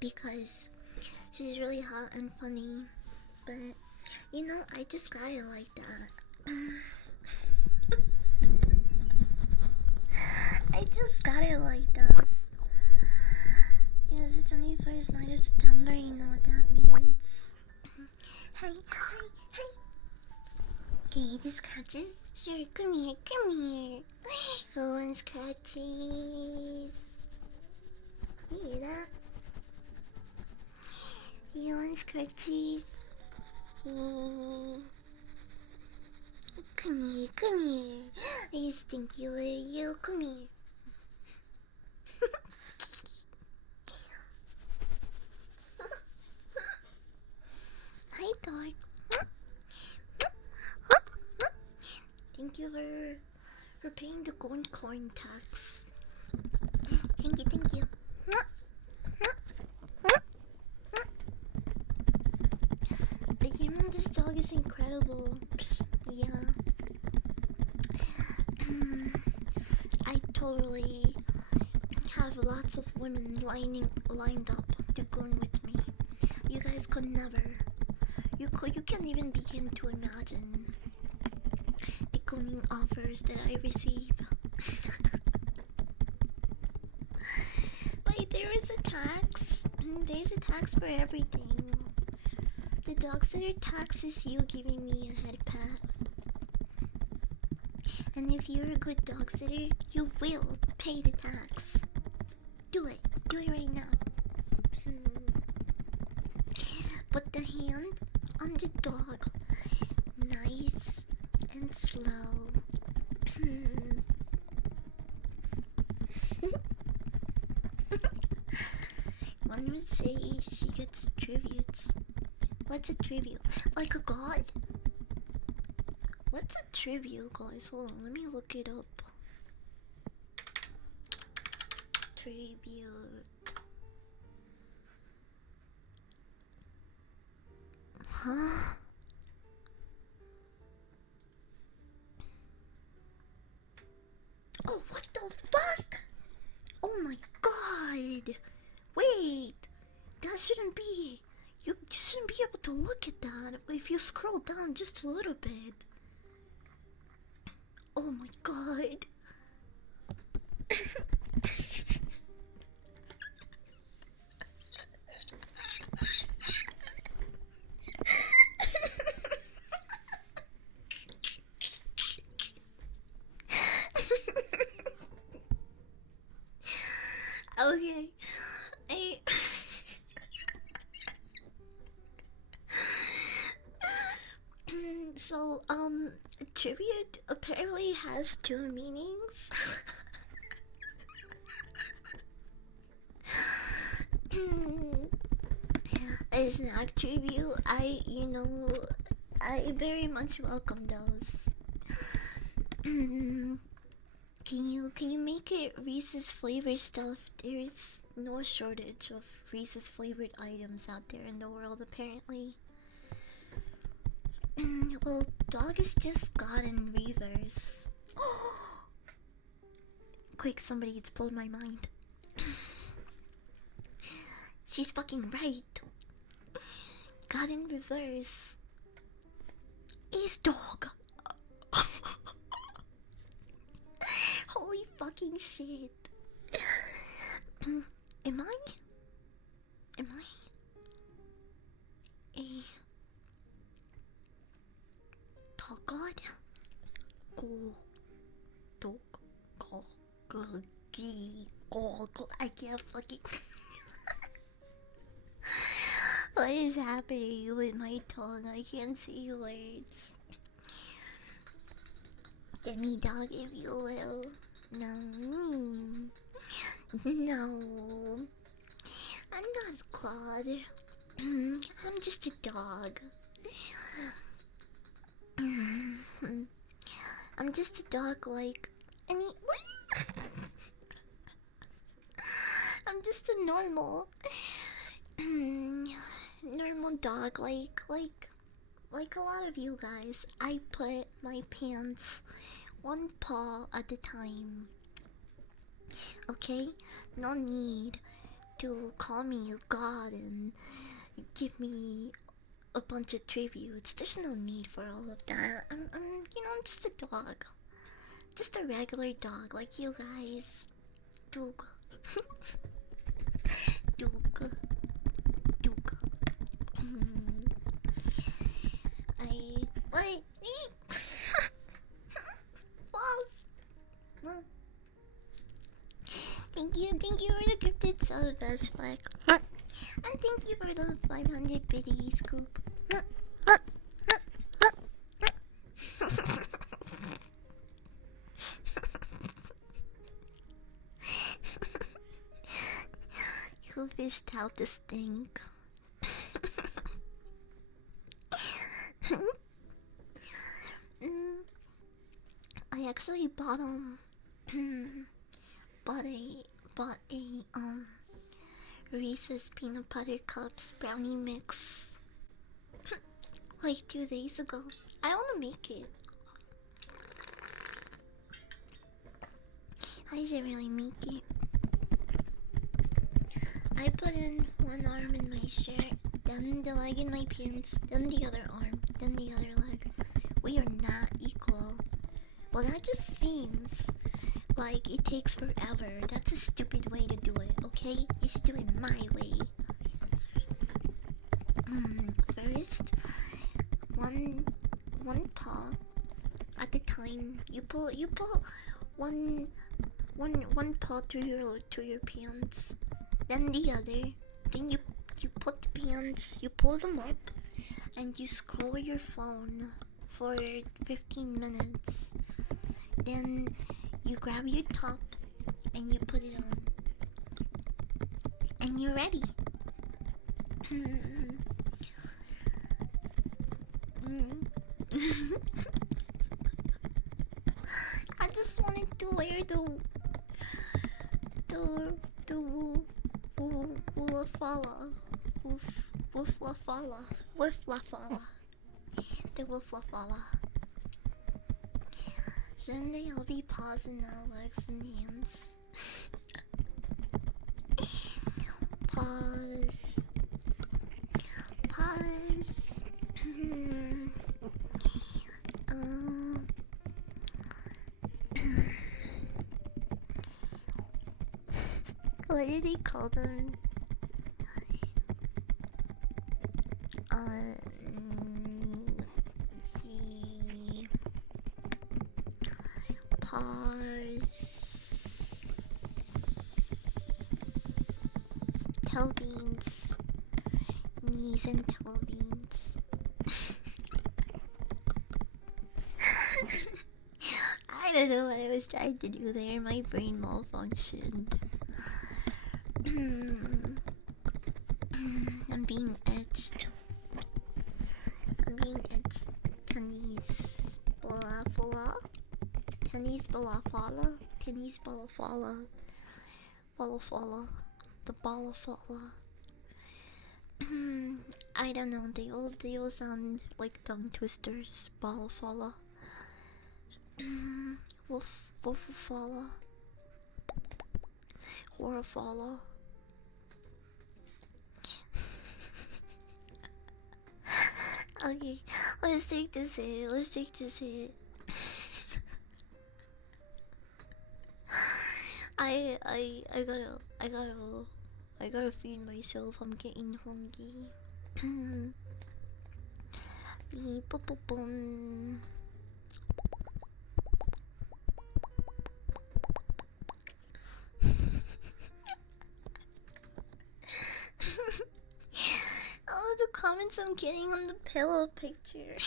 Because she's really hot and funny. But, you know, I just got it like that. I just got it like that. Yes, it's only first night of September, you know what that means. Hey. Can you eat the scratches? Sure, come here. Who wants scratches? You hear that? You want scratches? Come here. You stinky little you, come here. Hi, dog. Thank you for paying the gold coin tax. Thank you. The name of this dog is incredible. Yeah. I totally have lots of women lined up to go with me. You guys could never You can't even begin to imagine the cooning offers that I receive. Wait, there is a tax. There's a tax for everything. The dog sitter tax is you giving me a head pat. And if you're a good dog sitter, you will pay the tax. Do it. Do it right now. Put the hand on the dog. Nice and slow. One would say she gets tributes. What's a tribute? Like a god? What's a tribute, guys? Hold on, let me look it up. Tribute. Huh? Oh, what the fuck? Oh my god! Wait! That shouldn't be. You shouldn't be able to look at that if you scroll down just a little bit. Oh my god. Okay. I So, tribute apparently has two meanings. As an act tribute, I very much welcome those. Can you make it Reese's flavor stuff? There's no shortage of Reese's flavored items out there in the world, apparently. Well, dog is just God in reverse. Quick, somebody explode my mind. She's fucking right. God in reverse is dog. Holy fucking shit. Am I a dog god? I can't fucking. What is happening with my tongue? I can't say words. Get me, dog, if you will. No. No. I'm not Claude. I'm just a dog. I'm just a dog like any. I'm just a normal dog like a lot of you guys. I put my pants one paw at a time. Okay? No need to call me a god and give me a bunch of tributes. There's no need for all of that. I'm just a dog. Just a regular dog like you guys. Dog. Dog. Dog. Wait. Mom. Thank you for the gifted sub, best flag. And thank you for the 500 biddy scoop. Who fished out the stink? I actually bought a Reese's peanut butter cups brownie mix like 2 days ago. I wanna make it. I should really make it. I put in one arm in my shirt, the then the leg in my pants, then the other arm, then the other leg. We are not equal. Well, that just seems like it takes forever. That's a stupid way to do it, okay? Just do it my way. First, one paw at a time. You pull one paw through your pants, then the other. Then you put the pants, you pull them up, and you scroll your phone for 15 minutes. Then you grab your top and you put it on, and you're ready. I just wanted to wear the wooflafala, wooflafala, the wooflafala. Shouldn't they all be paws and now legs and hands? Paws. What do they call them? Let's see. Paws. Tail beans. Knees and tail beans. I don't know what I was trying to do there. My brain malfunctioned. I'm being edged. Tennis balafala. Tennis balafala. Tennis balafala. Balafala. The balafala. I don't know. They all sound like tongue twisters. Balafala. Wolfafala. Horafala. Okay, let's take this hit. I gotta feed myself. I'm getting hungry. Beep boop boop boom. Oh, the comments I'm getting on the pillow picture.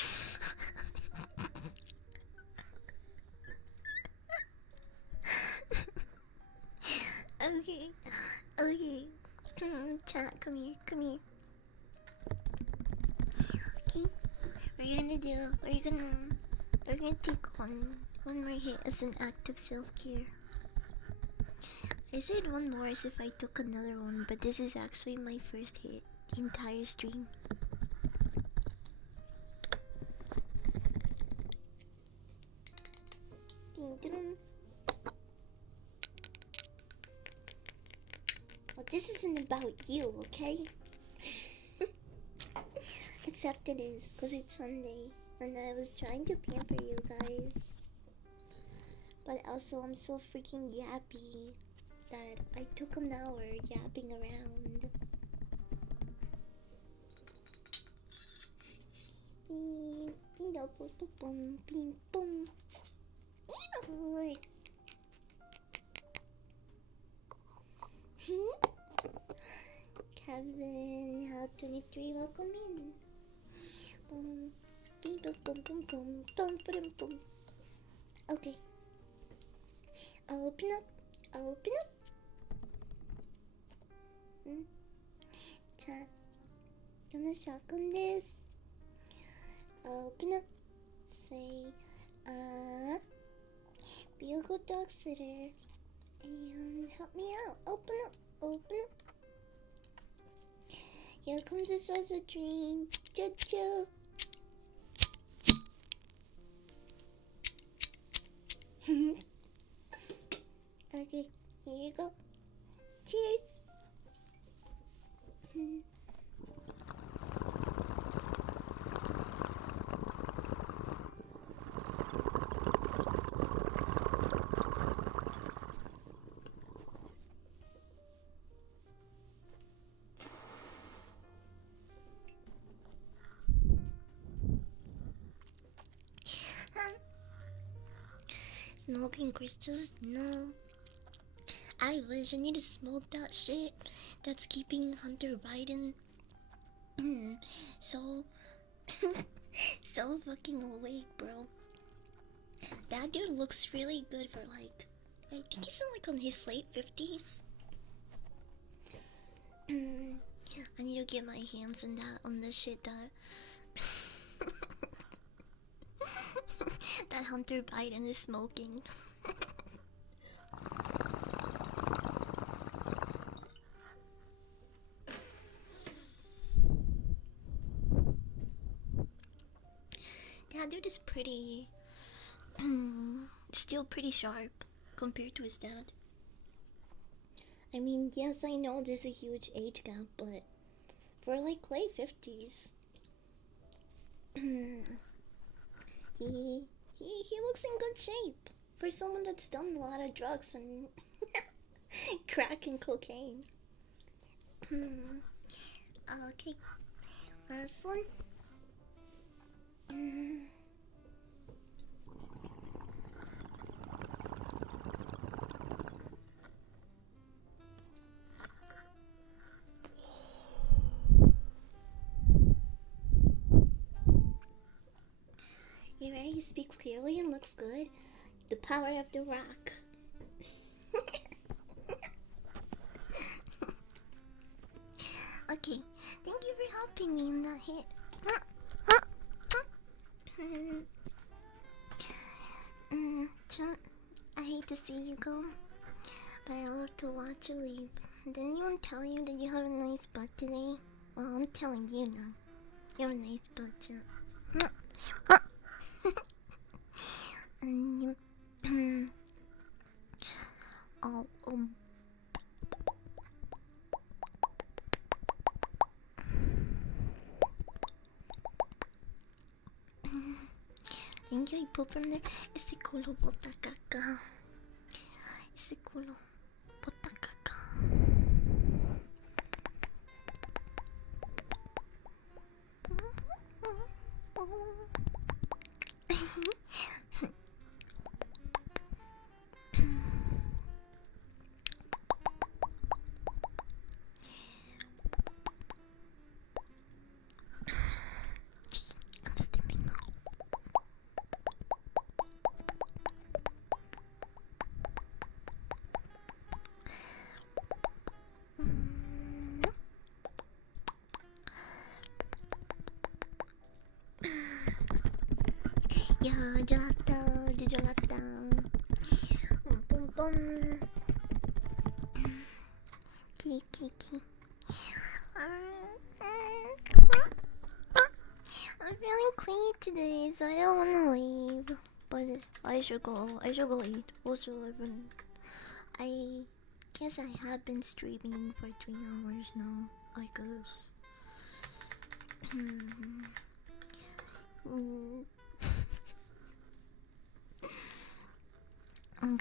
Okay. Chat, come here. Okay, we're gonna take one more hit as an act of self-care. I said one more as if I took another one, but this is actually my first hit the entire stream. Well, this isn't about you, okay? Except it is, because it's Sunday, and I was trying to pamper you guys. But also, I'm so freaking yappy that I took an hour yapping around. Kevin, Hal 23, welcome in. Okay. Open up. Chat. Gonna shotgun this. Open up. Say, be a good dog sitter. And help me out. Open up. Here comes the social dream. Choo-choo. Okay, here you go. Cheers. Smoking crystals? No. I wish I need to smoke that shit that's keeping Hunter Biden so so fucking awake, bro. That dude looks really good for like I think he's in like on his late 50s. I need to get my hands on the shit that that Hunter Biden is smoking. That dude is pretty still pretty sharp compared to his dad. I mean, yes, I know there's a huge age gap, but for like late 50s, he he looks in good shape for someone that's done a lot of drugs and crack and cocaine. Okay, last one. You're right, he speaks clearly and looks good. The power of the rock. Okay, thank you for helping me in that hit. I hate to see you go, but I love to watch you leave. Did anyone tell you that you have a nice butt today? Well, I'm telling you now. You have a nice butt, Chan. And you... oh, Thank you, I poop from there. Ese culo bota caca. Ese culo bota caca. I'm steaming now. Ya, gelato, di gelato. Bum bum. Kiki. I'm feeling clingy today, so I don't wanna leave. But I should go. I should go eat. What's 11? I guess I have been streaming for 3 hours now. I guess. I'm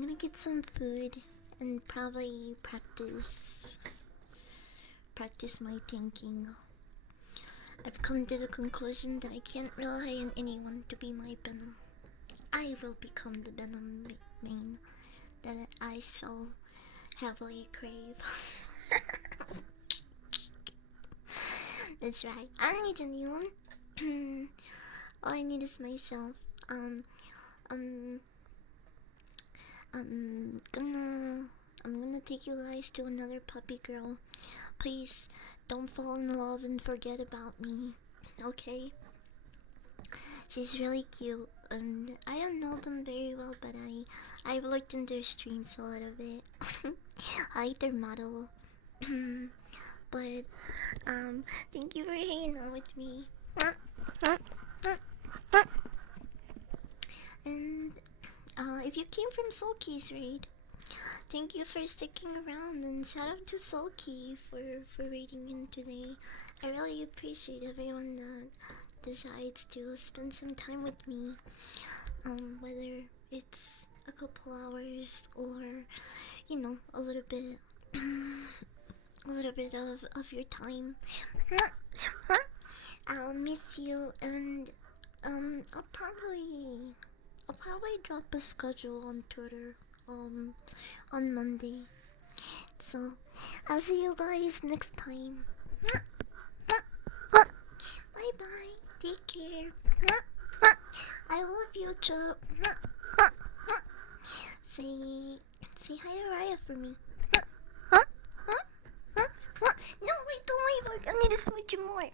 gonna get some food and probably practice my thinking. I've come to the conclusion that I can't rely on anyone to be my venom. I will become the venom main that I so heavily crave. That's right. I don't need anyone. All I need is myself. I'm gonna take you guys to another puppy girl. Please don't fall in love and forget about me, okay? She's really cute, and I don't know them very well, but I've looked in their streams a little bit. I like their model. But thank you for hanging out with me. And if you came from Sulky's raid, thank you for sticking around, and shout out to Sulky for raiding in today. I really appreciate everyone that decides to spend some time with me, whether it's a couple hours or, you know, a little bit of your time. I'll miss you, and I'll probably drop a schedule on Twitter on Monday. So I'll see you guys next time. Bye bye. Take care. I love you, Chup. Say hi to Raya for me. No, wait, don't wait. I need to smooch you more.